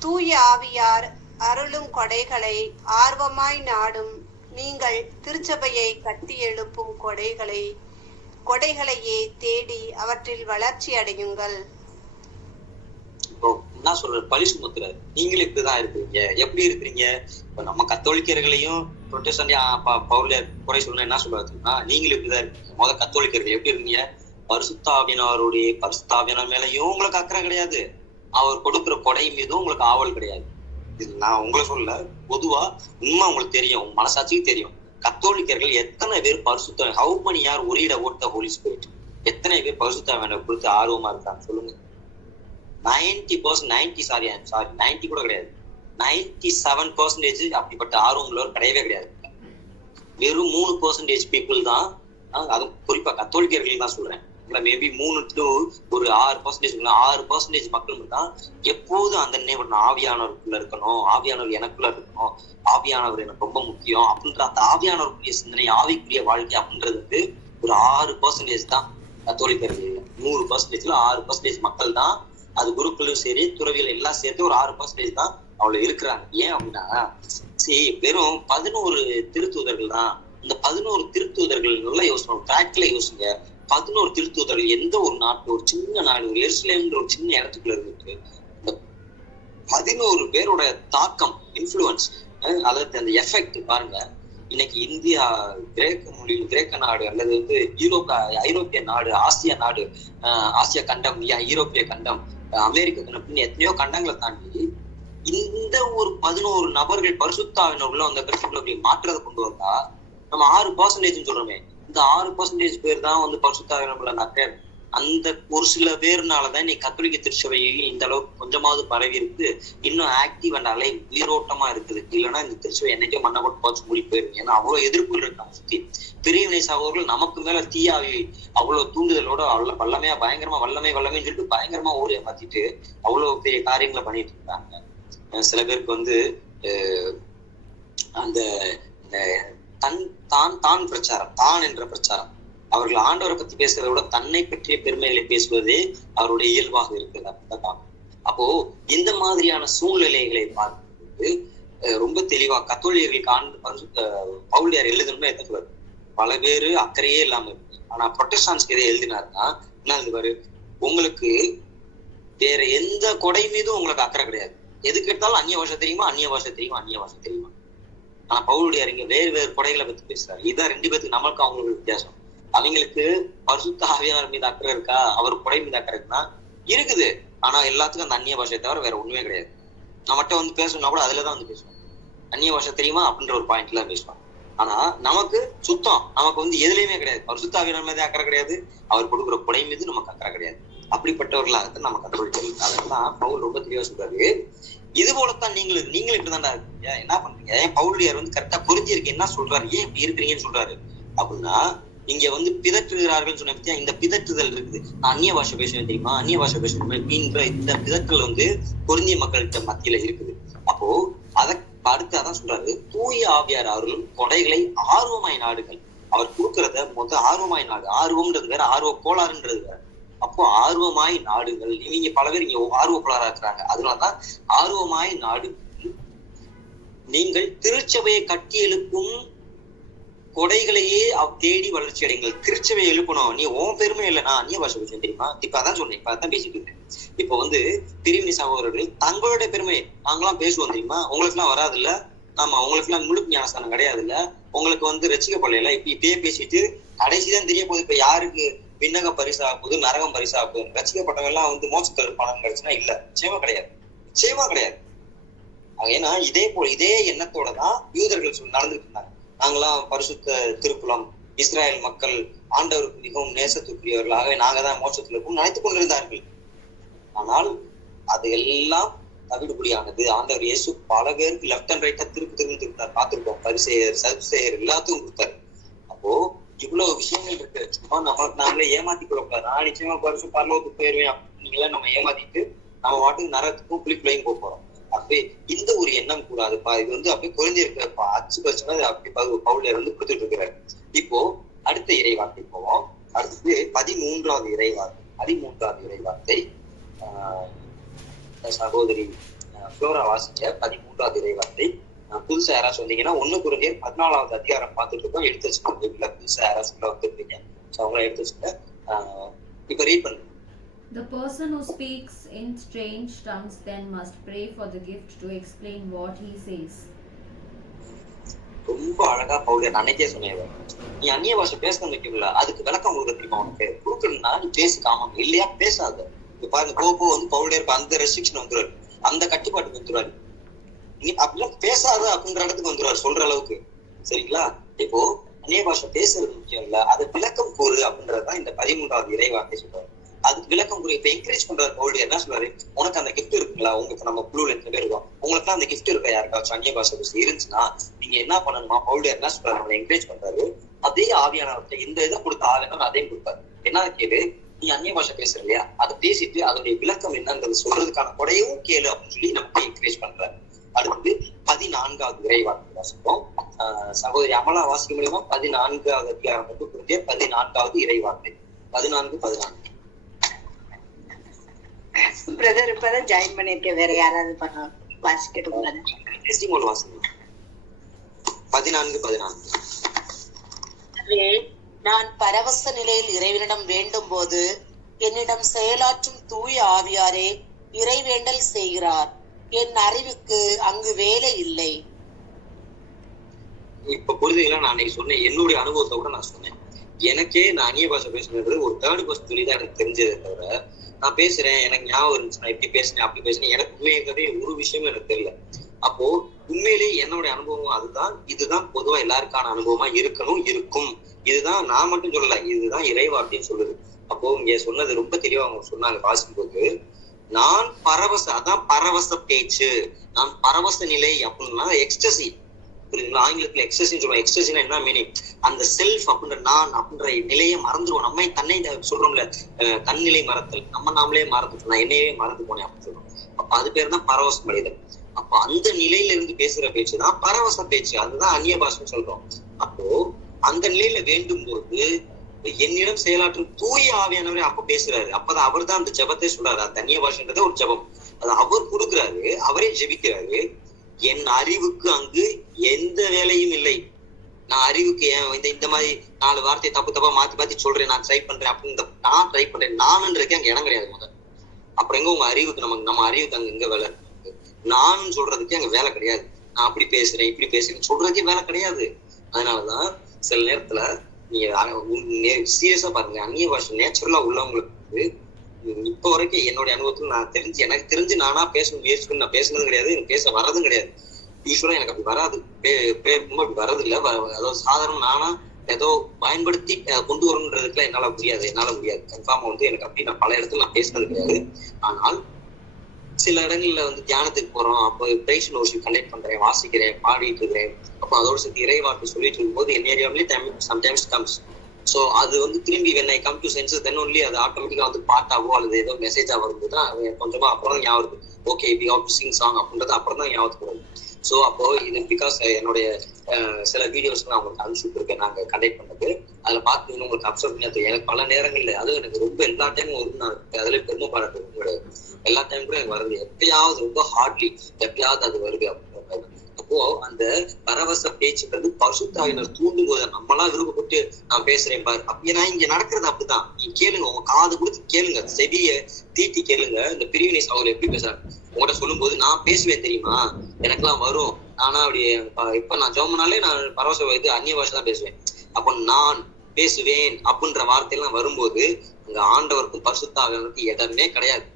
தூய ஆவியார் அருளும் கொடைகளை ஆர்வமாய் நாடும் நீங்கள் திருச்சபையை கட்டி எழுப்பும் கொடைகளையே தேடி அவற்றில் வளர்ச்சி அடையுங்கள். இப்போ என்ன சொல்ற, பழி சுமத்துறாரு. நீங்களும் இப்படிதான் இருக்கிறீங்க. எப்படி இருக்கிறீங்க? இப்ப நம்ம கத்தோலிக்கர்களையும் புரொட்டஸ்டன்ட் பவுலர் குறை சொல்லணும் என்ன சொல்றாருன்னா, நீங்களும் இப்படிதான் இருக்கீங்க. கத்தோலிக்கர்கள் எப்படி இருக்கீங்க? பரிசுத்தாவியானவர் மேலையும் உங்களுக்கு அக்கறை கிடையாது, அவர் கொடுக்குற கொடை மீதும் உங்களுக்கு ஆவல் கிடையாது. இது நான் உங்களை சொல்ல, பொதுவா உண்மை உங்களுக்கு தெரியும், உங்க மனசாட்சிக்கு தெரியும். கத்தோலிக்கர்கள் எத்தனை பேர் பரிசுத்த ஹவு மணி யார் ஒரீட ஓட்ட ஹோலி ஸ்பிரிட், எத்தனை பேர் பரிசுத்தாவியானவர் குறித்து ஆர்வமா இருக்காங்க சொல்லுங்க? 90% கூட கிடையாது, 97% அப்படிப்பட்ட ஆர்வம் உள்ளவர் கிடையவே கிடையாது. வெறும் 3% பீப்புள் தான், அதுவும் குறிப்பா கத்தோலிக்கர்கள் தான் சொல்றேன், மேபி 3 to 6% மக்கள் தான் எப்போதும் அந்த நினைவு ஆவியானவருக்குள்ள இருக்கணும், ஆவியானவர் எனக்குள்ள இருக்கணும், ஆவியானவர் எனக்கு ரொம்ப முக்கியம் அப்படின்ற அந்த ஆவியானவருக்குரிய சிந்தனை, ஆவிக்குரிய வாழ்க்கை அப்படின்றது வந்து ஒரு 6% தான் கத்தோலிக்கர்கள். 100%ல 6% மக்கள் தான், அது குருக்களும் சரி துறவிகள் எல்லாம் சேர்த்து ஒரு 6% தான் அவ்வளவு இருக்கிறாங்க. ஏன் அப்படின்னா, வெறும் 11 திருத்தூதர்கள் தான். இந்த 11 திருத்தூதர்கள் நல்லா யோசனை, ஃபேக்ட்ல யோசிங்க. 11 திருத்தூதர்கள் எந்த ஒரு நாட்டு, ஒரு சின்ன நாடு, ஒரு எருசலேம்ன்ற ஒரு சின்ன இடத்துக்குள்ள இருந்துட்டு இந்த 11 பேரோட தாக்கம், இன்ஃப்ளூயன்ஸ், அதாவது அந்த எஃபெக்ட் பாருங்க. இன்னைக்கு இந்தியா, கிரேக்க நாடு அல்லது வந்து ஐரோப்பிய நாடு, ஆசியா நாடு, ஆசியா கண்டம், யூரோப்பிய கண்டம், அமெரிக்க கண்டம், எத்தனையோ கண்டங்களை தாண்டி இந்த ஒரு 11 நபர்கள் பரிசுத்தாவினருக்குள்ள அந்த கருத்துக்களை மாற்றத்தை கொண்டு வந்தா நம்ம 6% சொல்றோமே, இந்த 6% பேர் தான் வந்து பரிசுத்தாவினருக்குள்ள அந்த ஒரு சில பேர்னாலதான் இன்னைக்கு கத்தோலிக்க திருச்சபையில் இந்த அளவுக்கு கொஞ்சமாவது பரவி இருக்கு, இன்னும் ஆக்டிவ் அண்ட் அலை உயிரோட்டமா இருக்குது. இல்லைன்னா இந்த திருச்சபை என்னைக்கோ மண்ணை போட்டு போச்சு மூடி போயிருக்கு. ஏன்னா அவ்வளவு எதிர்ப்புகள் இருக்காங்க சுத்தி. பிரிவினை சகோதரர்கள் நமக்கு மேல தீயாவி அவ்வளவு தூண்டுதலோட அவ்வளவு வல்லமையா பயங்கரமா வல்லமைன்னு சொல்லிட்டு பயங்கரமா ஊரை மாத்திட்டு அவ்வளவு பெரிய காரியங்களை பண்ணிட்டு இருக்காங்க. சில பேருக்கு வந்து அந்த தான் பிரச்சாரம், தான் என்ற பிரச்சாரம், அவர்கள் ஆண்டவரை பத்தி பேசுறதை விட தன்னை பற்றிய பெருமைகளை பேசுவதே அவருடைய இயல்பாக இருக்கிறது. அப்படிதான். அப்போ இந்த மாதிரியான சூழ்நிலைகளை பார்க்கும்போது ரொம்ப தெளிவா கத்தோலியர்களுக்கு பவுலியார் எழுதணும்னு எடுத்துக்குவாரு. பல பேரு அக்கறையே இல்லாம இருக்கு. ஆனா புரொட்டஸ்டன்ட்ஸ்க்கு எதை எழுதினாருன்னா என்ன எழுதுவாரு, உங்களுக்கு வேற எந்த கொடை மீதும் உங்களுக்கு அக்கறை கிடையாது, எதுக்கு எடுத்தாலும் அந்நிய பாஷை தெரியுமா. ஆனா பவுலுடைய அறிஞ வேறு கொடைகளை பத்தி பேசுறாரு. இதுதான் 2 பேருக்கு நம்மளுக்கு அவங்களுக்கு வித்தியாசம். அவங்களுக்கு பரிசுத்த ஆவியானவர் மீது அக்கறை இருக்கா, அவர் கொடை மீது அக்கறை இருக்குன்னா இருக்குது. ஆனா எல்லாத்துக்கும் அந்த அந்நிய பாஷையை தவிர வேற ஒண்ணுமே கிடையாது. நம்மகிட்ட வந்து பேசணும்னா கூட அதுலதான் வந்து பேசுவாங்க. அந்நிய பாஷை தெரியுமா அப்படின்ற ஒரு பாயிண்ட்ல பேசுவாங்க. ஆனா நமக்கு சுத்தம், நமக்கு வந்து எதுலையுமே கிடையாது. பரிசுத்த ஆவியானவர் மீது அக்கறை கிடையாது, அவர் கொடுக்குற கொடை மீது நமக்கு அக்கறை கிடையாது. அப்படிப்பட்டவர்களாகத்தான் நம்ம கற்றுக்கொள்கிறோம். அதெல்லாம் பவுல் ரொம்ப தெளிவா சொல்றாரு. இது போலத்தான் நீங்களும் இப்படிதான்டா இருக்கீங்க, என்ன பண்றீங்க? பவுலியார் வந்து கரெக்டா புரிஞ்சிருக்கு என்ன சொல்றாரு, ஏன் இப்படி இருக்கிறீங்கன்னு சொல்றாரு அப்படின்னா, இங்க வந்து பிதற்றுகிறார்கள் சொன்ன பத்தியா, இந்த பிதற்றுதல் இருக்குது. அந்நிய பாஷை பேசுவேன் தெரியுமா, அந்நிய பாஷை பேசுவேன் இந்த பிதற்றல் வந்து கொரிந்திய மக்கள்கிட்ட மத்தியில இருக்குது. அப்போ அதை அடுத்தாதான் சொல்றாரு, தூய ஆவியார் அவர்களும் கொடைகளை ஆர்வமாய் நாடுகள். அவர் கொடுக்கறத ஆர்வமாய் நாடு. ஆர்வம்ன்றது வேற, ஆர்வ கோளாறுன்றது வேற. அப்போ ஆர்வமாய் நாடுகள். இவங்க பல பேர் இங்க ஆர்வ கோளாறா இருக்கிறாங்க. அதனாலதான் ஆர்வமாய் நாடு நீங்கள் திருச்சபையை கட்டி எழுப்பும் கொடைகளையே தேடி வளர்ச்சி அடைங்கள். திருச்சபை எழுப்பணும். நீ ஓன் பெருமை இல்லைனா அந்நிய பாஷை பேச தெரியுமா? இப்ப அதான் சொன்னேன், இப்ப அதான் பேசிட்டு இருக்கேன். இப்போ வந்து பிரிவினை சகோதரர்கள் தங்களுடைய பெருமை நாங்களாம் பேசுவோம் தெரியுமா? உங்களுக்கு எல்லாம் வராது இல்ல? ஆமா, உங்களுக்கு எல்லாம் முழு ஞானஸ்தானம் கிடையாது இல்ல? உங்களுக்கு வந்து ரசிக்கப்படல. இப்ப இப்பயே பேசிட்டு கடைசிதான் தெரிய போகுது இப்ப யாருக்கு விண்ணக பரிசா போகுது, நரகம் பரிசா போகுது. ரசிக்கப்பட்டவங்க எல்லாம் வந்து மோட்சத்தில் பணம் கிடைச்சுன்னா இல்ல, நிச்சயமா கிடையாது, நிச்சயமா கிடையாது. ஏன்னா இதே எண்ணத்தோட தான் யூதர்கள் நடந்துட்டு இருந்தாங்க. நாங்களாம் பரிசுத்த திருக்குலம், இஸ்ராயல் மக்கள் ஆண்டவருக்கு மிகவும் நேசத்துக்குரியவர்களாக நாங்க தான் மோட்சத்துல இருக்கும் நினைத்துக் கொண்டிருந்தார்கள். ஆனால் அது எல்லாம் தவிடுபடியானது. ஆண்டவர் இயேசு பல பேருக்கு லெப்ட் அண்ட் ரைட்டா திருப்பிட்டார். பார்த்திருக்கோம். பரிசேயர், சதுசேயர் எல்லாத்துக்கும் கொடுத்தாரு. அப்போ இவ்வளவு விஷயங்கள் இருக்கு. சும்மா நாமளே ஏமாத்தி கொடுக்கூடாது. நான் நிச்சயமா பரிசு பரலோகத்துக்கு போயிருவேன் அப்படிங்களா நம்ம ஏமாத்திட்டு நம்ம வாட்டுக்கு நரகத்துக்கும் புளிக்குள்ளையும் போறோம். அப்படி இந்த ஒரு எண்ணம் கூடாதுப்பா. இது வந்து அப்படியே குறைஞ்சிருக்கிறப்பா. அச்சு பரிசுனா அப்படி பவுலர் வந்து கொடுத்துட்டு இருக்கிறாரு. இப்போ அடுத்த இறைவார்த்தை போவோம். அடுத்தது 13வது இறைவார்த்தை. 13வது இறைவார்த்தை சகோதரி ஃப்ளோரா வாசிச்ச 13வது இறைவார்த்தை. புதுசா யாராவது சொன்னீங்கன்னா 1 கொரிந்தியர் 14வது அதிகாரம் பார்த்துட்டு இருக்கோம். எடுத்து வச்சுக்கோங்க. புதுசா யாராவது சொல்ல வந்துருக்கீங்க, அவங்கள எடுத்து வச்சுக்க. இப்ப ரீட் பண்ணுங்க. The person who speaks in strange tongues then must pray for the gift to explain what he says. ரொம்ப அழகா பவுலர் அன்னைக்கே சொன்னேன். நீ அந்நிய பாஷை பேசணும் வைக்கல, அதுக்கு விளக்கம் கொடுக்க தெரியுமா? உனக்கு கொடுக்கணும்னா நீ பேசிக்காம இல்லையா பேசாத. இப்ப பாருங்க, போப்போ வந்து பவுலர் அந்த ரெஸ்ட்ரிக்ஷன் வந்துருவாரு, அந்த கட்டுப்பாட்டுக்கு வந்துருவாரு. நீ அப்படிலாம் பேசாத அப்படின்ற இடத்துக்கு வந்துருவாரு சொல்ற அளவுக்கு. சரிங்களா? இப்போ அந்நிய பாஷை பேசுறது முக்கியம் இல்ல, அது விளக்கம் கூறு அப்படின்றதுதான் இந்த 13வது இறைவார்த்தை சொல்றாரு. அதுக்கு விளக்கம் கூறு. இப்ப என்கரேஜ் பண்றாரு பவுலர். என்ன சொல்றாரு? உனக்கு அந்த கிஃப்ட் இருக்குங்களா? உங்களுக்கு நம்ம குழுல எத்தனை பேர் இருக்கோம், உங்களுக்கு அந்த கிஃப்ட் இருக்கா? யாருக்காச்சும் அந்நிய பாஷை இருந்துச்சுன்னா நீங்க என்ன பண்ணணுமா? பவுலர் என்ன சொல்றாரு? நம்மளை என்கரேஜ் பண்றாரு. அதே ஆவியானவர்கிட்ட இந்த இதை கொடுத்த ஆவியானவர் அதையும் கொடுப்பாரு. என்ன கேளு, நீ அந்நிய பாஷை பேசுற இல்லையா, அதை பேசிட்டு அதோடைய விளக்கம் என்னன்றது சொல்றதுக்கான கொடையும் கேளு அப்படின்னு சொல்லி நமக்கு என்கரேஜ் பண்றாரு. அடுத்து 14வது இறைவார்த்தை வாசிப்போம். சகோதரி அமலா வாசிக்க முடியுமா? 14வது அதிகாரம் 14வது இறைவார்த்தை 14. பிரதர் இப்பதான் ஜாயின் பண்ணிருக்கேன். வேற யாராவது வாசிக்கிட்டு 14. நான் பரவச நிலையில் இறைவனிடம் வேண்டும் போது என்னிடம் செயலாற்றும் தூய ஆவியாரே இறைவேண்டல் செய்கிறார். என் அறிவுக்கு அங்கு வேலை இல்லை. இப்ப புரிதல நான் அன்னைக்கு சொன்னேன். என்னுடைய அனுபவத்தை கூட நான் சொன்னேன். எனக்கே நான் அந்நிய பாஷை பேசுறது ஒரு தேர்ட் பர்சன் துணிதான் எனக்கு தெரிஞ்சதை தவிர, நான் பேசுறேன் எனக்கு ஞாபகம் இருந்துச்சு, நான் இப்படி பேசினேன் அப்படி பேசினேன், எனக்கு உண்மையாகவே ஒரு விஷயமும் எனக்கு தெரியல. அப்போ உண்மையிலேயே என்னுடைய அனுபவம் அதுதான். இதுதான் பொதுவா எல்லாருக்கான அனுபவமா இருக்கணும், இருக்கும். இதுதான் நான் மட்டும் சொல்லல, இதுதான் இறைவார்த்தைன்னு சொல்லுது. அப்போ இங்க சொன்னது ரொம்ப தெளிவா அவங்க சொன்னாங்க வாசிக்கும் போது. நான் அதான் பரவச பேச்சு, நான் பரவச நிலை அப்படின்னா எக்ஸ்டசி. புரியுதுங்களா? ஆங்கிலத்துல எக்ஸ்டசின்னு சொல்லுவோம். எக்ஸ்டசினா என்ன மீனிங்? அந்த செல்ஃப் அப்படின்ற நான் அப்படின்ற நிலையை மறந்துடுவோம். நம்ம தன்னை சொல்றோம்ல, தன்னிலை மறத்தல். நாமளே மறந்துட்டோம். நான் என்னையே மறந்து போனேன் அப்படின்னு சொல்றோம். அப்ப அது பேர் தான் பரவசம் அடைதல். அப்ப அந்த நிலையில இருந்து பேசுற பேச்சு தான் பரவச பேச்சு. அதுதான் அந்நிய பாஷைன்னு சொல்றோம். அப்போ அந்த நிலையில வேண்டும் போது என்னிடம் செயலாற்றும் தூய ஆவியானவரே அப்ப பேசுறாரு. அப்பதான் அவர் தான் அந்த ஜெபத்தை சொல்றாரு. அது அந்நிய பாஷைன்றதே ஒரு ஜெபம். அது அவர் கொடுக்குறாரு, அவரே ஜெபிக்கிறாரு. என் அறிவுக்கு அங்கு எந்த வேலையும் இல்லை. நான் அறிவுக்கு இந்த மாதிரி 4 வார்த்தையை தப்பா மாத்தி சொல்றேன், நான் ட்ரை பண்றேன் அப்படின்னு நான் ட்ரை பண்றேன் நானுன்றதுக்கு அங்க இடம் கிடையாது. முதல் அப்புறம் எங்க உங்க அறிவுக்கு நம்ம அறிவுக்கு அங்க எங்க வேலை? நான் சொல்றதுக்கு அங்க வேலை கிடையாது. நான் அப்படி பேசுறேன் இப்படி பேசுறேன் சொல்றதுக்கே வேலை கிடையாது. அதனாலதான் சில நேரத்துல நீங்க சீரியஸா பாருங்க, அந்நிய பாஷை நேச்சுரலா உள்ளவங்களுக்கு இப்ப வரைக்கும் என்னுடைய அனுபவத்துல எனக்கு தெரிஞ்சு நானா பேச முயற்சி பண்ணி நான் பேசுனதும் கிடையாது, எனக்கு பேச வர்றதும் கிடையாது. யூஸ்வலா எனக்கு அப்படி வராது, ரொம்ப அப்படி வர்றது இல்லை. அதாவது சாதாரண நானா ஏதோ பயன்படுத்தி கொண்டு வரணுன்றதுக்குலாம் என்னால முடியாது. கன்ஃபார்மா எனக்கு அப்படி நான் பல இடத்துல நான் பேசுனது கிடையாது. ஆனால் சில இடங்கள்ல தியானத்துக்கு போறோம், அப்போ பிரைஸ் அண்ட் வொர்ஷிப் கண்டக்ட் பண்றேன், வாசிக்கிறேன், பாடிட்டு இருக்கிறேன். அப்போ அதோட சேர்த்து இறைவார்த்தை சொல்லிட்டு இருக்கும்போது என் ஏரியாவிலே சம்டைம்ஸ் கம்ஸ். ஸோ அது திரும்பி when I come to senses then only அது ஆட்டோமேட்டிக்கா பாட்டாவோ அல்லது ஏதோ மெசேஜா வரும்போது தான் கொஞ்சமா அப்புறம் தான் ஞாபகம் இருக்கு. Okay we have to sing song அப்படின்றது அப்புறம் தான் ஞாபகத்துக்கு வரும். ஸோ அப்போ இது பிகாஸ் என்னுடைய சில வீடியோஸ் நான் உங்களுக்கு அனுப்பிச்சுட்டு இருக்கேன் நாங்க கண்டக்ட் பண்ணது. அதுல பார்த்து உங்களுக்கு அப்சர்வ் பண்ணி எனக்கு பல நேரங்கள்ல அது எனக்கு ரொம்ப எல்லா டைமும் வரும். நான் அதுல பெருமை பாராட்டு எல்லா டைம் கூட எனக்கு வருது. எப்பயாவது ரொம்ப ஹார்ட்லி எப்பயாவது அது வருது அப்படின்ற. அப்போ அந்த பரவச பேச்சுக்கிறது பரிசுத்தாவினர் தூண்டும் போது நம்மளாம் விருப்பப்பட்டு நான் பேசுறேன் பாரு. அப்ப நான் இங்க நடக்கிறது அப்படிதான். நீங்க கேளுங்க, உங்க காது கொடுத்து கேளுங்க, செவிய தீட்டி கேளுங்க. இந்த பிரிவினை சகோதரர் எப்படி பேசுறாரு உங்கள்கிட்ட சொல்லும் போது, நான் பேசுவேன் தெரியுமா, எனக்கெல்லாம் வரும், நானா அப்படி இப்ப நான் ஜோமனாலே நான் பரவச இது அந்நிய பாஷை தான் பேசுவேன். அப்போ நான் பேசுவேன் அப்படின்ற வார்த்தையெல்லாம் வரும்போது அங்க ஆண்டவருக்கும் பரிசுத்தாவினருக்கும் இடமே கிடையாது.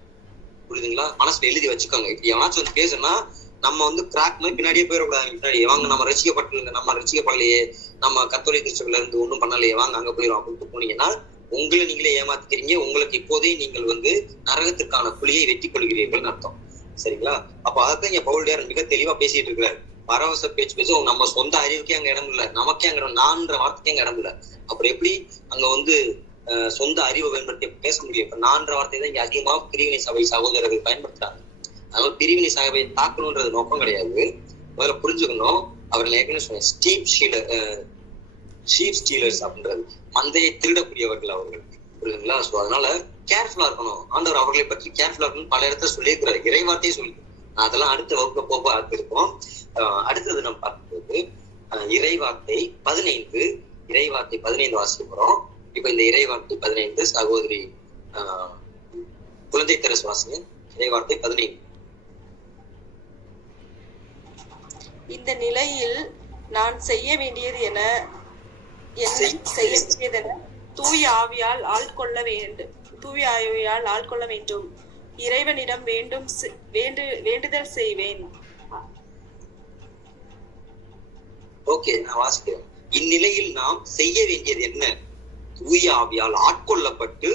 புரியுதுங்களா? மனசுல எழுதி வச்சுக்கோங்க. இப்படி எவனாச்சும் வந்து பேசுனா நம்ம வந்து கிராக் மாதிரி பின்னாடியே போயிடக்கூடாது. பின்னாடி வாங்க நம்ம ரசிக்கப்பட்டு நம்ம ரசிக்கப்படலையே, நம்ம கத்தோலிக்க திருச்சபையில இருந்து ஒண்ணும் பண்ணலையே, வாங்க அங்க போயிடும் அப்படின்ட்டு போனீங்கன்னா உங்களை நீங்களே ஏமாத்திக்கிறீங்க. உங்களுக்கு இப்போதே நீங்கள் வந்து நரகத்திற்கான குழியை வெட்டி கொள்கிறீர்கள் அர்த்தம். சரிங்களா? அப்ப அதான் இங்க பவுல்டியார் மிக தெளிவா பேசிட்டு இருக்கிறாரு. பரவச பேச்சு பேச நம்ம சொந்த அறிவுக்கே அங்க இடம் இல்லை, நமக்கே அங்க நான்ற வார்த்தைக்கே அங்க இடம் இல்லை. அப்புறம் எப்படி அங்க வந்து சொந்த அறிவை பயன்படுத்தி பேச முடியும்? இப்ப நான்ற வார்த்தை தான் இங்க அதிகமாக பிரிவினை சபை சகோதரர்கள் பயன்படுத்துறாங்க. அதனால பிரிவினை சபையை தாக்கணும்ன்றது நோக்கம் கிடையாது. முதல்ல புரிஞ்சுக்கணும். அவர்கள் ஏற்கனவே சொன்னேன், ஷீப் ஸ்டீலர்ஸ் அப்படின்றது மந்தையை திருடக்கூடியவர்கள் அவர்கள். புரியுதுங்களா? சோ அதனால கேர்ஃபுல்லா இருக்கணும். ஆண்டவர் அவர்களை பற்றி கேர்ஃபுல்லா இருக்கணும் பல இடத்துல சொல்லியிருக்கிறார், இறைவார்த்தையே சொல்லி. அதெல்லாம் அடுத்த வகுப்புல போக பார்த்துருக்கோம். அடுத்தது நம்ம பார்க்கும்போது இறைவார்த்தை 15 இறைவார்த்தை 15 வாசிக்க போறோம். இப்ப இந்த இறைவார்த்தை 15 சகோதரி குழந்தை தெரசு வாசிங்க. இறைவார்த்தை 15. இந்த நிலையில் நான் செய்ய வேண்டியது என தூய ஆவியால் ஆட்கொள்ள வேண்டும். இறைவனிடம் வேண்டுதல் செய்வேன். ஓகே, நான் வாசிக்கிறேன். இந்நிலையில் நாம் செய்ய வேண்டியது என்ன? தூய ஆவியால் ஆட்கொள்ளப்பட்டு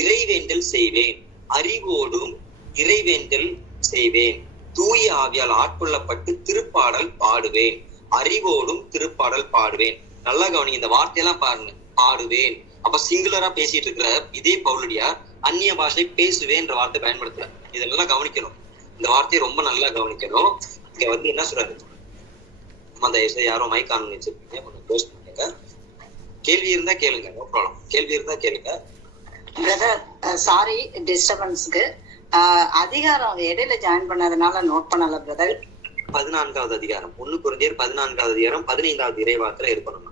இறைவேண்டல் செய்வேன். அறிவோடும் இறைவேண்டல் செய்வேன். தூய ஆவியால் ஆட்கொள்ளப்பட்டு திருப்பாடல் பாடுவேன். அறிவோடும் திருப்பாடல் பாடுவேன். நல்லா கவனிங்க, இந்த வார்த்தையெல்லாம் பாருங்க. பாடுவேன். அப்ப சிங்குலரா பேசிட்டு இருக்கிற இதே பவுலடியார் அந்நிய பாஷை பேசுவேன்ற வார்த்தை பயன்படுத்துற. இதெல்லாம் கவனிக்கணும். இந்த வார்த்தையை ரொம்ப நல்லா கவனிக்கணும். இங்க வந்து என்ன சொல்றாரு? அந்த யாரோ மைக் ஆன் வச்சிருக்கீங்க, கொஞ்சம் க்ளோஸ் பண்ணுங்க. கேள்வி இருந்தா கேளுங்க, நோ ப்ராப்ளம். கேள்வி இருந்தா கேளுங்க. பிரதர் சாரி டிஸ்டர்பன்ஸ்க்கு. அதிகாரம் இடையில ஜாயின் பண்ணதுனால நோட் பண்ணல பிரதர். 14வது அதிகாரம் 1 கொரிந்தியர் 14வது அதிகாரம் 15வது இறைவாக்குல இருக்கணும்.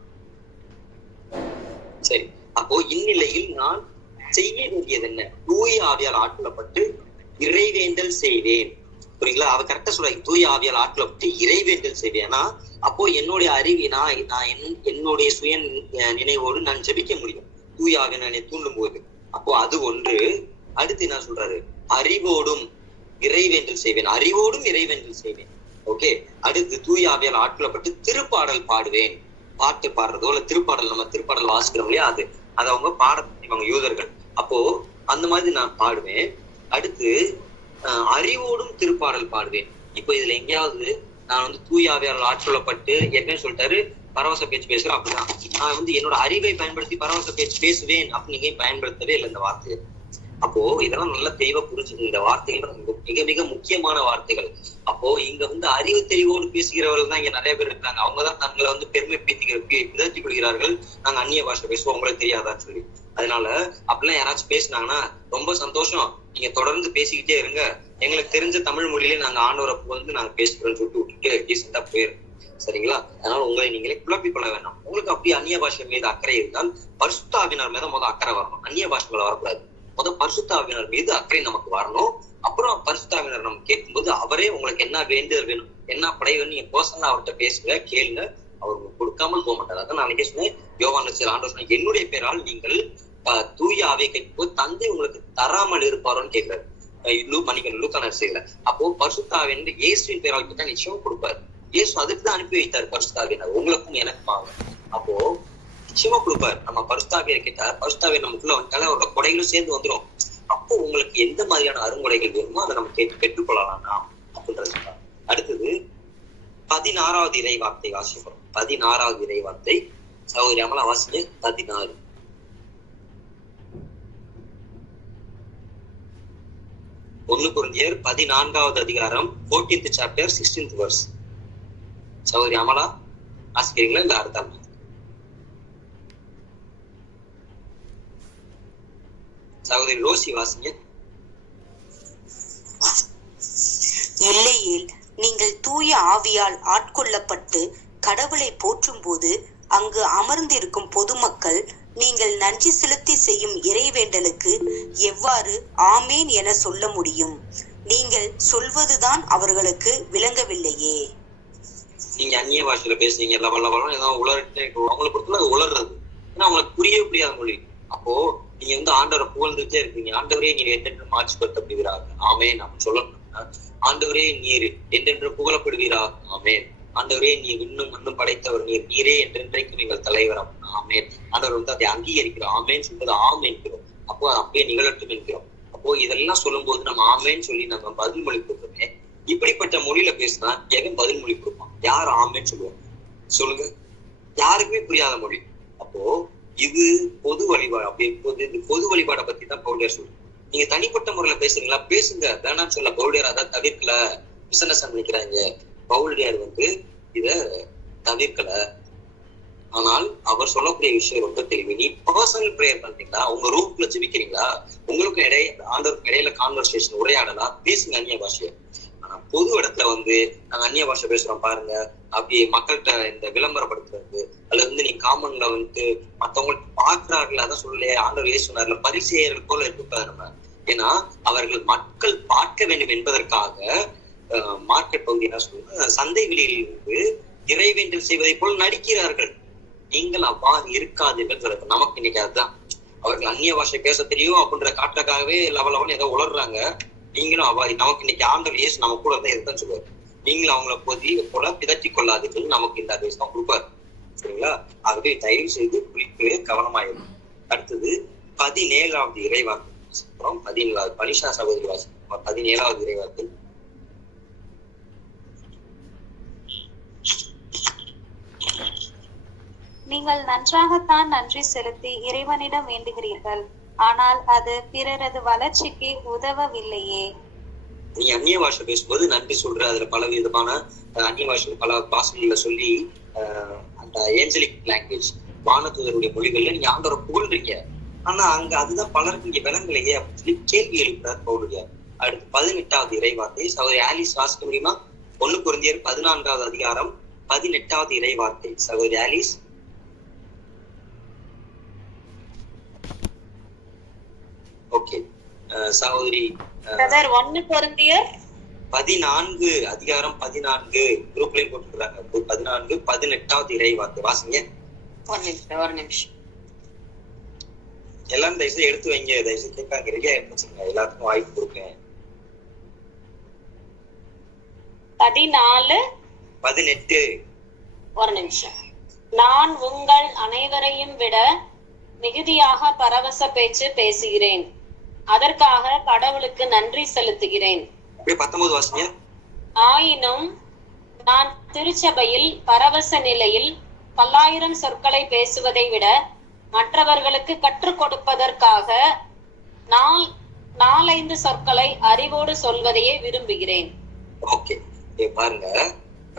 சரி, அப்போ இந்நிலையில் நான் செய்ய வேண்டியது என்ன? தூய ஆவியால் ஆட்கொள்ளப்பட்டு இறைவேண்டல் செய்வேன். புரியுங்களா? அவ கரெக்டா சொல்றாங்க. தூய ஆவியால் ஆட்கொள்ளப்பட்டு இறைவேண்டல் செய்வேன்னா அப்போ என்னுடைய அறிவினா நான் என்னுடைய சுய நினைவோடு நான் ஜெபிக்க முடியும். தூய ஆவியை நான் தூண்டும் போது. அப்போ அது ஒன்று. அடுத்து என்ன சொல்றாரு? அறிவோடும் இறைவேண்டல் செய்வேன். அறிவோடும் இறைவேண்டல் செய்வேன். ஓகே. அடுத்து தூய ஆவியால் ஆட்கொள்ளப்பட்டு திருப்பாடல் பாடுவேன். பாட்டு பாடுறதோ இல்ல திருப்பாடல், நம்ம திருப்பாடல் வாசிக்கிறோம் இல்லையா, அது அவங்க பாடுவாங்க யூதர்கள். அப்போ அந்த மாதிரி நான் பாடுவேன். அடுத்து அறிவோடும் திருப்பாடல் பாடுவேன். இப்போ இதுல எங்கேயாவது நான் வந்து தூய ஆவியால் ஆட்கொள்ளப்பட்டு ஏற்கனவே சொல்லிட்டாரு பரவச பேச்சு பேசுறேன் அப்படிதான். நான் வந்து என்னோட அறிவை பயன்படுத்தி பரவச பேச்சு பேசுவேன் அப்படின்னு நீங்க பயன்படுத்தவே இல்லை இந்த வார்த்தையை. அப்போ இதெல்லாம் நல்லா தெளிவா புரிஞ்சுக்கணும். இந்த வார்த்தைகள் மிக மிக முக்கியமான வார்த்தைகள். அப்போ இங்க வந்து அறிவு தெளிவோடு பேசுகிறவர்கள் தான் இங்க நிறைய பேர் இருக்காங்க. அவங்கதான் தங்களை வந்து பெருமை பிதற்றி கொள்கிறார்கள். நாங்க அந்நிய பாஷை பேசுவோம், உங்களுக்கு தெரியாதான்னு சொல்லி. அதனால அப்படிலாம் யாராச்சும் பேசினாங்கன்னா ரொம்ப சந்தோஷம், நீங்க தொடர்ந்து பேசிக்கிட்டே இருங்க, எங்களுக்கு தெரிஞ்ச தமிழ் மொழியிலே நாங்க ஆண்டவரை வந்து நாங்க பேசுகிறோம்னு சொல்லிட்டு விட்டுட்டு டீசெண்டா போயிருக்கு. சரிங்களா? அதனால உங்களை நீங்களே குழப்பிக் கொள்ள வேண்டாம். உங்களுக்கு அப்படி அந்நிய பாஷை மீது அக்கறை இருந்தால் பரிசுத்த ஆவியினர் மீது முதல் அக்கறை வரணும். அந்நிய பாஷைகளை வரக்கூடாது. முதல் பரிசுத்த ஆவியினர் மீது அக்கறை நமக்கு வரணும். அப்புறம் பரிசுத்த ஆவியினர் நம்ம கேட்கும்போது அவரே உங்களுக்கு என்ன வேண்டுதல் வேணும், என்ன படை வேணும், நீங்க பர்சனலா அவர்கிட்ட பேசுங்க, கேளுங்க. அவர் உங்களுக்கு கொடுக்காமல் போக மாட்டார். அதான் நான் சொன்னேன், யோவான் ஆண்டவர் சொன்ன என்னுடைய பேரால் நீங்கள் தூய ஆவியை கேட்கும்போது தந்தை உங்களுக்கு தராமல் இருப்பாரோன்னு கேட்கிறாரு. லூக்கான செய்யல. அப்போ பரிசுத்த ஆவியினர் இயேசுவின் பேரால் கேட்டா நிச்சயம் கொடுப்பாரு. இயேசு அதுக்கு தான் அனுப்பி வைத்தார் பரிசுத்த ஆவியினர், உங்களுக்கும் எனக்கும் ஆகும். அப்போ நிச்சயமா கொடுப்பாரு. நம்ம பரிசுத்த ஆவியை கேட்டா பரிசுத்த ஆவியை நமக்குள்ள வந்துட்டாலே அவரோட கொடைகளும் சேர்ந்து வந்துடும். அப்போ உங்களுக்கு எந்த மாதிரியான அருங்கொடைகள் வேணுமோ அதை நம்ம பெற்றுக்கொள்ளலாம் அப்படின்றது. அடுத்தது 16வது இறை வார்த்தை வாசிக்கிறோம். 16வது இறை வார்த்தை சகோதரி அமலா வாசிங்க. 16 1 கொரிந்தியர் 14வது அதிகாரம் 14th chapter 16th verse. சகோதரி அமலா வாசிக்கிறீங்களா இல்ல அர்த்தம்? சகோதரி ரோசி வாசிங்க. இல்லையில் நீங்கள் தூய ஆவியால் ஆட்கொள்ளப்பட்டு கடவுளை போற்றும் போது அங்கு அமர்ந்திருக்கும் பொதுமக்கள் நீங்கள் நன்றி செலுத்தி செய்யும் இறைவேண்டலுக்கு எவ்வாறு ஆமேன் என சொல்ல முடியும்? நீங்கள் சொல்வதுதான் அவர்களுக்கு விளங்கவில்லையே. நீங்க அந்நிய பாஷையில பேசுறீங்க, ஏதாவது உளறிட்டு அவங்களை பொறுத்தவரை அது உளர்றது. ஏன்னா அவங்களுக்கு புரியவே புரியாத மொழி. அப்போ நீங்க ஆண்டவரை புகழ்ந்துட்டே இருக்கீங்க. ஆண்டவரே நீர் என்றென்று மாட்சிப்படுத்தப்படுவீராக, ஆமேன். நம்ம சொல்லணும், ஆண்டவரே நீர் என்றென்று புகழப்படுவீராக, ஆமேன். ஆண்டவரே நீ இன்னும் மண்ணும் படைத்தவர் நீர், நீரே என்றென்றைக்கும் எங்கள் தலைவரம், ஆமேன். ஆண்டவர் அதை அங்கீகரிக்கிறோம், ஆமேன் சொல்றது ஆம் என்கிறோம். அப்போ அப்படியே நிகழட்டும் என்கிறோம். அப்போ இதெல்லாம் சொல்லும் போது நம்ம ஆமேன்னு சொல்லி நம்ம பதில் மொழி கொடுப்போமே. இப்படிப்பட்ட மொழியில பேசினா எவன் பதில் மொழி கொடுப்பான்? யார் ஆமேன்னு சொல்லுவாங்க? சொல்லுங்க. யாருக்குமே புரியாத மொழி. அப்போ இது பொது வழிபாடு. அப்படி இப்போது இந்த பொது வழிபாடை பத்தி தான் பவுலியார் சொல்லுங்க. நீங்க தனிப்பட்ட முறையில பேசுறீங்களா? பேசுங்க, வேணான்னு சொல்ல. பவுலியார் அதான் தவிர்க்கல, பிசினஸ் நினைக்கிறாங்க. பவுலியார் இத தவிர்க்கல. ஆனால் அவர் சொல்லக்கூடிய விஷயம் ரொம்ப தெளிவு. நீ பர்சனல் பிரேயர் பண்றீங்களா? உங்க ரூம்ல ஜெபிக்கிறீங்களா? உங்களுக்கு ஆண்டவருக்கு இடையில கான்வர்சேஷன், உரையாடலாம், பேசுங்க அந்நிய பாஷையை. ஆனா பொது இடத்துல நாங்க அந்நிய பாஷை பேசுறோம் பாருங்க, அப்படி மக்கள்கிட்ட இந்த விளம்பரப்படுத்துறது, அல்லது நீ காமன்ல மத்தவங்களுக்கு பாக்குறார்கள், அதான் சொல்லலையே ஆண்டவர் இயேசு சொன்னார்ல, பரிசேயர்கள் போல இருப்பாரு நம்ம. ஏன்னா அவர்கள் மக்கள் பார்க்க வேண்டும் என்பதற்காக மார்க்கெட் பகுதி என்ன சொல்லுங்க, சந்தை வெளியில் இறைவேண்டல் செய்வதை போல் நடிக்கிறார்கள். நீங்கள் அவ்வாறு இருக்காதீர்கள் சொல்ல. நமக்கு இன்னைக்கு அதுதான், அவர்கள் அந்நிய பாஷை பேச தெரியும் அப்படின்ற காட்டுறதுக்காகவே லவலவன் ஏதோ உளர்றாங்க. நீங்களும் அவ்வாறு, நமக்கு இன்னைக்கு ஆண்டவர் இயேசு நம்ம கூட இருந்தா இதுதான் சொல்லுவாரு. நீங்களும் அவங்கள போல பிதற்றி கொள்ளாதீர்கள், நமக்கு இந்த அட்வைஸ் தான் கொடுப்பாரு. சரிங்களா? ஆகவே தயவு செய்து குறிப்பு கவனமாயிருக்கும். அடுத்தது 17வது இறைவாக்கு. அப்புறம் 17வது பனிஷா சகோதரி வாசி. 17வது இறைவாக்கு. நீங்கள் நன்றாகத்தான் நன்றி செலுத்தி இறைவனிடம் வேண்டுகிறீர்கள், ஆனால் அது பிறரது வளர்ச்சிக்கு உதவவில்லையே. நீ அந்நிய பாஷை பேசும்போது நன்றி சொல்ற, அதுல பல விதமான அந்நிய பாஷை பல பாஷைகள்ல சொல்லி அந்த ஏஞ்சலிக் லாங்குவேஜ், வானதூதருடைய மொழிகள்ல நீங்க ஆண்டவரை புகழ்றீங்க. ஆனா அங்க அதுதான் பலருக்கு இங்க விளங்கலையே அப்படின்னு சொல்லி கேள்வி எழுப்புறாரு பவுலியார். அடுத்து 18வது இறைவார்த்தை சகோதரி ஆலிஸ் வாசிக்க முடியுமா? 1 கொரிந்தியர் 14வது அதிகாரம் 18வது இறைவார்த்தை சகோதரி ஆலிஸ். ஓகே சகோதரி 1 கொரிந்தியர் 14 அதிகாரம் 14 குரூப்லயும் போட்டுருக்காங்க. 14 18வது இறைவார்த்தை வாசிங்க. ஒரு நிமிஷம் எல்லாரும் தயவுசெய்து எடுத்து வைங்க, தயவுசெய்து கேட்காங்க, ரெடியா எடுத்துச்சுங்க, எல்லாத்துக்கும் வாய்ப்பு கொடுக்கேன். 14 18. ஒரு நிமிஷம். நான் உங்கள் அனைவரையும் விட மிகுதியாக பரவச பேச்சு பேசுகிறேன், அதற்காக கடவுளுக்கு நன்றி செலுத்துகிறேன். 19 வாசிங்க. ஆயினும் நான் திருச்சபையில் பரவச நிலையில் 1000 சொற்களை பேசுவதை விட மற்றவர்களுக்கு கற்றுக் கொடுப்பதற்காக 4-5 சொற்களை அறிவோடு சொல்வதையே விரும்புகிறேன். ஓகே, பாருங்க,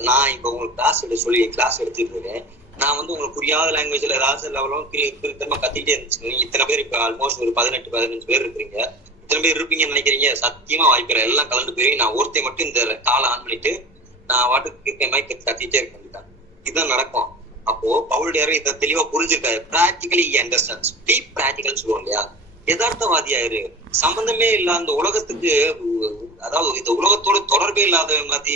நான் இப்ப உங்களுக்கு கிளாஸ் எடுத்துட்டு இருக்கேன். நான் உங்களுக்கு புரியாத லாங்குவேஜ்ல ஏதாவது லெவலும் திரும்ப கத்திட்டே இருந்துச்சு. இத்தனை பேர் இப்ப ஆல்மோஸ்ட் ஒரு 18-15 பேர் இருக்கிறீங்க. இத்தனை பேர் இருப்பீங்கன்னு நினைக்கிறீங்க? சத்தியமா வாய்ப்பில்லை, எல்லாம் கலந்து போய் நான் ஒருத்தையும் மட்டும் இந்த காலை ஆன் பண்ணிட்டு நான் வாட்டுக்கு மைக் கத்திட்டே இருக்க வேண்டியதான். இதுதான் நடக்கும். அப்போ பவுலியார் இதை தெளிவா புரிஞ்சிருக்காரு. Practically understands. பி பிராக்டிகல் சொல்லுவோம் இல்லையா? யதார்த்தவாதியாரு. சம்பந்தமே இல்லாத இந்த உலகத்துக்கு, அதாவது இந்த உலகத்தோட தொடர்பே இல்லாத மாதிரி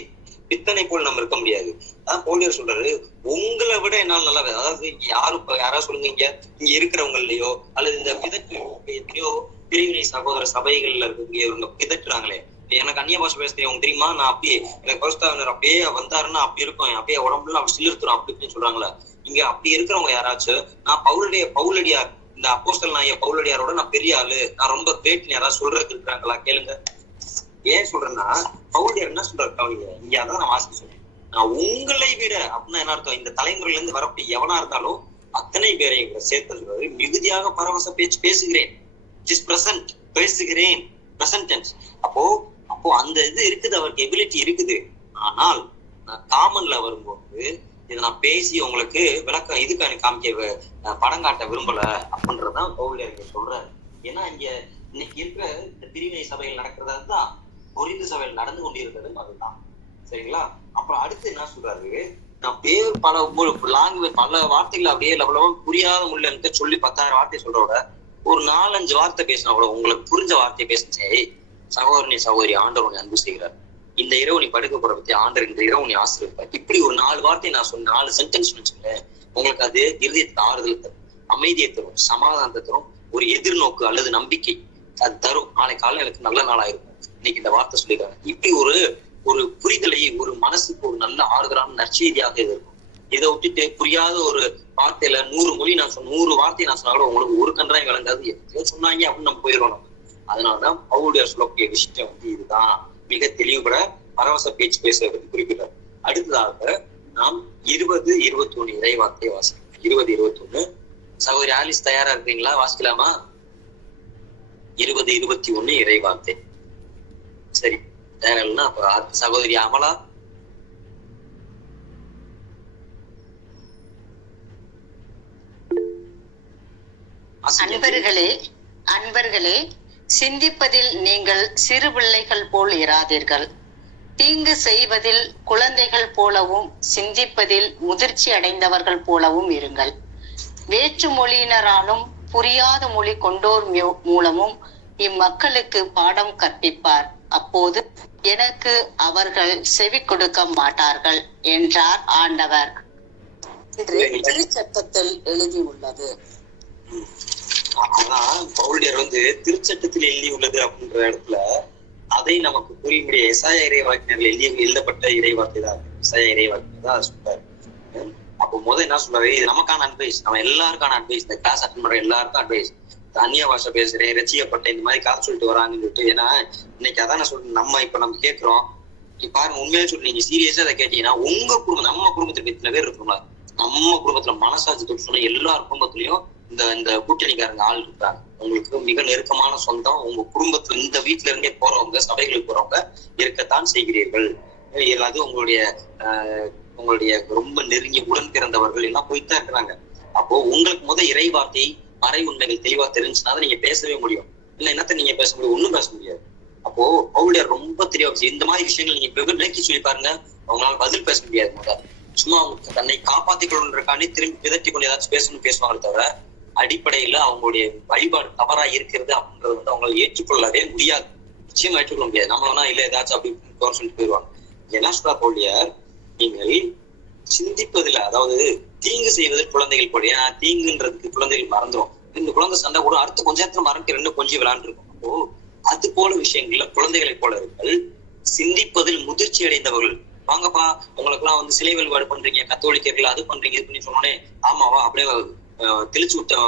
பித்தனை போல் நம்ம இருக்க முடியாது. அதான் பவுலியார் சொல்றாரு, உங்களை விட என்னால் நல்லா, அதாவது யாராவது சொல்லுங்க, இங்க இருக்கிறவங்களையோ அல்லது இந்த எத்தனையோ பிரிவினை சகோதர சபைகள்ல இருக்கக்கூடிய பிதற்றுறாங்களே, எனக்கு அந்நிய பாஷை பேச தெரியும் தெரியுமா, நான் அப்படியே எனக்கு பரிசுத்தர் அப்படியே வந்தாருன்னா அப்படி இருக்கும், அப்படியே உடம்புல அப்படி சிலிர்த்துரும் அப்படி இப்படின்னு சொல்றாங்களே. இங்க அப்படி இருக்கிறவங்க யாராச்சும், நான் பவுலடியார் இந்த அப்போஸ்தலன் நான் பவுலடியாரோட நான் பெரிய ஆளு, நான் ரொம்ப கிரேட்னு யாராவது சொல்றதுக்கு இருக்கிறாங்களா? கேளுங்க. ஏன் சொல்றேன்னா பவுலடியார் என்ன சொல்றாரு கவனிங்க. இங்க அதான் நான் வாசிக்க சொல்றேன். நான் உங்களை விட அப்படின்னா என்ன அர்த்தம்? இந்த தலைமுறையில இருந்து வரக்கூடிய எவனா இருந்தாலும் அத்தனை பேரையும் சேர்த்து சொல்றாரு, மிகுதியாக பரவச பேச்சு பேசுகிறேன். பேசுகிறேன் பிரசன்ட் டென்ஸ். அப்போ அந்த இது இருக்குது, அவருக்கு எபிலிட்டி இருக்குது. ஆனால் நான் காமன்ல வரும்போது இதை நான் பேசி உங்களுக்கு விளக்கம் இதுக்கு காமிக்க படம் காட்ட விரும்பல அப்படின்றதான் பவுலியார் சொல்றாரு. ஏன்னா இங்க இன்னைக்கு இருக்கிற இந்த பிரிவினை சபையில் நடக்கிறதா தான் கொரிந்து சபையில் நடந்து கொண்டிருக்கிறது அதுதான். சரிங்களா? அப்புறம் அடுத்து என்ன சொல்றாரு, நான் பல லாங்குவேஜ் பல வார்த்தைகள் அப்படியே லெவலவும் புரியாத முள்ள சொல்லி 10,000 வார்த்தை சொல்றோட ஒரு 4-5 வார்த்தை பேசினா கூட உங்களுக்கு புரிஞ்ச வார்த்தையை பேசுச்சே, சகோதரனே சகோதரி ஆண்டவர் உன்னை அன்பு செய்கிறார், இந்த இரவு நீ படுக்க போற பத்தி ஆண்டவர் இந்த இரவு நீ ஆசீர்வதிப்பார், இப்படி ஒரு 4 வார்த்தையை நான் சொன்ன 4 சென்டென்ஸ் வச்சுக்கேன், உங்களுக்கு அது இருதயத்துக்கு ஆறுதல் தரும், அமைதியை தரும், சமாதானத்தை தரும், ஒரு எதிர்நோக்கு அல்லது நம்பிக்கை அது தரும். நாளை காலையில் எனக்கு நல்ல நாளா இருக்கும், இன்னைக்கு இந்த வார்த்தை சொல்லிடுறாங்க. இப்படி ஒரு புரிதலை ஒரு மனசுக்கு ஒரு நல்ல ஆறுதலான நற்செய்தியாக இது இருக்கும். இதை விட்டுட்டு புரியாத ஒரு வார்த்தையில 100 மொழி நான் 100 வார்த்தை நான் சொன்னா கூட உங்களுக்கு ஒரு கன்றாய் விளங்காது, எதோ சொன்னாங்க அப்படின்னு நம்ம போயிடுவோம். நம்ம அதனாலதான் பவுலுடைய சொல்லக்கூடிய விஷயம் இதுதான். மிக தெளிவுபட பரவச பேச்சு பேசுறதை பற்றி குறிப்பிட்டார். அடுத்ததாக நாம் 20-21 இறை வார்த்தையை வாசிக்கிறோம். 20-21 சகோதரி ஆலிஸ் தயாரா இருக்கீங்களா? வாசிக்கலாமா? 20-21 இறை வார்த்தை. சரி, தயாரில்லைன்னா அப்புறம் சகோதரி அமலா. அன்பர்களே, சிந்திப்பதில் நீங்கள் சிறு பிள்ளைகள் போல் இராதீர்கள். தீங்கு செய்வதில் குழந்தைகள் போலவும் சிந்திப்பதில் முதிர்ச்சி அடைந்தவர்கள் போலவும் இருங்கள். வேற்று மொழியினராலும் புரியாத மொழி கொண்டோர் மூலமும் இம்மக்களுக்கு பாடம் கற்பிப்பார். அப்போது எனக்கு அவர்கள் செவி கொடுக்க மாட்டார்கள் என்றார் ஆண்டவர் என்று திருச்சட்டத்தில் எழுதியுள்ளது. அதான் பவுலியர் திருச்சட்டத்தில் எழுதி உள்ளது அப்படின்ற இடத்துல அதை நமக்கு புரியும்படிய எசாயா இறைவாக்கினர்கள் எழுதப்பட்ட இறைவார்த்தை தான். எசாயா இறைவாக்கினர் தான் அதை சொல்றாரு. அப்போ என்ன சொல்றாரு, இது நமக்கான அட்வைஸ், நம்ம எல்லாருக்கான அட்வைஸ், இந்த கிளாஸ் அட்டன் பண்ற எல்லாருக்கும் அட்வைஸ். அந்நிய பாஷை பேசுறேன், ரசிக்கப்பட்ட இந்த மாதிரி காசு சொல்லிட்டு வராங்கன்னு சொல்லிட்டு. ஏன்னா இன்னைக்கு அதான் நான் சொல்றேன், நம்ம கேட்கிறோம் பாருங்க, உண்மையிலே சொல்லி நீங்க சீரியஸா அதை கேட்டீங்கன்னா உங்க குடும்பம், நம்ம குடும்பத்துக்கு எத்தனை பேர் இருக்கோம்ல, நம்ம குடும்பத்துல மனசாட்சி தொட்டு சொன்ன எல்லா குடும்பத்திலயும் இந்த கூட்டணிக்காரங்க ஆள் இருக்காங்க. உங்களுக்கு மிக நெருக்கமான சொந்தம் உங்க குடும்பத்துல இந்த வீட்டுல இருந்தே போறவங்க, சபைகளுக்கு போறவங்க இருக்கத்தான் செய்கிறீர்கள். அது உங்களுடைய ரொம்ப நெருங்கிய உடன் பிறந்தவர்கள் எல்லாம் போய்தான் இருக்கிறாங்க. அப்போ உங்களுக்கு இறை வார்த்தை மறை உண்மைகள் தெளிவா தெரிஞ்சுன்னா நீங்க பேசவே முடியும். இல்ல என்னத்த நீங்க பேச முடியும்? ஒண்ணும் பேச முடியாது. அப்போ பவுலியார் ரொம்ப தெளிவா இந்த மாதிரி விஷயங்கள் நீங்க விளக்கி சொல்லி பாருங்க, அவங்களால பதில் பேச முடியாது. சும்மா அவங்க தன்னை காப்பாத்திக் கொள்வதற்காண்டி திரும்பி விதட்டி கொண்டு ஏதாச்சும் பேசுவாங்க தவிர அடிப்படையில அவங்களுடைய வழிபாடு தவறா இருக்கிறது அப்படின்றது அவங்களால ஏற்றுக்கொள்ளவே முடியாது. நிச்சயமா ஏற்றுக்கொள்ள முடியாது. நம்மளா இல்ல ஏதாச்சும் அப்படி சொல்லிட்டு போயிடுவாங்க. என்ன சொல்றா பவுலியார், நீங்கள் சிந்திப்பதில்ல, அதாவது தீங்கு செய்வதில் குழந்தைகள் போல. ஏன்னா தீங்குன்றதுக்கு குழந்தைகள் மறந்துடும். இந்த குழந்தை சண்டை கூட அடுத்த கொஞ்ச நேரத்துல மறந்து ரெண்டு கொஞ்சம் விளையாண்டு இருக்கும். அப்போ அது போல விஷயங்கள்ல குழந்தைகளை போல இருக்கல். சிந்திப்பதில் முதிர்ச்சி அடைந்தவர்கள், வாங்கப்பா உங்களுக்கு எல்லாம் சிலை வழிபாடு பண்றீங்க, கத்தோலிக்கர்கள் அது பண்றீங்க இது பண்ணி சொன்னோடனே ஆமாவா அப்படியே தெளிச்சு விட்டோம்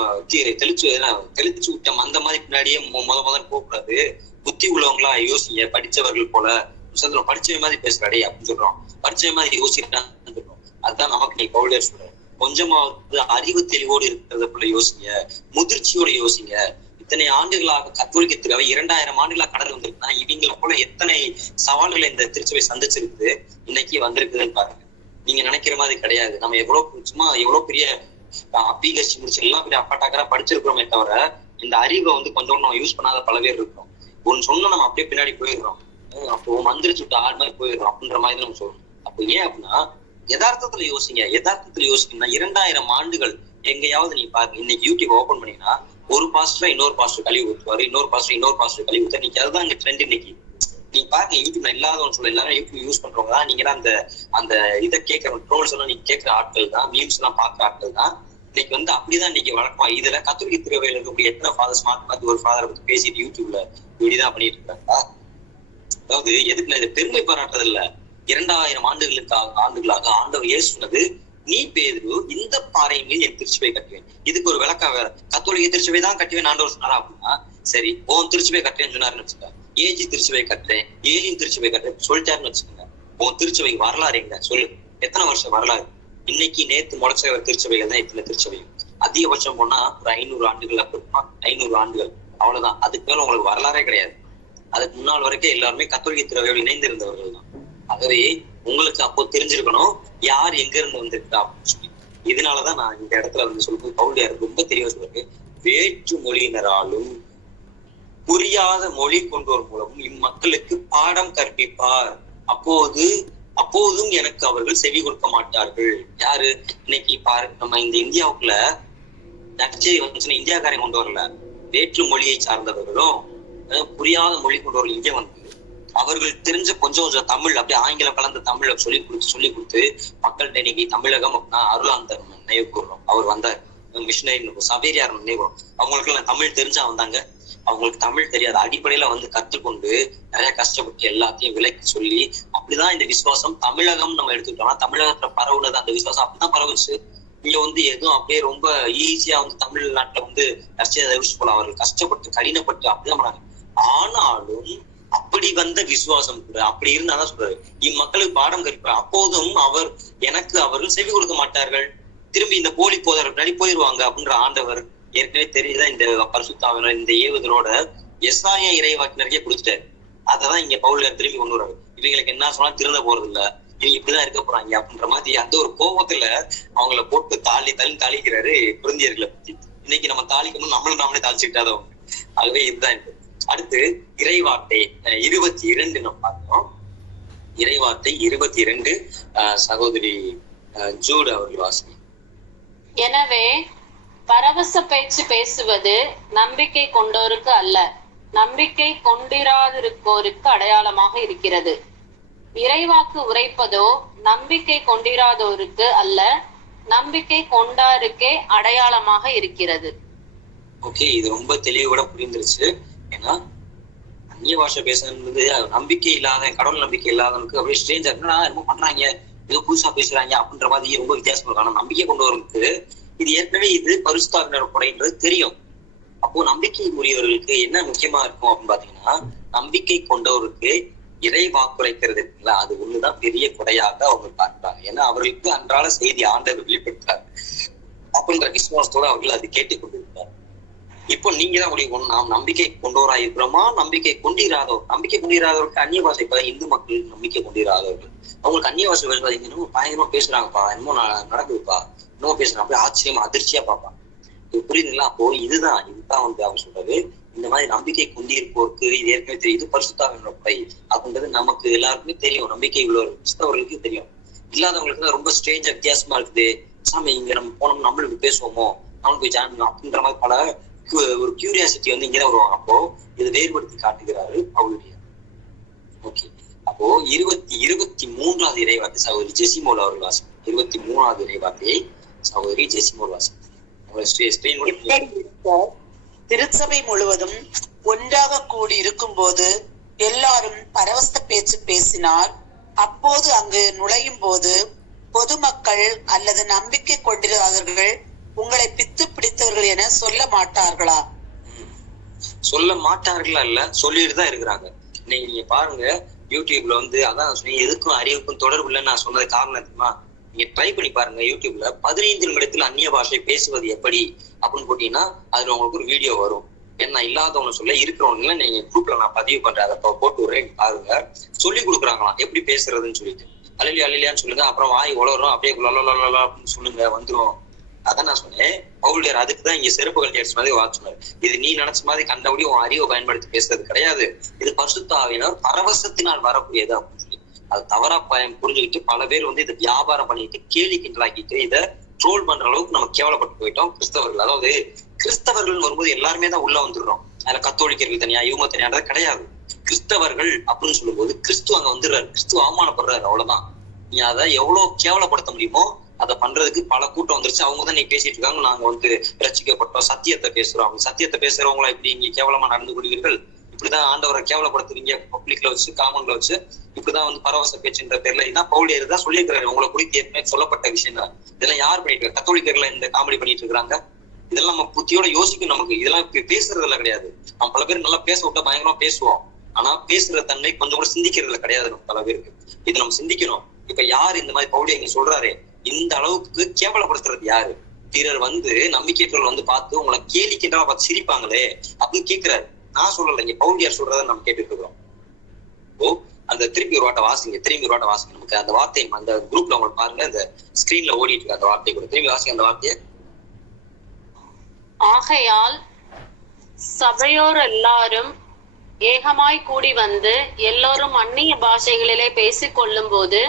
அந்த மாதிரி பின்னாடியே முதல்ல போகக்கூடாது. புத்தி உள்ளவங்களா யோசிங்க, படிச்சவர்கள் போல படிச்சவங்க மாதிரி பேசுறாடே அப்படின்னு சொல்றோம். படிச்சவங்க மாதிரி யோசிக்கிறான்னு சொல்றோம். அதுதான் நமக்கு நீ பவுலியார் சொல்ற. கொஞ்சமாவது அறிவு தெளிவோடு இருக்கிறத போல யோசிங்க, முதிர்ச்சியோட யோசிங்க. இத்தனை ஆண்டுகளாக கத்தோலிக்கத்துக்காக 2000 ஆண்டுகளா கடல் வந்திருக்குன்னா இவங்களை போல எத்தனை சவால்களை இந்த திருச்சபை சந்திச்சிருக்குது, இன்னைக்கு வந்திருக்குதுன்னு பாருங்க. நீங்க நினைக்கிற மாதிரி கிடையாது. நம்ம எவ்வளவு பெரிய பிஹெச்டி முடிச்சு எல்லாம் பெரிய அப்பாட்டாக்கரா படிச்சிருக்கிறோமே தவிர இந்த அறிவை கொஞ்சம் நம்ம யூஸ் பண்ணாத பல பேர் இருக்கிறோம். ஒன்னு சொன்னா நம்ம அப்படியே பின்னாடி போயிடுறோம். அப்போ மந்திரிச்சு விட்ட ஆள் மாதிரி போயிடுறோம் அப்படின்ற மாதிரி நம்ம சொல்றோம். அப்போ ஏன் அப்படின்னா யதார்த்தத்துல யோசிங்க. யதார்த்தத்துல யோசிக்கணும்னா 2000 ஆண்டுகள் எங்கேயாவது நீ பாருங்க. இன்னைக்கு யூடியூப் ஓபன் பண்ணீங்கன்னா ஒரு பாஸ்டர் இன்னொரு பாஸ்டர் கழிவு ஊற்றுவாரு, இன்னொரு பாஸ்டர் கழிவு ஊற்ற. இன்னைக்கு அதுதான் இங்க ட்ரெண்ட். இன்னைக்கு நீங்க பாருங்க, யூடியூப்ல இல்லாதவன்னு சொல்ல எல்லாரும் யூடியூப் யூஸ் பண்றவங்க தான். நீங்க அந்த இதை கேட்கற ட்ரோல்ஸ் எல்லாம் நீங்க கேட்கிற ஆட்கள் தான், மீம்ஸ் எல்லாம் பாக்குற ஆட்கள் தான். இன்னைக்கு அப்படிதான் இன்னைக்கு வழக்கமா. இதுல கத்தோலிக்க திருவையில இருக்கக்கூடிய எத்தனை ஃபாதர்ஸ் மாத்தி ஒரு ஃபாதரை பத்தி பேசிட்டு யூடியூப்ல இப்படிதான் பண்ணிட்டு இருக்காங்க. அதாவது எதுக்கு நான் இதை பெருமை பாராட்டுறது இல்ல. 2000 ஆண்டுகளாக ஆண்டவர் இயேசு சொன்னது, நீ பேதுரு இந்த பாறை மீது என் திருச்சபை கட்டுவேன். இதுக்கு ஒரு விளக்கா வேற. கத்தோலிக்க திருச்சபை தான் கட்டுவேன் ஆண்டவர் சொன்னாரா அப்படின்னா, சரி உன் திருச்சபை கட்டுறேன்னு சொன்னாருன்னு வச்சுக்க. ஏஜி திருச்சபை கட்டுறேன், ஏலியின் திருச்சபை கட்டுறேன் சொல்லிட்டாருன்னு வச்சுக்கோங்க. உன் திருச்சபை வரலாறு எங்க சொல்லு, எத்தனை வருஷம் வரலாறு? இன்னைக்கு நேத்து முளைச்ச திருச்சபைகள் தான் இத்தனை திருச்சபைகள். அதிகபட்சம் போனா ஒரு 500 ஆண்டுகள், 500 ஆண்டுகள் அவ்வளவுதான். அதுக்கு மேல உங்களுக்கு வரலாறே கிடையாது. அதுக்கு முன்னால் வரைக்கும் எல்லாருமே கத்தோலிக்க திருவையோடு இணைந்திருந்தவர்கள் தான். ஆகவே உங்களுக்கு அப்போ தெரிஞ்சிருக்கணும் யார் எங்க இருந்து வந்திருக்கா அப்படின்னு சொல்லி. இதனாலதான் நான் இந்த இடத்துல சொல்லும்போது பவுலியார் ரொம்ப தெளிவா சொல்றது, வேற்று மொழியினராலும் புரியாத மொழி கொண்டோர் மூலமும் இம்மக்களுக்கு பாடம் கற்பிப்பார். அப்போது அப்போதும் எனக்கு அவர்கள் செவி கொடுக்க மாட்டார்கள். யாரு? இன்னைக்கு பாரு, நம்ம இந்த இந்தியாவுக்குள்ள நற்செய்தி வந்துச்சுன்னா இந்தியாக்காரன் கொண்டு வரல, வேற்று மொழியை சார்ந்தவர்களும் புரியாத மொழி கொண்டு வரல. இங்க வந்து அவர்கள் தெரிஞ்ச கொஞ்சம் கொஞ்சம் தமிழ், அப்படியே ஆங்கிலம் கலந்த தமிழை சொல்லி கொடுத்து மக்கள்கிட்ட இன்னைக்கு தமிழகம் அப்படின்னா அருளாந்தர் நினைவு கூறுறோம். அவர் வந்தார், மிஷினரி சவேரியார் நினைவு. அவங்களுக்கு எல்லாம் தமிழ் தெரிஞ்சா வந்தாங்க. அவங்களுக்கு தமிழ் தெரியாது, அடிப்படையில வந்து கற்றுக்கொண்டு நிறைய கஷ்டப்பட்டு எல்லாத்தையும் விலைக்கு சொல்லி அப்படிதான் இந்த விசுவாசம் தமிழகம் நம்ம எடுத்துக்கிட்டோம்னா தமிழகத்துல பரவுனது அந்த விசுவாசம் அப்படிதான் பரவுச்சு. இங்க வந்து எதுவும் அப்படியே ரொம்ப ஈஸியா வந்து தமிழ்நாட்டுல வந்து நற்செய்தி போல அவர்கள் கஷ்டப்பட்டு கடினப்பட்டு அப்படிதான் பண்ணாங்க. ஆனாலும் அப்படி வந்த விசுவாசம் கூட அப்படி இருந்தாதான் சொல்றாரு, இம்மக்களுக்கு பாடம் கற்பார். அப்போதும் அவர்கள் செவி கொடுக்க மாட்டார்கள், திரும்பி இந்த போலி போதர் முன்னாடி போயிருவாங்க அப்படின்ற ஆண்டவர் ஏற்கனவே தெரியுதா இந்த பரிசுத்தாவினர் இந்த ஏவுதலோட எசாயா இறைவாக்கினருக்கே கொடுத்துட்டாரு. அததான் இங்க பவுல் திரும்பி கொண்டு வர்றாரு. இவங்களுக்கு என்ன சொன்னா திருந்த போறது இல்ல, இவங்க இப்படிதான் இருக்க போறாங்க அப்படின்ற மாதிரி அந்த ஒரு கோபத்துல அவங்கள போட்டு தாளிக்கிறாரு குருந்தியர்களை பத்தி. இன்னைக்கு நம்ம தாளிக்கணும், நாமளே தாளிச்சுக்கிட்டாதவங்க. ஆகவே இதுதான் இது. அடுத்து இறைவார்த்தை 22 நம்ம பார்த்தோம். இறைவார்த்தை 22 சகோதரி ஜூட் அவர்கள் வாசி. எனவே பரவச பேச்சு பேசுவது நம்பிக்கை கொண்டோருக்கு அல்ல, நம்பிக்கை கொண்டிராதிருக்கோருக்கு அடையாளமாக இருக்கிறது. இறைவாக்கு உரைப்பதோ நம்பிக்கை கொண்டிராதோருக்கு அல்ல, நம்பிக்கை கொண்டாருக்கே அடையாளமாக இருக்கிறது. ஓகே, இது ரொம்ப தெளிவோட புரிந்துருச்சு. ஏன்னா அந்நிய பாஷை பேசுறது நம்பிக்கை இல்லாத, கடவுள் நம்பிக்கை இல்லாதவனுக்கு அப்படியே ஸ்ட்ரேஞ்சா இருக்குன்னா என்ன பண்றாங்க, ஏதோ புதுசா பேசுறாங்க அப்படின்ற மாதிரி ரொம்ப வித்தியாசமா இருக்கும். ஆனா நம்பிக்கை கொண்டவருக்கு இது ஏற்கனவே இது பரிசுத்தாவினர் கொடைன்றது தெரியும். அப்போ நம்பிக்கை உரியவர்களுக்கு என்ன முக்கியமா இருக்கும் அப்படின்னு பாத்தீங்கன்னா, நம்பிக்கை கொண்டவருக்கு இறை வாக்குரைக்கிறது இருக்குல்ல, அது ஒண்ணுதான் பெரிய கொடையாக அவங்க பார்க்கிறாங்க. ஏன்னா அவர்களுக்கு அன்றாட செய்தி ஆண்டவர் வெளிப்படுத்துறாரு அப்படின்ற விசுவாசத்தோட அவர்கள் அது கேட்டுக்கொண்டிருக்கிறார். இப்போ நீங்க தான் முடிவு பண்ணணும், நாம் நம்பிக்கை கொண்டோரா இருக்கிறோமா, நம்பிக்கை கொண்டிராதவர். நம்பிக்கை கொண்டிராதவருக்கு அந்நிய பாஷை, இப்ப இந்து மக்கள் நம்பிக்கை கொண்டிராதவர்கள் அவங்களுக்கு அந்நிய பாஷை பேசுவாங்க, இன்னமும் பயங்கரமா பேசுறாங்கப்பா, இன்னமும் நடக்குதுப்பா, இன்னமும் பேசுறாங்க, அப்படியே ஆச்சரியமா அதிர்ச்சியா பார்ப்பாங்க. புரியுதுங்களா? அப்போ இதுதான் வந்து அவங்க சொல்றது. இந்த மாதிரி நம்பிக்கை கொண்டிருப்போருக்கு இது ஏற்கனவே தெரியும், இது பரிசுத்தாவினர் கொடை அப்படின்றது நமக்கு எல்லாருக்குமே தெரியும். நம்பிக்கை உள்ளவர்கள் கிறிஸ்தவர்களுக்கு தெரியும். இல்லாதவங்களுக்கு தான் ரொம்ப ஸ்ட்ரேஞ்சா வித்தியாசமா இருக்குது. சாமி இங்க நம்ம போனோம், நம்மளுக்கு பேசுவோமோ, நம்மளுக்கு போய் ஜாயின் அப்படின்ற மாதிரி பல ஒரு கியூரியாசிட்டி வந்து இங்கதான் வருவாங்க. அப்போ இது வேறுபடுத்தி காட்டுகிறாரு அவருடைய. ஓகே, அப்போ 23வது இறைவார்த்தை சகோதரி ஜெசிமோல் அவர்கள் வாசம். 23வது இறைவார்த்தையை சகோதரி ஜெசிமோல் வாசம். திருச்சபை முழுவதும் ஒன்றாக கூடி இருக்கும் போது எல்லாரும் பரவச பேச்சு பேசினால், அப்போது அங்கு நுழையும் போது பொதுமக்கள் அல்லது நம்பிக்கை கொண்டிராதவர்கள் உங்களை பித்து பிடித்தவர்கள் என சொல்ல மாட்டார்களா? சொல்ல மாட்டார்களா? இல்ல, சொல்லிட்டு தான் இருக்கிறாங்க. நீங்க பாருங்க யூடியூப்ல வந்து, அதான் எதுக்கும் அறிவுக்கும் தொடர்பு இல்லைன்னு நான் சொன்னது காரணம் இருக்குமா, நீங்க ட்ரை பண்ணி பாருங்க. யூடியூப்ல 15 நிமிடத்தில் அந்நிய பாஷை பேசுவது எப்படி அப்படின்னு போட்டீங்கன்னா அதுல உங்களுக்கு ஒரு வீடியோ வரும். ஏன்னா இல்லாதவங்க சொல்ல இருக்கிறவங்க நீங்க குரூப்ல நான் பதிவு பண்றேன், அதை போட்டு விடுறேன் பாருங்க. சொல்லி கொடுக்குறாங்களாம் எப்படி பேசுறதுன்னு சொல்லிட்டு. அலையிலியான்னு சொல்லுங்க, அப்புறம் வாய் உளரும், அப்படியே அப்படின்னு சொல்லுங்க, வந்துரும். அதான் நான் சொன்னேன், பவுலியர் அதுக்குதான் இங்க செருப்பு கழட்டி அடிச்ச மாதிரி வாக்கு சொன்னாரு. இது நீ நினைச்ச மாதிரி கண்டபடி உன் அறிவை பயன்படுத்தி பேசுறது கிடையாது, இது பரிசுத்த ஆவியினர் பரவசத்தினால் வரக்கூடியது அப்படின்னு சொல்லி அது தவறா புரிஞ்சுக்கிட்டு பல பேர் வந்து இதை வியாபாரம் பண்ணிட்டு கேலி கிண்டலாக்கிட்டு இதை ட்ரோல் பண்ற அளவுக்கு நம்ம கேவலப்பட்டு போயிட்டோம் கிறிஸ்தவர்கள். அதாவது கிறிஸ்தவர்கள் வரும்போது எல்லாருமே தான் உள்ள வந்துடுறோம். அதுல கத்தோலிக்கர்கள் தனியா இவங்க தனியானது கிடையாது. கிறிஸ்தவர்கள் அப்படின்னு சொல்லும் போது கிறிஸ்து அங்க வந்துடுறாரு, கிறிஸ்து அவமானப்படுறாரு, அவ்வளவுதான். நீ அதை எவ்வளவு கேவலப்படுத்த முடியுமோ அதை பண்றதுக்கு பல கூட்டம் வந்துருச்சு. அவங்கதான் நீ பேசிட்டு இருக்காங்க, நாங்க வந்து ரட்சிக்கப்பட்டோம், சத்தியத்தை பேசுறோம். அவங்க சத்தியத்தை பேசுறவங்களா இப்படி நீங்க கேவலமா நடந்து கொள்வீர்கள், இப்படிதான் ஆண்டவரை கேவலப்படுத்துவீங்க பப்ளிக்ல வச்சு, காமன்ல வச்சு, இப்படிதான் வந்து பரவச பேச்சுன்ற பேர்ல. இதான் பவுலியர் தான் சொல்லியிருக்கிறாரு, உங்களை குறித்து ஏற்கனவே சொல்லப்பட்ட விஷயம் தான். இதெல்லாம் யார் பண்ணிட்டு இருக்காங்க? கத்தோலிக்கர்கள் இந்த காமெடி பண்ணிட்டு இருக்காங்க. இதெல்லாம் நம்ம புத்தியோட யோசிக்கும். நமக்கு இதெல்லாம் பேசுறதுல கிடையாது. நம்ம பல பேர் நல்லா பேச விட்டா பயங்கரமா பேசுவோம், ஆனா பேசுற தன்மை கொஞ்சம் கூட சிந்திக்கிறதுல கிடையாது நம்ம பல பேருக்கு. இது நம்ம சிந்திக்கணும். இப்ப யாரு இந்த மாதிரி பவுலியர் இங்க சொல்றாரு, இந்த அளவுக்கு கேவலப்படுத்துறது யாரு? பிறர் வந்து நம்பிக்கைகள் வந்து பார்த்து உங்களை கேலி கிண்டலா பார்த்து சிரிப்பாங்களே அப்படின்னு கேட்கிறாரு. நான் சொல்லல, இங்க பவுலியார் சொல்றத நம்ம கேட்டுட்டு இருக்கிறோம். ஓ, அந்த திரும்பி ஒரு வாட்டை வாசிங்க. நமக்கு அந்த வார்த்தை அந்த குரூப்ல உங்களுக்கு பாருங்க, அந்த ஸ்கிரீன்ல ஓடிட்டு இருக்கு அந்த வார்த்தை கூட. திரும்பி வாசிங்க அந்த வார்த்தையை. ஆகையால் சபையோர் எல்லாரும் ஏகமாய் கூடி வந்து எல்லோரும் அந்நிய பாஷைகளிலே பேசிக் கொள்ளும் போது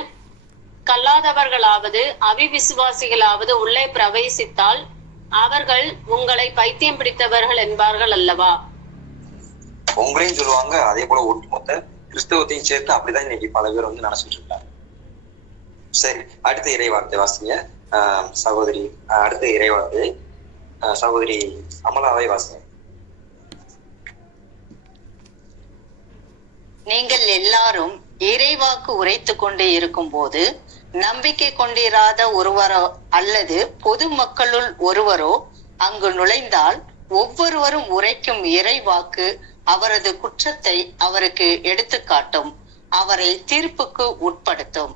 கல்லாதவர்களாவது அவிவிசுவாசிகளாவது உள்ளே பிரவேசித்தால் அவர்கள் உங்களை பைத்தியம் பிடித்தவர்கள் என்பார்கள் அல்லவா? உங்களையும் சொல்லுவாங்க, அதே போல ஒட்டுமொத்த கிறிஸ்தவத்தையும் சேர்த்து அப்படிதான் இன்னைக்கு பல பேர் வந்து நினைச்சிட்டு இருக்காங்க. சரி, அடுத்த இறைவார்த்தை வாசிங்க சகோதரி. அடுத்த இறைவார்த்தை சகோதரி அமலாவை வாசிங்க. நீங்கள் எல்லாரும் இறைவாக்கு உரைத்து கொண்டே இருக்கும் போது நம்பிக்கை கொண்டிராத ஒருவரோ அல்லது பொதுமக்களுள் ஒருவரோ அங்கு நுழைந்தால் ஒவ்வொருவரும் உரைக்கும் இறைவாக்கு அவரது குற்றத்தை அவருக்கு எடுத்து காட்டும், அவரை தீர்ப்புக்கு உட்படுத்தும்.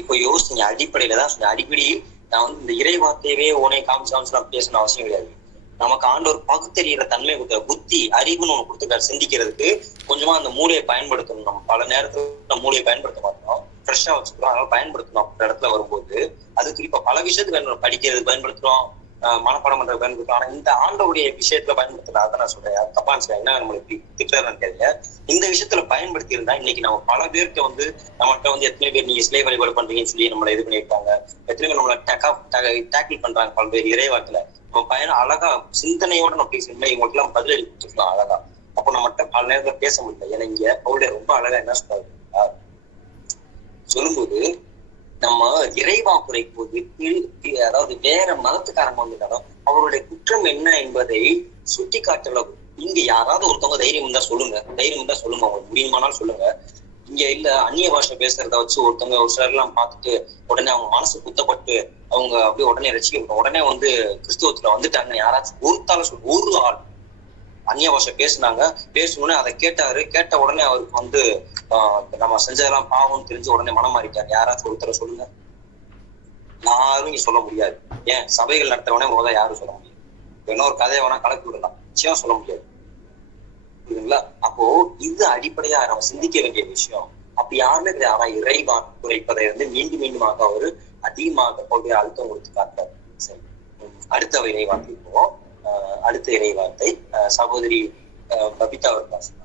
இப்போ யோசிங்க, அடிப்படையில தான் சொன்னேன். அடிக்கடி நான் வந்து இந்த இறைவார்த்தையவே உனே காமிச்சு பேசணும் அவசியம் கிடையாது. நமக்கு ஆண்டவர் பகுத்தறிகிற தன்மை கொடுத்த புத்தி அறிவுன்னு ஒண்ணு கொடுத்துட்டாரு. சிந்திக்கிறதுக்கு கொஞ்சமா அந்த மூளையை பயன்படுத்தணும். நம்ம பல நேரத்துல மூளையை பயன்படுத்த மாட்டோம், ஃப்ரெஷ்ஷா வச்சுக்கிறோம். அதனால பயன்படுத்தணும். அந்த இடத்துல வரும்போது அதுக்கு இப்ப பல விஷயத்துக்கு பயன்படுத்தும். படிக்கிறதுக்கு பயன்படுத்துறோம், மனப்பாடம் பண்றது பயன்படுத்துறோம். ஆனா இந்த ஆண்டவுடைய விஷயத்துல பயன்படுத்தல. அதை நான் சொல்றேன், தப்பா என்ன நம்மளுக்கு திட்டுறாருன்னு தெரியல. இந்த விஷயத்துல பயன்படுத்தி இருந்தா இன்னைக்கு நம்ம பல பேர்கிட்ட வந்து நம்மகிட்ட வந்து எத்தனை பேர் நீங்க சிலை வழிபாடு பண்றீங்கன்னு சொல்லி நம்மளை இது பண்ணிருக்காங்க. எத்தனை பேர் நம்மளை டேக்கிள் பண்றாங்க பல பேர் இறைவாக்குல. நம்ம பையன் அழகா சிந்தனையோட நம்ம பேசணும், இவங்களுக்கு எல்லாம் பதிலடி கொடுத்துருக்கலாம் அழகா. அப்போ நம்மகிட்ட பல நேரத்துல பேச முடியல. ஏன்னா இங்க அவருடைய ரொம்ப அழகா என்ன சொல்றாரு சொல்லும்போது, நம்ம இறைவாக்குரைக்கும் போது அதாவது வேற மதத்துக்காரங்க வந்துட்டாலும் அவருடைய குற்றம் என்ன என்பதை சுட்டி காட்டல. இங்க யாராவது ஒருத்தவங்க தைரியம் இருந்தா சொல்லுங்க, உங்களுக்கு முடியுமானாலும் சொல்லுங்க. இங்க இல்ல அந்நிய பாஷை பேசுறத வச்சு ஒருத்தவங்க ஒரு சிலர் எல்லாம் பார்த்துட்டு உடனே அவங்க மனசு குத்தப்பட்டு அவங்க அப்படியே உடனே ரசிக்கப்படும், உடனே வந்து கிறிஸ்துவத்துல வந்துட்டாங்க. யாராச்சும் ஒரு ஆள் அந்நிய பாஷை பேசணும்னு அதை கேட்ட உடனே அவருக்கு வந்து நம்ம செஞ்சதெல்லாம் பாவம்னு தெரிஞ்சு உடனே மனம் மாறிட்டாரு. யாராச்சும் ஒருத்தர சொல்லுங்க. யாரும் இங்க சொல்ல முடியாது. ஏன் சபைகள் நடத்துறவனே முதல்ல யாரும் சொல்ல முடியாது. என்ன ஒரு கதையை வேணா கலக்கி விடலாம், நிச்சயம் சொல்ல முடியாது. புரியுதுங்களா? அப்போ இது அடிப்படையா நம்ம சிந்திக்க வேண்டிய விஷயம். அப்படி யாருமே கிடையாது. ஆனா இறைவாக்கு குறைப்பதை வந்து மீண்டும் மீண்டுமாக அவரு அதிகமாக போய் அழுத்தம் கொடுத்து காட்டுறாரு. சரி, அடுத்த இறைவாக்கு இப்போ அடுத்த இறைவார்த்தை சகோதரி பபிதா அவர் பேசுறாங்க.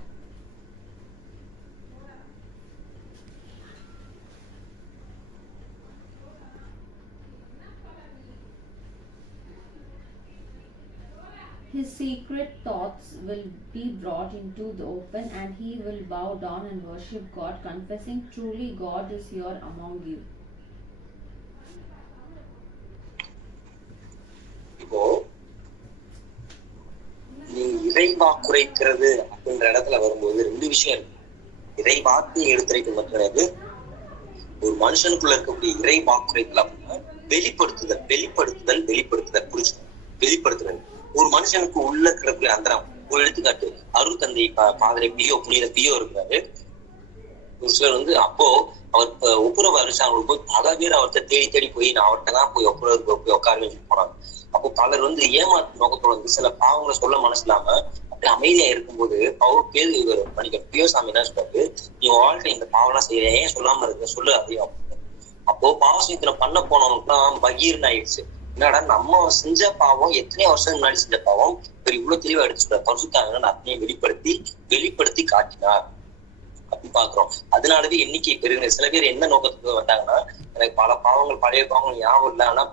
His secret thoughts will be brought into the open, and he will bow down and worship God, confessing, "Truly God is here among you." இப்போ நீ இறைவாக்குரைக்கிறது அப்படின்ற இடத்துல வரும்போது ரெண்டு விஷயம் இருக்கு. இறைவாக்கு எடுத்துரைக்கிறது மட்டும் கிடையாது. ஒரு மனுஷனுக்குள்ள இருக்கக்கூடிய இறைவாக்குரைத்தல் அப்படின்னா வெளிப்படுத்துதல் புரிச்சு வெளிப்படுத்துதல். ஒரு மனுஷனுக்கு உள்ள கிடக்கூடிய அந்தரம். ஒரு எடுத்துக்காட்டு, அருள் தந்தை பாதிரை புனித பியோ இருக்கிறாரு. ஒரு சிலர் வந்து அப்போ அவர் ஒப்புரவு அரிசாங்க போய் பல பேர் அவர்கிட்ட தேடி போய் நான் அவர்கிட்ட தான் போய் ஒப்புரவு போய் உட்கார போனாங்க. அப்போ பலர் வந்து ஏமாத்து நோக்கத்தோட வந்து சில பாவங்களை சொல்ல மனசு இல்லாம அப்படி அமைதியா இருக்கும்போது அவர் கேள்வி பண்ணிக்க பியோசாமி என்ன சொல்றாரு, நீ வாழ்க்கை இந்த பாவம்லாம் செய்யற, ஏன் சொல்லாம இருக்க, சொல்லு அதையும். அப்போ பாவசீத்துல பண்ண போனவனுக்குலாம் பகீர்னு ஆயிடுச்சு. என்னடா நம்ம செஞ்ச பாவம் எத்தனையோ வருஷம் முன்னாடி செஞ்ச பாவம் இப்ப இவ்வளவு தெளிவா எடுத்து சொல்ற பரிசுத்தாவியானவர் அத்தனையும் வெளிப்படுத்தி காட்டினார் அப்படின்னு பாக்குறோம். அதனாலவே எண்ணிக்கை பெருகிற சில பேர் என்ன நோக்கத்துக்கு வந்தாங்கன்னா, எனக்கு பல பாவங்கள் பழைய பாவங்கள் ஞாபகம் இல்லை, ஆனா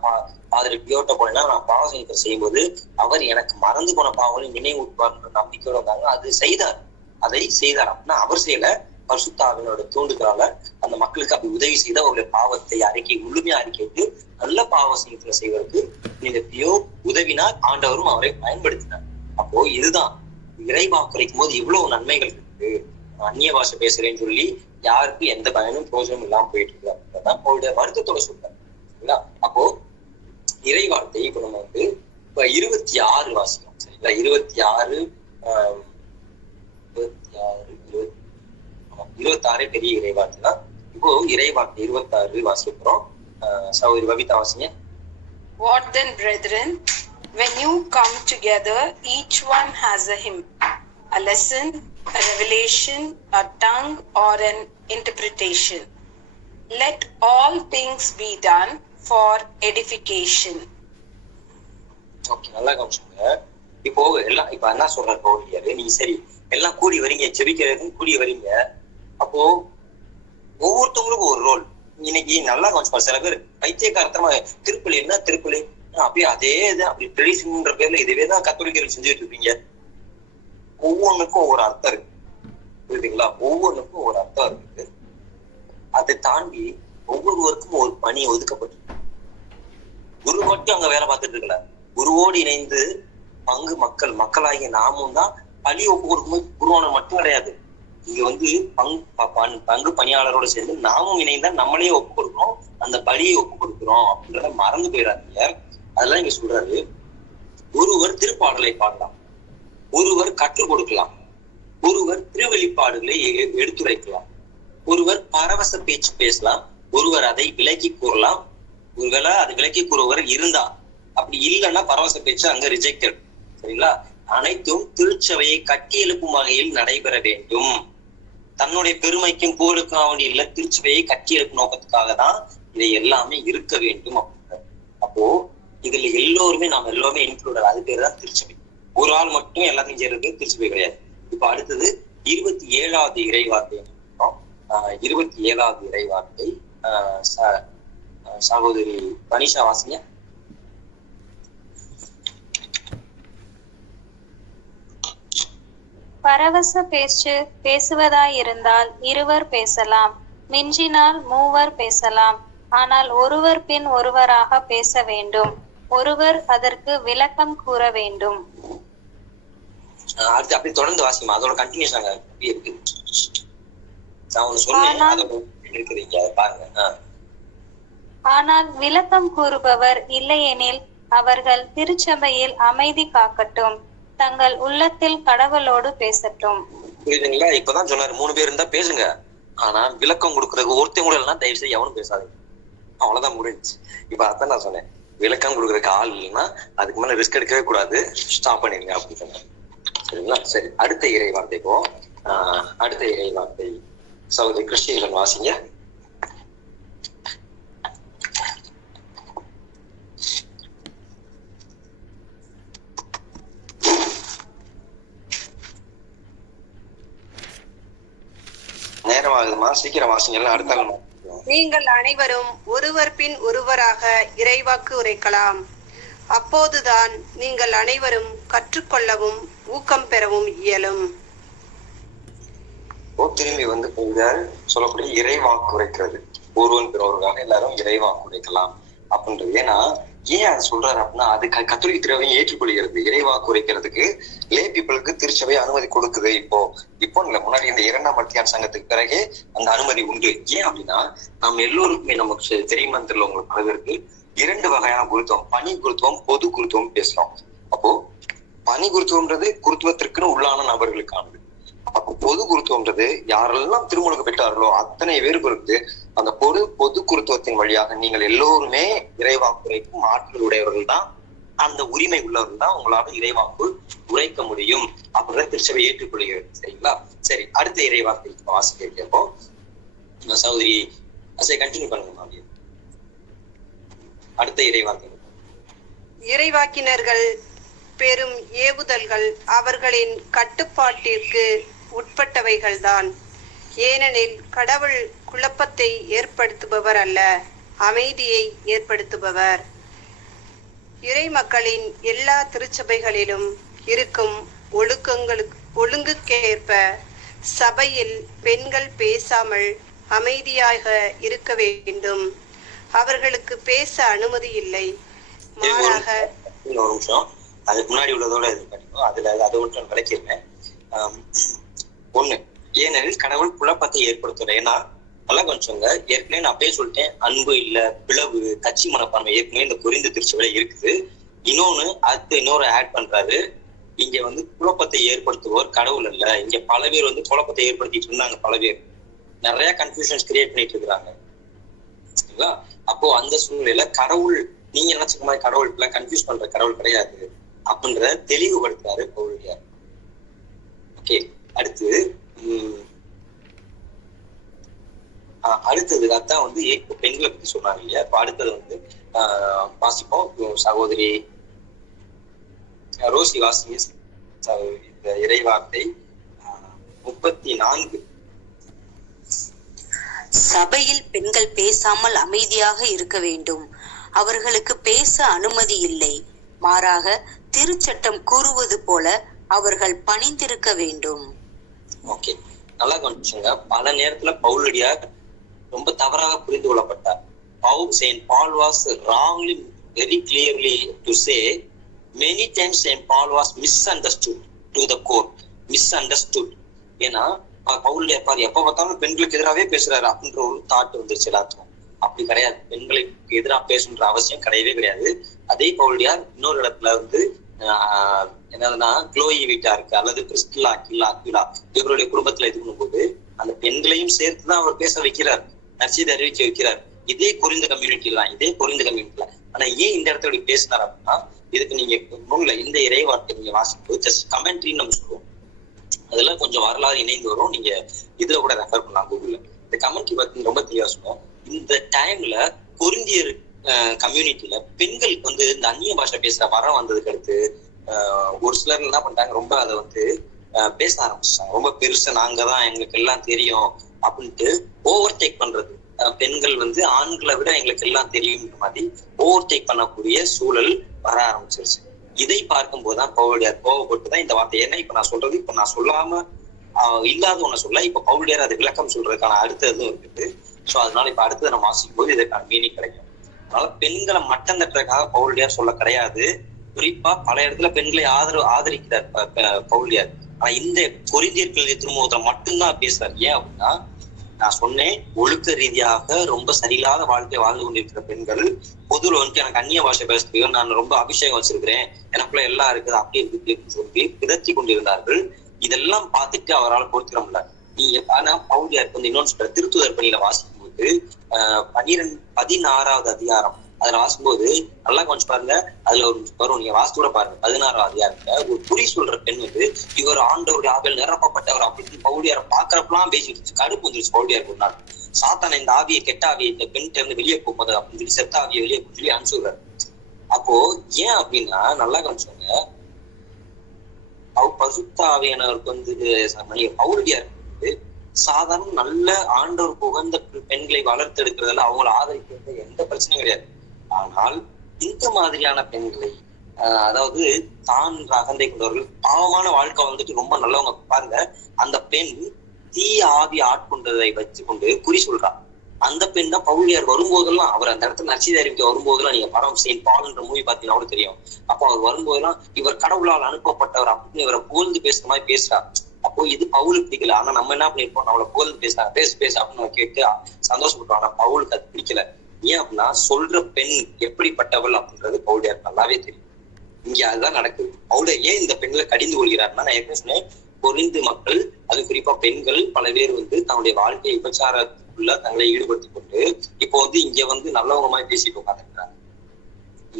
பாதிரி பியோட்ட போனேன்னா நான் பாவசீத்தை செய்யும்போது அவர் எனக்கு மறந்து போன பாவங்களை நினைவூட்டுவார்ன்ற நம்பிக்கையோட வந்தாங்க. அதை செய்தார் அப்படின்னா அவர் செய்யல, பரிசுத்தாவினோட தூண்டுதலால அந்த மக்களுக்கு அப்படி உதவி செய்து அவருடைய பாவத்தை முழுமையா அறிக்கைட்டு நல்ல பாவசீகத்துல செய்வதற்கு இந்த பியோ உதவினார். ஆண்டவரும் அவரை பயன்படுத்தினார். அப்போ இதுதான் இறைவாக்குரைக்கும் போது இவ்வளவு நன்மைகள் இருக்கு. அந்நிய பாஷை பேசுறேன்னு சொல்லி யாருக்கும் எந்த பயனும் பிரோஜனமும் இல்லாம போயிட்டு இருக்கு அப்படின்றதான் அவருடைய வருத்தத்தோட சொல்றாரு. சரிங்களா? அப்போ இறைவார்த்தை இப்ப நம்ம வந்து இப்ப 26 வாசிக்கலாம். சரிங்களா? 26 பெரிய இறைவார்த்தை தான். இப்போ இறைவார்த்தை 26 வாசிக்கிறோம். சகோதரி பபிதா வாசிங்க. What then, brethren, when you come together, each one has a hymn, a lesson, a revelation, a tongue, or an interpretation. Let all things be done for edification. Okay, நல்லா கவனிச்சுங்க. இப்போ எல்லாம் இப்ப என்ன சொல்றாரு பவுலியாரு, நீங்க சரி எல்லாம் கூடி வரீங்க, ஜெபிக்கிறதுக்கு கூடி வரீங்க. அப்போ ஒவ்வொருத்தவங்களுக்கும் ஒரு ரோல். இன்னைக்கு நல்லா கொஞ்சம் சில பேர் பைத்தியக்காரத்தமா திருப்பலி என்ன திருப்பலி அப்படியே அதே இது அப்படி ட்ரெடிஷன்ன்ற பேர்ல இதுவே தான் கத்தோலிக்கர்கள் செஞ்சுட்டு இருப்பீங்க. ஒவ்வொன்றுக்கும் ஒவ்வொரு அர்த்தம் இருக்கு, புரியுதுங்களா? ஒவ்வொன்றுக்கும் ஒரு அர்த்தம் இருக்கு. அதை தாண்டி ஒவ்வொருவருக்கும் ஒரு பணி ஒதுக்கப்பட்டு, குரு மட்டும் அங்க வேலை பார்த்துட்டு இருக்கல, குருவோடு இணைந்து மக்களாகிய நாமும் தான் பழி ஒப்பு கொடுக்கும்போது குருவான மட்டும் கிடையாது, இங்க பங்கு பணியாளரோட சேர்ந்து நாமும் இணைந்தா நம்மளே ஒப்பு கொடுக்கிறோம், அந்த பலியை ஒப்பு கொடுக்கிறோம் அப்படின்றத மறந்து போயிடாதீங்க. அதெல்லாம் இங்க சொல்றாரு. ஒருவர் திருப்பாடலை பாடலாம், ஒருவர் கற்றுக் கொடுக்கலாம், ஒருவர் திருவெளிப்பாடுகளை எடுத்துரைக்கலாம், ஒருவர் பரவச பேச்சு பேசலாம், ஒருவர் அதை விலக்கி கூறலாம். ஒருவேளை அதை விலக்கி கூறுவர் இருந்தா, அப்படி இல்லைன்னா பரவச பேச்சு அங்க ரிஜெக்டட். சரிங்களா? அனைத்தும் திருச்சபையை கட்டி எழுப்பும் வகையில் நடைபெற வேண்டும். தன்னுடைய பெருமைக்கும் புகழுக்கும் அவன் இல்ல, திருச்சபையை கட்டி எழுப்பும் நோக்கத்துக்காக தான் இதை எல்லாமே இருக்க வேண்டும் அப்படின்ற. அப்போ இதுல நாம எல்லோருமே இன்க்ளூடட். அது பேர் தான் திருச்சபை. ஒரு ஆள் மட்டும் எல்லாத்தையும் செய்யறது திருச்சபை கிடையாது. இப்ப அடுத்தது 27வது இறைவார்த்தை. 27வது இறைவார்த்தை சகோதரி பனிஷா வாசிங்க. பரவச பேச்சு பேசுவதாயிருந்தால் இருவர் பேசலாம், மிஞ்சினால் மூவர் பேசலாம். ஆனால் ஒருவர் பின் ஒருவராக பேச வேண்டும், ஒருவர் அதற்கு விளக்கம் கூற வேண்டும். அடுத்து அப்படி தொடர்ந்து வாசிமா, அதோட கண்டினியூஷன் இருக்கு. நான் ஒண்ணு சொன்னேன், அதோட இருக்கிறீங்க, அதை பாருங்க. ஆனால் விளக்கம் கூறுபவர் இல்லையெனில் அவர்கள் திருச்சபையில் அமைதி காக்கட்டும், தங்கள் உள்ளத்தில் கடவுளோடு பேசட்டும். புரியுதுங்களா? இப்பதான் சொன்னாரு 3 பேர் இருந்தா பேசுங்க, ஆனா விளக்கம் கொடுக்கறதுக்கு ஒருத்தன் கூட இல்லைன்னா தயவு செய்து எவனும் பேசாது. அவ்வளவுதான் முடிஞ்சு. இப்ப அதான் நான் சொன்னேன், விளக்கம் கொடுக்கறதுக்கு ஆள் இல்லைன்னா அதுக்கு மேல ரிஸ்க் எடுக்கவே கூடாது, ஸ்டாப் பண்ணிருங்க அப்படின்னு சொன்னேன். சரிங்களா? சரி, அடுத்த இறை வார்த்தைக்கோ. அடுத்த இறை வார்த்தை சகோதரி கிறிஸ்டியன் வாசிங்க. நேரம் ஆகுதுமா, சீக்கிரம் வாசிங்க, எல்லாம் அடுத்த. நீங்கள் அனைவரும் ஒருவர் பின் ஒருவராக இறைவாக்கு உரைக்கலாம், அப்போதுதான் நீங்கள் அனைவரும் கற்றுக்கொள்ளவும் ஊக்கம் பெறவும் இயலும். திரும்பி வந்து சொல்லக்கூடிய இறைவாக்கு உரைக்கிறது, ஒருவன் பிற ஒருவராக எல்லாரும் இறைவாக்கு உரைக்கலாம் அப்படின்றது. ஏன்னா ஏன் அதை சொல்றாரு அப்படின்னா, அது கத்தோலிக்க திருவையும் ஏற்றுக்கொள்கிறது. இறைவாக்கு உரைக்கிறதுக்கு லே பீப்புளுக்கு திருச்சபை அனுமதி கொடுக்குது. இப்போ இல்ல, முன்னாடி இந்த 2ஆம் வத்திக்கான் சங்கத்துக்கு பிறகு அந்த அனுமதி உண்டு. ஏன் அப்படின்னா, நம்ம எல்லோருக்குமே நமக்கு தெரியுமா தெரியல, உங்களுக்கு பல பேருக்கு 2 வகையான குருத்துவம், பணி குருத்துவம், பொது குருத்துவம் பேசுறோம். அப்போ பணி குருத்துவம்ன்றது குருத்துவத்திற்குன்னு உள்ளான நபர்களுக்கானது. அப்போ பொது குருத்துவம்ன்றது யாரெல்லாம் திருமுழுக்கு பெற்றார்களோ அத்தனை பேருக்கு இருக்கு. அந்த பொது குருத்துவத்தின் வழியாக நீங்கள் எல்லோருமே இறைவாக்கு உரைக்கும் ஆற்றல் உடையவர்கள் தான், அந்த உரிமை உள்ளவர்கள் தான் உங்களால இறைவாக்கு உரைக்க முடியும் அப்படின்ற திருச்சபை ஏற்றுக்கொள்கிறது. சரிங்களா? சரி, அடுத்த இறைவார்த்தை வாசிக்க கேட்போம். சகோதரி கண்டினியூ பண்ணுங்க. அடுத்த இறைவார்த்தை. இறைவாக்கினர்கள் பெரும் ஏவுதல்கள் அவர்களின் கட்டுப்பாட்டிற்கு உட்பட்டவைகள்தான். ஏனெனில் கடவுள் குழப்பத்தை ஏற்படுத்துபவர் அல்ல, அமைதியை ஏற்படுத்துபவர். இறை மக்களின் எல்லா திருச்சபைகளிலும் இருக்கும் ஒழுங்குக்கேற்ப சபையில் பெண்கள் பேசாமல் அமைதியாக இருக்க வேண்டும். அவர்களுக்கு பேச அனுமதி இல்லை, மாறாக. ஒரு நிமிஷம், அதுக்கு முன்னாடி உள்ளதோட இது பண்ணிக்கோ, அதை மட்டும் விளக்கிடுறேன். 1, ஏனெனில் கடவுள் குழப்பத்தை ஏற்படுத்தல. ஏன்னா நல்லா கொஞ்சம் ஏற்கனவே நான் அப்பயே சொல்லிட்டேன், அன்பு இல்ல, பிளவு, கட்சி மனப்பான்மை ஏற்கனவே இந்த கொரிந்து திருச்சபையில இருக்குது. இன்னொரு ஆட் பண்றாரு, இங்க வந்து குழப்பத்தை ஏற்படுத்துவோர் கடவுள் அல்ல. இங்க பல பேர் வந்து குழப்பத்தை ஏற்படுத்திட்டு இருந்தாங்க, பல பேர் நிறைய கன்ஃபியூஷன்ஸ் கிரியேட் பண்ணிட்டு இருக்கிறாங்க. சரிங்களா? அப்போ அந்த சூழ்நிலையில கடவுள், நீங்க நினைச்சுக்க மாதிரி கடவுள் எல்லாம் கன்ஃபியூஸ் பண்ற கடவுள் கிடையாது அப்படின்ற தெளிவுபடுத்துறாரு பவுலியார். ஓகே, அடுத்தது அதான் வந்து பெண்களை பத்தி சொன்னாங்க இல்லையா? இப்ப அடுத்தது வந்து வாசிப்போம். சகோதரி ரோசி வாசிங்க இந்த இறைவார்த்தை 34. சபையில் பெண்கள் பேசாமல் அமைதியாக இருக்க வேண்டும். அவர்களுக்கு பேச அனுமதி இல்லை. மாறாக திருச்சட்டம் கூறுவது போல அவர்கள் பணிந்திருக்க வேண்டும். ஓகே, நல்லா கவனிச்சுங்க. பல நேரத்துல பவுலடியார் ரொம்ப தவறாக புரிந்து கொள்ளப்பட்டார். Saint Paul was wrongly, very clearly to say, many times Saint Paul was misunderstood to the court. Misunderstood. ஏன்னா பவுலடியார் பாரு எப்ப பார்த்தாலும் பெண்களுக்கு எதிராகவே பேசுறாரு அப்படின்ற ஒரு தாட் வந்துருச்சு எல்லாத்துக்கும். அப்படி கிடையாது. பெண்களுக்கு எதிராக பேசுன்ற அவசியம் கிடையவே கிடையாது. அதே பவுலடியார் இன்னொரு இடத்துல வந்து என்னதுன்னா குளோயி வீட்டாருக்கு அல்லது பிரிஸ்கில்லா அக்விலா இவருடைய குடும்பத்துல இது பண்ணும்போது அந்த பெண்களையும் சேர்த்துதான் அவர் பேச வைக்கிறார், நற்செய்தி அறிவிக்க வைக்கிறார். இதே கொரிந்து கம்யூனிட்டில. ஆனா ஏன் இந்த இடத்துல இப்படி பேசினார் அப்படின்னா, இதுக்கு நீங்க நூல்ல இந்த இறைவார்த்தை நீங்க வாசிக்கும் ஜஸ்ட் கமெண்ட்ரின்னு நம்ம சொல்லுவோம். அதெல்லாம் கொஞ்சம் வரலாறு இணைந்து வரும். நீங்க இதுல கூட ரெஃபர் பண்ணலாம் கூகுள்ல. இந்த கமெண்ட்ரி பத்தி ரொம்ப தெளிவா சொல்லுவோம். இந்த டைம்ல கொரிந்தியர் கம்யூனிட்டியில பெண்களுக்கு வந்து இந்த அந்நிய பாஷை பேசுற வரம் வந்ததுக்கு அடுத்து ஒரு சிலர் என்ன பண்ணிட்டாங்க, ரொம்ப அதை வந்து பேச ஆரம்பிச்சாங்க. ரொம்ப பெருசா நாங்க தான் எங்களுக்கு எல்லாம் தெரியும் அப்படின்ட்டு ஓவர் டேக் பண்றது. பெண்கள் வந்து ஆண்களை விட எங்களுக்கு எல்லாம் தெரியுங்கிற மாதிரி ஓவர் டேக் பண்ணக்கூடிய சூழல் வர ஆரம்பிச்சிருச்சு. இதை பார்க்கும் போதுதான் பவுலடியார் கோவப்பட்டுதான் இந்த வார்த்தை. ஏன்னா இப்ப நான் சொல்றது இப்ப நான் சொல்லாம இல்லாத ஒண்ணு சொல்ல, இப்ப பவுலடியார் அது விளக்கம் சொல்றதுக்கான அடுத்ததும் இருக்குது. சோ அதனால இப்ப அடுத்தது நம்ம வாசிக்கும் போது இதற்கான மீனிங் கிடைக்கும். அதனால பெண்களை மட்டம் தட்டுறதுக்காக பவுலடியார் சொல்ல கிடையாது. குறிப்பா பல இடத்துல பெண்களை ஆதரிக்கிறார் பவுலடியார். ஆனா இந்த கொரிந்தியர்கள் திரும்புவதில் மட்டும்தான் பேசுறாரு. ஏன் அப்படின்னா, நான் சொன்னேன், ஒழுக்க ரீதியாக ரொம்ப சரியில்லாத வாழ்க்கையை வாழ்ந்து கொண்டிருக்கிற பெண்கள் பொதுவில் வந்துட்டு எனக்கு அந்நிய பாஷை பேச தெரியும், நான் ரொம்ப அபிஷேகம் வச்சிருக்கிறேன், எனக்குள்ள எல்லாம் இருக்குது, அப்படி இருக்கு சொல்லி பிதற்றி கொண்டிருந்தார்கள். இதெல்லாம் பார்த்துட்டு அவரால் பொறுத்திட முடியல. நீங்க ஆனா பவுலடியாருக்கு வந்து இன்னொன்று சொல்ற, திருத்துதர் பணியில வாசிக்கும் போது 16வது அதிகாரம் அதுல வாசிக்கும்போது நல்லா கொஞ்சம் பாருங்க, அதுல ஒரு வரும், நீங்க வாசித்து கூட பாருங்க. 16வது அதிகாரத்துல ஒரு குறி சொல்ற பெண் வந்து இவர் ஆண்டவருடைய ஆவியால் நிரப்பப்பட்டவர் அப்படின்னு பவுலடியாரை பாக்குறப்பெல்லாம் பேசிட்டு கடுப்பு வந்துருச்சு பவுலடியாருக்கு. ஒரு நாள் சாத்தான இந்த ஆவியை, கெட்ட ஆவியை இந்த பெண் இருந்து வெளியே போகும்போது அப்படின்னு சொல்லி செத்த ஆவியை வெளியே போக சொல்லி அனுப்பிச்சுடுறாரு. அப்போ ஏன் அப்படின்னா நல்லா கவனிச்சுங்க, பசுத்த ஆவியானவருக்கு வந்து பவுலடியாருக்கு வந்து சாதாரண நல்ல ஆண்டவர் புகழ்ந்த பெண்களை வளர்த்தெடுக்கிறதுல அவங்களை ஆதரிக்கிறது எந்த பிரச்சனையும் கிடையாது. ஆனால் இந்த மாதிரியான பெண்களை அதாவது தான் அகந்தை கொண்டவர்கள், பாவமான வாழ்க்கை வந்துட்டு ரொம்ப நல்லவங்க பாருங்க, அந்த பெண் தீய ஆவி ஆட்கொண்டதை வச்சு கொண்டு குறி சொல்றான். அந்த பெண் தான் பவுலடியார் வரும்போதெல்லாம், அவர் அந்த இடத்துல நற்செய்தி அறிவிக்க வரும்போதெல்லாம், நீங்க படம் செயின்ட் பால்ன்ற மூவி பாத்தீங்கன்னா கூட தெரியும். அப்போ அவர் வரும்போதெல்லாம் இவர் கடவுளால் அனுப்பப்பட்டவர் அப்படின்னு இவரை புகழ்ந்து பேசுற மாதிரி பேசுறார். அப்போ இது பவுலுக்கு பிடிக்கல. ஆனா நம்ம என்ன பண்ணிருப்போம், நம்மளை புகழ்ந்து பேசுறாங்க, பேசு அப்படின்னு கேட்டு சந்தோஷப்பட்டோம். ஆனா பவுலுக்கு அது பிடிக்கல. ஏன் அப்படின்னா, சொல்ற பெண் எப்படிப்பட்டவள் அப்படின்றது பவுலடியார் நல்லாவே தெரியும். இங்க அதுதான் நடக்குது. பவுலடியார் ஏன் இந்த பெண்களை கடிந்து கொள்கிறாருன்னா, நான் ஏற்கனவே சொன்னேன், கொரிந்து மக்கள், அது குறிப்பா பெண்கள் பல பேர் வந்து தன்னுடைய வாழ்க்கையை விபச்சாரத்துக்குள்ள தங்களை ஈடுபடுத்திக் கொண்டு இப்போ வந்து இங்க வந்து நல்லவங்க மாதிரி பேசிட்டு உட்காந்துருக்காங்க.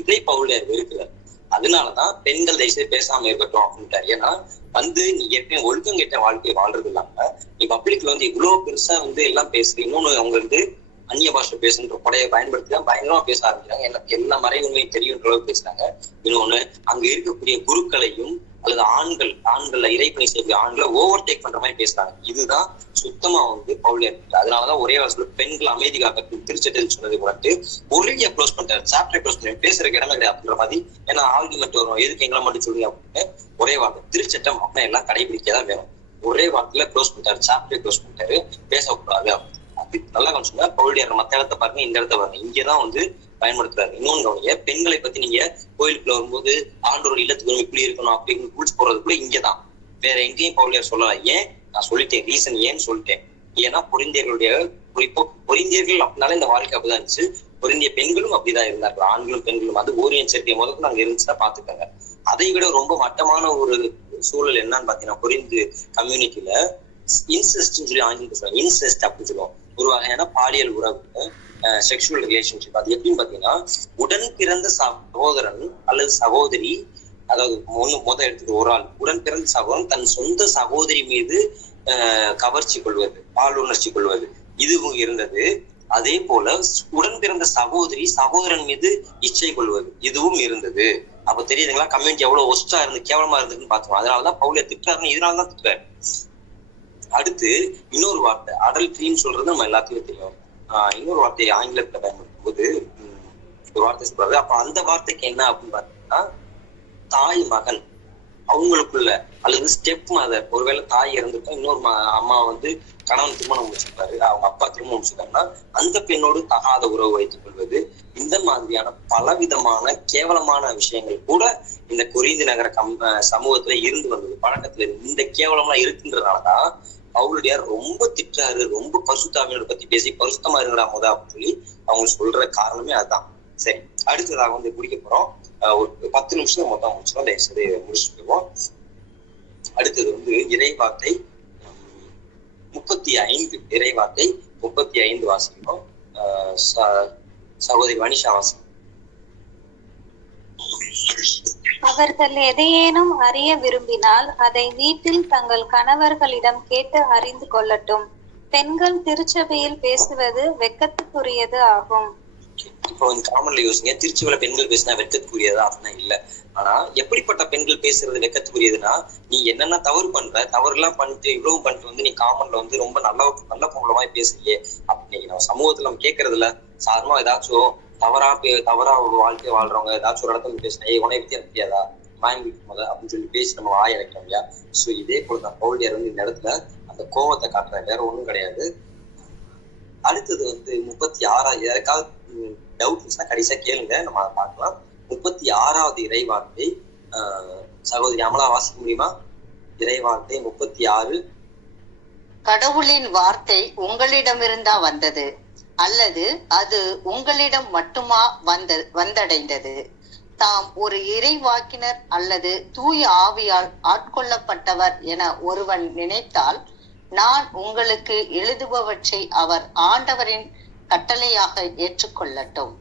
இதை பவுலடியார் வெறுக்கிறார். அதனாலதான் பெண்கள் தயவுசெய்து பேசாம இருக்கட்டும் அப்படின்ட்டாரு. ஏன்னா வந்து நீ ஏற்கனவே ஒழுக்கம் கேட்ட வாழ்க்கையை வாழ்றது இல்லாம நீ பப்ளிக்ல வந்து இவ்வளவு பெருசா வந்து எல்லாம் பேசுற, இன்னொன்னு அவங்க வந்து அந்நிய பாஷை பேசுன்ற கொடையை பயன்படுத்தி தான் பயங்கரமா பேச ஆரம்பிக்கிறாங்க. எனக்கு எல்லா மறை உண்மையும் தெரியுன்ற அளவுக்கு பேசுறாங்க. இன்னொன்னு, அங்க இருக்கக்கூடிய குருக்களையும் அல்லது ஆண்கள் இறைப்பணி செய்யக்கூடிய ஆண்களை ஓவர் டேக் பண்ற மாதிரி பேசுறாங்க. இதுதான் சுத்தமா வந்து பவுலடியார். அதனாலதான் ஒரே வாசல பெண்கள் அமைதி காக்க திருச்சட்டத்தில் சொன்னது கூட ஒரேடியா க்ளோஸ் பண்ணிட்டாரு, சாப்டர் க்ளோஸ் பண்ணி பேசுறதுக்கு இடமே கிடையாது அப்படின்ற மாதிரி. ஏன்னா ஆர்குமெண்ட் வரும், எதுக்கு எங்களை மட்டும் சொல்லுங்க அப்படின்னு ஒரே வார்த்தை திருச்சட்டம் அப்படின்னா எல்லாம் கடைபிடிக்கதான் வேணும். ஒரே வார்த்தையில க்ளோஸ் பண்ணிட்டாரு, சாப்டர் க்ளோஸ் பண்ணிட்டாரு, பேசக்கூடாது. அது நல்லா கொஞ்சம் பவுலடியார் மத்த இடத்த பாருங்க, இந்த இடத்த பாருங்க, இங்கதான் வந்து பயன்படுத்துறாரு. இன்னொன்னு கவனிங்க, பெண்களை பத்தி நீங்க கோயிலுக்குள்ள வரும்போது ஆண்டோர் இல்லத்துக்கு இப்படி இருக்கணும் அப்படின்னு ரூல்ஸ் போடுறதுக்குள்ள இங்கதான், வேற எங்கேயும் பவுலடியார் சொல்லலாம். ஏன் நான் சொல்லிட்டேன், ரீசன் ஏன்னு சொல்லிட்டேன். ஏன்னா பொரிந்தியர்களுடைய குறிப்போ பொரிந்தியர்கள் அப்படின்னால இந்த வாழ்க்கை அப்படிதான் இருந்துச்சு. பொரிந்திய பெண்களும் அப்படிதான் இருந்தார்கள், ஆண்களும் பெண்களும். அது ஓரியன் சேர்க்கை முதல்ல நாங்க இருந்துச்சுன்னா பாத்துக்கோங்க. அதை விட ரொம்ப மட்டமான ஒரு சூழல் என்னன்னு பாத்தீங்கன்னா, பொரிந்து கம்யூனிட்டியில இன்செஸ்ட்னு சொல்லி ஆங்கிலம் சொல்லுவாங்க. இன்செஸ்ட் அப்படின்னு சொல்லுவோம், ஒரு வகையான பாலியல் உறவு, செக்ஷுவல் ரிலேஷன்ஷிப். அது எப்படின்னு பாத்தீங்கன்னா, உடன் பிறந்த சகோதரன் அல்லது சகோதரி, அதாவது எடுத்துட்டு ஒரு ஆள் உடன் பிறந்த சகோதரன் தன் சொந்த சகோதரி மீது கவர்ச்சி கொள்வது, பாலுணர்ச்சி கொள்வது, இதுவும் இருந்தது. அதே போல உடன் பிறந்த சகோதரி சகோதரன் மீது இச்சை கொள்வது, இதுவும் இருந்தது. அப்ப தெரியுதுங்களா கம்யூனிட்டி எவ்வளவு ஒஸ்டா இருந்து கேவலமா இருந்ததுன்னு பாத்தோம். அதனாலதான் பவுலடியார் திட்டுறாருன்னு இதனாலதான் திட்டுறாரு. அடுத்து இன்னொரு வார்த்தை அடல்ட்ரின்னு சொல்றது நம்ம எல்லாத்தையும் தெரியும். இன்னொரு வார்த்தையை ஆங்கிலத்துல பயன்படுத்தும் போது ஒரு வார்த்தை சொல்றாரு. அப்ப அந்த வார்த்தைக்கு என்ன அப்படின்னு பாத்தீங்கன்னா தாய் மகன் அவங்களுக்குள்ள அல்லது ஸ்டெப் மதர். ஒருவேளை தாய் இறந்துட்டா இன்னொரு அம்மா வந்து கணவன் திருமணம் முடிச்சிருக்காரு, அவங்க அப்பா திருமணம் முடிச்சிருக்காருன்னா அந்த பெண்ணோடு தகாத உறவு வைத்துக் கொள்வது, இந்த மாதிரியான பலவிதமான கேவலமான விஷயங்கள் கூட இந்த கொரிந்து நகர சமூகத்துல இருந்து வந்தது, பழக்கத்துல இருந்து. இந்த கேவலம்லாம் இருக்குன்றதுனாலதான் அவங்களுடைய ரொம்ப திட்டாரு, ரொம்ப பரிசுத்தாவியோட பத்தி பேசி பரிசுத்தமா இருக்கிறா அப்படின்னு சொல்லி அவங்க சொல்ற காரணமே அதுதான். சரி, அடுத்ததாக வந்து முடிக்க போறோம். ஒரு 10 நிமிஷம் மொத்தம் முடிச்சிடும், தயவுசெய்து முடிச்சுட்டு போவோம். அடுத்தது வந்து இறைவார்த்தை 35. இறைவார்த்தை 35 வாசிக்கிறோம். சகோதரி வனிஷா வாசி. அவர்கள் எதையேனும் அறிய விரும்பினால் அதை வீட்டில் தங்கள் கணவர்களிடம் கேட்டு அறிந்து கொள்ளட்டும். பெண்கள் திருச்சபையில் பேசுவது வெட்கத்துக்குரியது ஆகும். இப்போ வந்து காமன்ல யோசிங்க, திருச்சியில பெண்கள் பேசினா வெட்கத்துக்குரியதா அப்படின்னா இல்ல. ஆனா எப்படிப்பட்ட பெண்கள் பேசுறது வெட்கத்துக்குரியதுன்னா, நீ என்னென்ன தவறு பண்ற, தவறு எல்லாம் பண்ணிட்டு இவ்வளவு பண்ணிட்டு வந்து நீ காமன்ல வந்து ரொம்ப நல்ல பொங்கலமா பேசுறியே அப்படின்னு நம்ம சமூகத்துல நம்ம கேட்கறதுல சாதாரணமா ஏதாச்சும் தவறா ஒரு வாழ்க்கையை வாழ்றவங்க ஏதாச்சும் ஒரு இடத்துல பேசினா உனைய பத்தி எனக்கு தெரியாதா வாங்கி போத அப்படின்னு சொல்லி பேசி நம்ம வாய இறக்கிறோம் இல்லையா? சோ இதே போலதான் பவுலியார் வந்து இந்த இடத்துல அந்த கோவத்தை காட்டுற, வேற ஒண்ணும் கிடையாது. அடுத்தது வந்து 36. யாருக்காவது டவுட் இருந்துச்சுன்னா கடைசியா கேளுங்க, நம்ம அதை பார்க்கலாம். 36வது இறைவார்த்தை சகோதரி அமலா வாசிக்க முடியுமா? இறைவார்த்தை 36. கடவுளின் வார்த்தை உங்களிடமிருந்தா வந்தது அல்லது அது உங்களிடம் மட்டுமா வந்தடைந்தது? தாம் ஒரு இறைவாக்கினர் அல்லது தூய ஆவியால் ஆட்கொள்ளப்பட்டவர் என ஒருவன் நினைத்தால் நான் உங்களுக்கு எழுதுபவற்றை அவர் ஆண்டவரின் கட்டளையாக ஏற்றுக்கொள்ளட்டும்.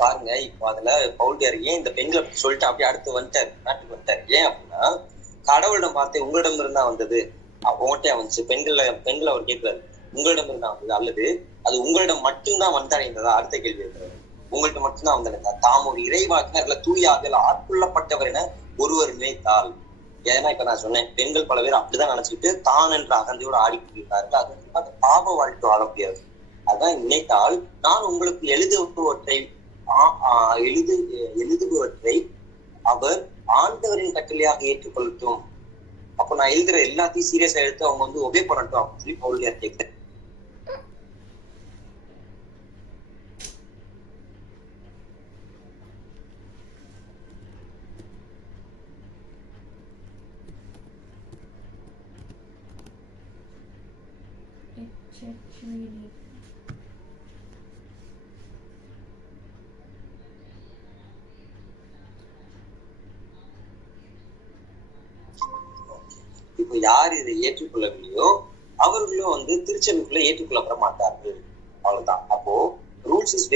பாருங்க, இப்போ அதுல பவுலியார் ஏன் இந்த பெண்களை சொல்லிட்டு அப்படியே அடுத்து வந்துட்டாரு, நாட்டுக்கு வந்துட்டாரு. ஏன் அப்படின்னா கடவுளிடம் வார்த்தை உங்களிடம் இருந்தா வந்தது, உங்கள்கிட்ட வந்துச்சு. பெண்களை அவர் கேட்கிறாரு, உங்களிடம் இருந்தா வந்தது அல்லது அது உங்களிடம் மட்டும்தான் வந்தடைந்ததா? அடுத்த கேள்வி இருக்கிறது, உங்கள்கிட்ட மட்டும்தான் வந்தடைந்தா? தாம் ஒரு இறைவாக்கினர் இல்ல தூய ஆவியால் ஆட்கொள்ளப்பட்டவர் என ஒருவர் நினைத்தால். ஏன்னா இப்ப நான் சொன்னேன், பெண்கள் பல பேர் அப்படிதான் நினைச்சுக்கிட்டு தான் என்ற அகந்தையோட ஆடிக்கொண்டிருக்கார்கள். அது பாவ வாழ்க்கை வாழ முடியாது. அதான் நினைத்தால் நான் உங்களுக்கு எழுதுபவற்றை அவர் ஆண்டவரின் கட்டளையாக ஏற்றுக்கொள்ளட்டும். அப்ப நான் எழுதுற எல்லாத்தையும் சீரியஸா எடுத்து அவங்க வந்து ஒபே பண்ணட்டும் அப்படின்னு சொல்லி பவுலியார் கேட்கிறேன். இப்போ யார் இதை ஏற்றுக்கொள்ளவில்லையோ அவர்களும் வந்து திருச்சபைக்குள்ள ஏற்றுக்கொள்ளப்பட மாட்டார்கள். அவ்வளவுதான். அப்போ ரூல்ஸ் இஸ்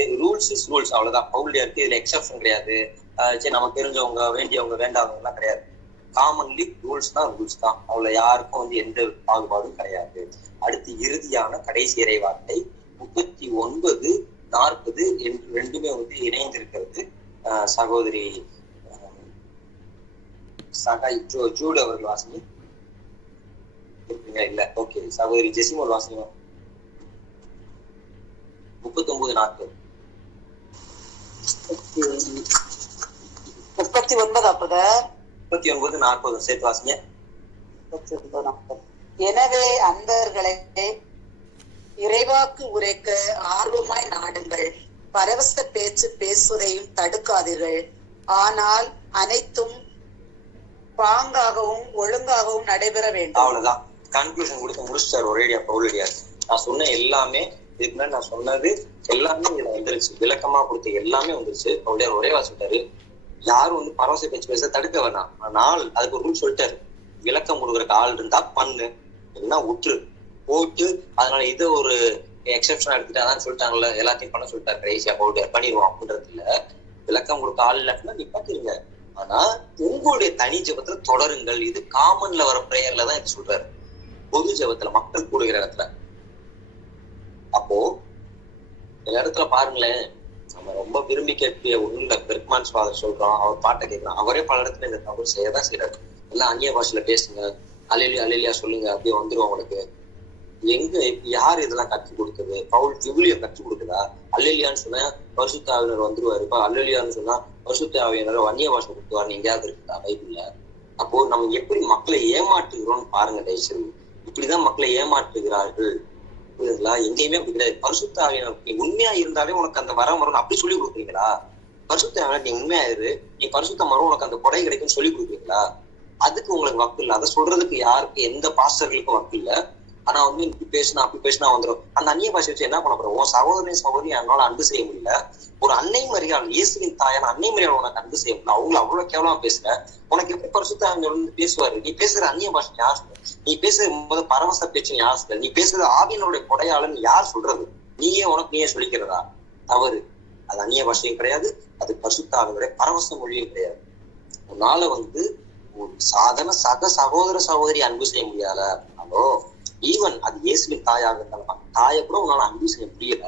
ரூல்ஸ் அவ்வளவுதான். பவுலியாருக்கு இதுல எக்ஸப்ஷன் கிடையாது. சரி நமக்கு தெரிஞ்சவங்க வேண்டியவங்க வேண்டாதவங்க எல்லாம் கிடையாது. காமன்லி ரூல்ஸ் தான் ரூல்ஸ் தான். அவ்வளவு யாருக்கும் வந்து எந்த பாகுபாடும் கிடையாது. அடுத்து இறுதியான கடைசி இறைவார்த்தை 39, 40 என்று ரெண்டுமே வந்து இணைந்திருக்கிறது. சகோதரி ஜூட் அவர்கள் வாசிங்க. இல்ல, ஓகே. சகோதரி ஜெசிமோல் வாசிங்க. 39, 40. 39 அப்பதான் 39, 40 சேர்த்து வாசிங்க. 39, 40. எனவே அன்பர்களே, இறைவாக்கு உரைக்க ஆர்வமாய் நாடுங்கள். பரவச பேச்சு பேசுவதையும் தடுக்காதீர்கள். ஆனால் அனைத்தும் பாங்காகவும் ஒழுங்காகவும் நடைபெற வேண்டும். அவ்வளவுதான். கன்க்ளூஷன் கொடுத்து முடிச்சிட்டாரு ஒரேடியா பவுலியார். நான் சொன்ன எல்லாமே, இதுக்கு முன்னாடி நான் சொன்னது எல்லாமே இதுல வந்துருச்சு. விளக்கமா கொடுத்த எல்லாமே வந்துருச்சு. பவுலியார் ஒரே வாசிட்டாரு, யாரும் வந்து பரவச பேச்சு பேச தடுக்க வேணாம். ஆனால் அதுக்கு ஒரு ரூல் சொல்லிட்டாரு, விளக்கம் கொடுக்குறக்கு ஆள் இருந்தா பண்ணு, இல்லைன்னா விட்டுரு போட்டு. அதனால இதை ஒரு எக்ஸப்ஷன் எடுத்துட்டு அதான் சொல்லிட்டாங்கல்ல, எல்லாத்தையும் பண்ண சொல்லிட்டாரு கடைசியா பவுலியார். பண்ணிடுவோம் அப்படின்றது இல்ல. விளக்கம் கொடுக்க ஆள் இல்லாட்டினா நீ பாத்துருங்க, ஆனா உங்களுடைய தனி ஜபத்துல தொடருங்கள். இது காமன்ல வர பிரேயர்ல தான் இது சொல்றாரு, பொது ஜபத்துல மக்கள் கூடுகிற இடத்துல. அப்போ இந்த இடத்துல பாருங்களேன், நம்ம ரொம்ப விரும்பி கேட்கிற ஒண்ணு இல்ல, பெர்க்மான்ஸ் ஃபாதர் சொல்றோம், அவர் பாட்டை கேட்கிறோம். அவரே பல இடத்துல இந்த தவறு செய்யதான் செய்யறாரு. எல்லாம் அந்நிய பாஷையில பேசுங்க, அல்லேலியா சொல்லுங்க, அப்படியே வந்துரும் உங்களுக்கு. எங்க யாரு இதெல்லாம் கற்றுக் கொடுத்தது? பவுல் விவிலியம் கற்றுக் கொடுக்குதா? அல்லேலியான்னு சொன்னா பரிசுத்த ஆவியனர் வந்துருவாரு. இப்ப அல்லேலியான்னு சொன்னா பரிசுத்த ஆவியனர் அந்நிய பாஷை கொடுத்துவாருன்னு எங்கேயாவது இருக்குதா பைபிள்ல? அப்போ நம்ம எப்படி மக்களை ஏமாற்றுகிறோம்னு பாருங்க தயவுசெய்து. இப்படிதான் மக்களை ஏமாற்றுகிறார்கள். புரியுதுங்களா? எங்கேயுமே அப்படி கிடையாது. பரிசுத்த ஆவியனர் நீ உண்மையா இருந்தாலே உனக்கு அந்த வரம் வரும் அப்படி சொல்லி கொடுக்குறீங்களா? பரிசுத்த ஆவியனர் நீ உண்மையா இரு, நீ பரிசுத்தம் வரும் உனக்கு அந்த கொடை கிடைக்கும்னு சொல்லி கொடுக்குறீங்களா? அதுக்கு உங்களுக்கு வக்கு இல்லை. அதை சொல்றதுக்கு யாருக்கு எந்த பாஸ்டர்களுக்கும் வக்கு இல்லை. ஆனா வந்து இப்படி பேசினா அப்படி பேசினா வந்துடும். அந்த அந்நிய பாஷை வச்சு என்ன பண்ண போறோம்? உன் சகோதரி என்னால அன்பு செய்ய முடியல. ஒரு அன்னை மரியாள், இயேசுவின் தாயான அன்னை மரியாள் உனக்கு அன்பு செய்ய முடியல. அவங்களை அவ்வளவு கேவலமா பேசுற, உனக்கு எப்படி பரிசுத்த ஆவியானவர் வந்து பேசுவாரு? நீ பேசுற அந்நிய பாஷை யார் சொல்ற? நீ பேசுற போது பரவச பேச்சுன்னு யார் சொல்ற? நீ பேசுற ஆவியனுடைய கொடையாளன் யார் சொல்றது? நீயே சொல்லிக்கிறதா? தவறு. அது அந்நிய பாஷையும் கிடையாது, அது பரிசுத்த ஆவியனுடைய பரவச மொழியும் கிடையாது. உன்னால வந்து ஒரு சாதாரண சகோதரி அன்பு செய்ய முடியாத அப்படின்னாலோ, ஈவன் அது இயேசுவின் தாயாக இருந்தாலும் தாயை கூட உன்னால அன்பு செய்ய முடியல.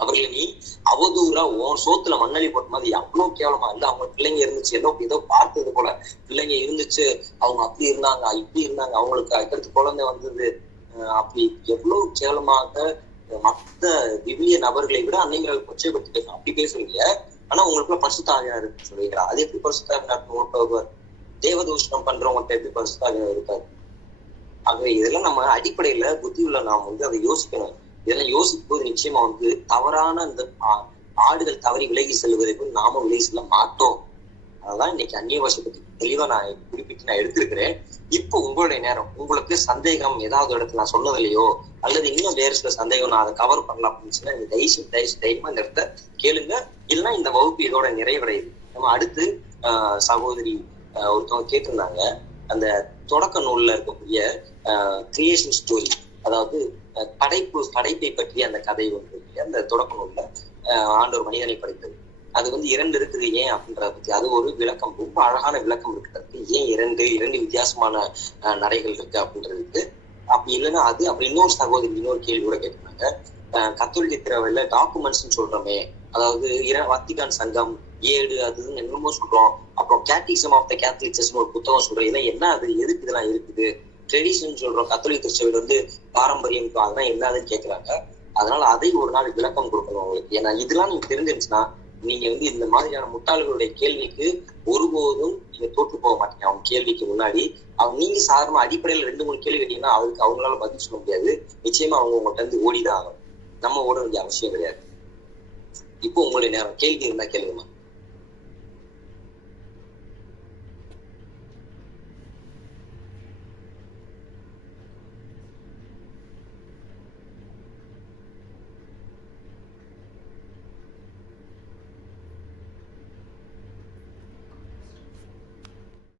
அவர்களை நீ அவதூறா உன் சோத்துல மண்ணலி போட்ட மாதிரி அவ்வளவு கேவலமா இல்ல. அவங்க பிள்ளைங்க இருந்துச்சு, ஏதோ பார்த்தது போல பிள்ளைங்க இருந்துச்சு, அவங்க அப்படி இருந்தாங்க இப்படி இருந்தாங்க, அவங்களுக்கு அடுத்த குழந்தை வந்தது, அப்படி எவ்வளவு கேவலமாக மற்ற திவ்ய நபர்களை விட அன்னைங்களை கொச்சைப்படுத்தி பேசணும். அப்படி பேசுறீங்க. ஆனா உங்களுக்குள்ள பரிசுத்த ஆவியானவர் இருக்குன்னு சொல்லிக்கிறா. அது எப்படி பரிசுத்த ஆவியானவர்? தேவதூஷணம் பண்றவங்கள்ட்ட எப்படி பரிசுத்த ஆவியானவர் இருக்காரு? ஆகவே இதெல்லாம் நம்ம அடிப்படையில புத்தி உள்ள நாம் வந்து அதை யோசிக்கணும். இதெல்லாம் யோசிக்கும் போது நிச்சயமா வந்து தவறான அந்த ஆடுகள் தவறி விலகி செல்வதற்கு நாம விலகி செல்ல மாட்டோம். அததான் இன்னைக்கு அந்நிய பாஷை பத்தி தெளிவா நான் குறிப்பிட்டு நான் எடுத்திருக்கிறேன். இப்போ உங்களுடைய நேரம். உங்களுக்கு சந்தேகம் ஏதாவது இடத்துல நான் சொன்னதில்லையோ அல்லது இன்னும் வேறு சில சந்தேகம் நான் அதை கவர் பண்ணலாம் அப்படின்னு சொன்னா இந்த தைரியமா இந்த இடத்த கேளுங்க. இல்லைன்னா இந்த வகுப்பு இதோட நிறைவடையுது. நம்ம அடுத்து சகோதரி ஒருத்தவங்க கேட்டிருந்தாங்க, அந்த தொடக்க நூல்ல இருக்கக்கூடிய கிரியேஷன் ஸ்டோரி, அதாவது படைப்பை பற்றி அந்த கதை வந்து அந்த தொடக்க நூல்ல ஆண்டவர் மனிதனை படைத்தது. அது வந்து 2 இருக்குது. ஏன் அப்படின்றத பத்தி அது ஒரு விளக்கம், ரொம்ப அழகான விளக்கம் இருக்கிறதுக்கு. ஏன் இரண்டு வித்தியாசமான நடைகள் இருக்கு அப்படின்றதுக்கு. அப்படி இல்லைன்னா அது அப்படி இன்னொரு கேள்வி கூட கேட்டிருந்தாங்க. கத்தோலிக்க திருவையில டாக்குமெண்ட்ஸ்ன்னு சொல்றோமே, அதாவது வத்திகான் சங்கம் 7 அதுன்னு என்னமோ சொல்றோம். அப்புறம் கேட்டிசம் ஆஃப் த கேத்தலிக் சர்ச்னு ஒரு புத்தகம் சொல்றோம். இதெல்லாம் என்ன, அது எதுக்கு இதெல்லாம் இருக்குது? ட்ரெடிஷன் சொல்றோம், கத்தோலிக் திருச்சபையில வந்து பாரம்பரியம், அதெல்லாம் என்னதுன்னு கேட்கிறாங்க. அதனால அதை ஒரு நாள் விளக்கம் கொடுக்கணும் உங்களுக்கு. ஏன்னா இதெல்லாம் நீங்க தெரிஞ்சிருச்சுன்னா நீங்க வந்து இந்த மாதிரியான முட்டாள்களுடைய கேள்விக்கு ஒருபோதும் நீங்க தோற்று போக மாட்டீங்க. அவங்க கேள்விக்கு முன்னாடி நீங்க சாதாரண அடிப்படையில 2-3 கேள்வி கேட்டீங்கன்னா அதுக்கு அவங்களால பதில் சொல்ல முடியாது. நிச்சயமா அவங்க உங்கள்கிட்ட இருந்து ஓடிதான் ஆகும். நம்ம ஓட வேண்டிய அவசியம் கிடையாது. இப்போ உங்களுடைய நேரம். கேள்வி இருந்தா கேளுங்கம்மா.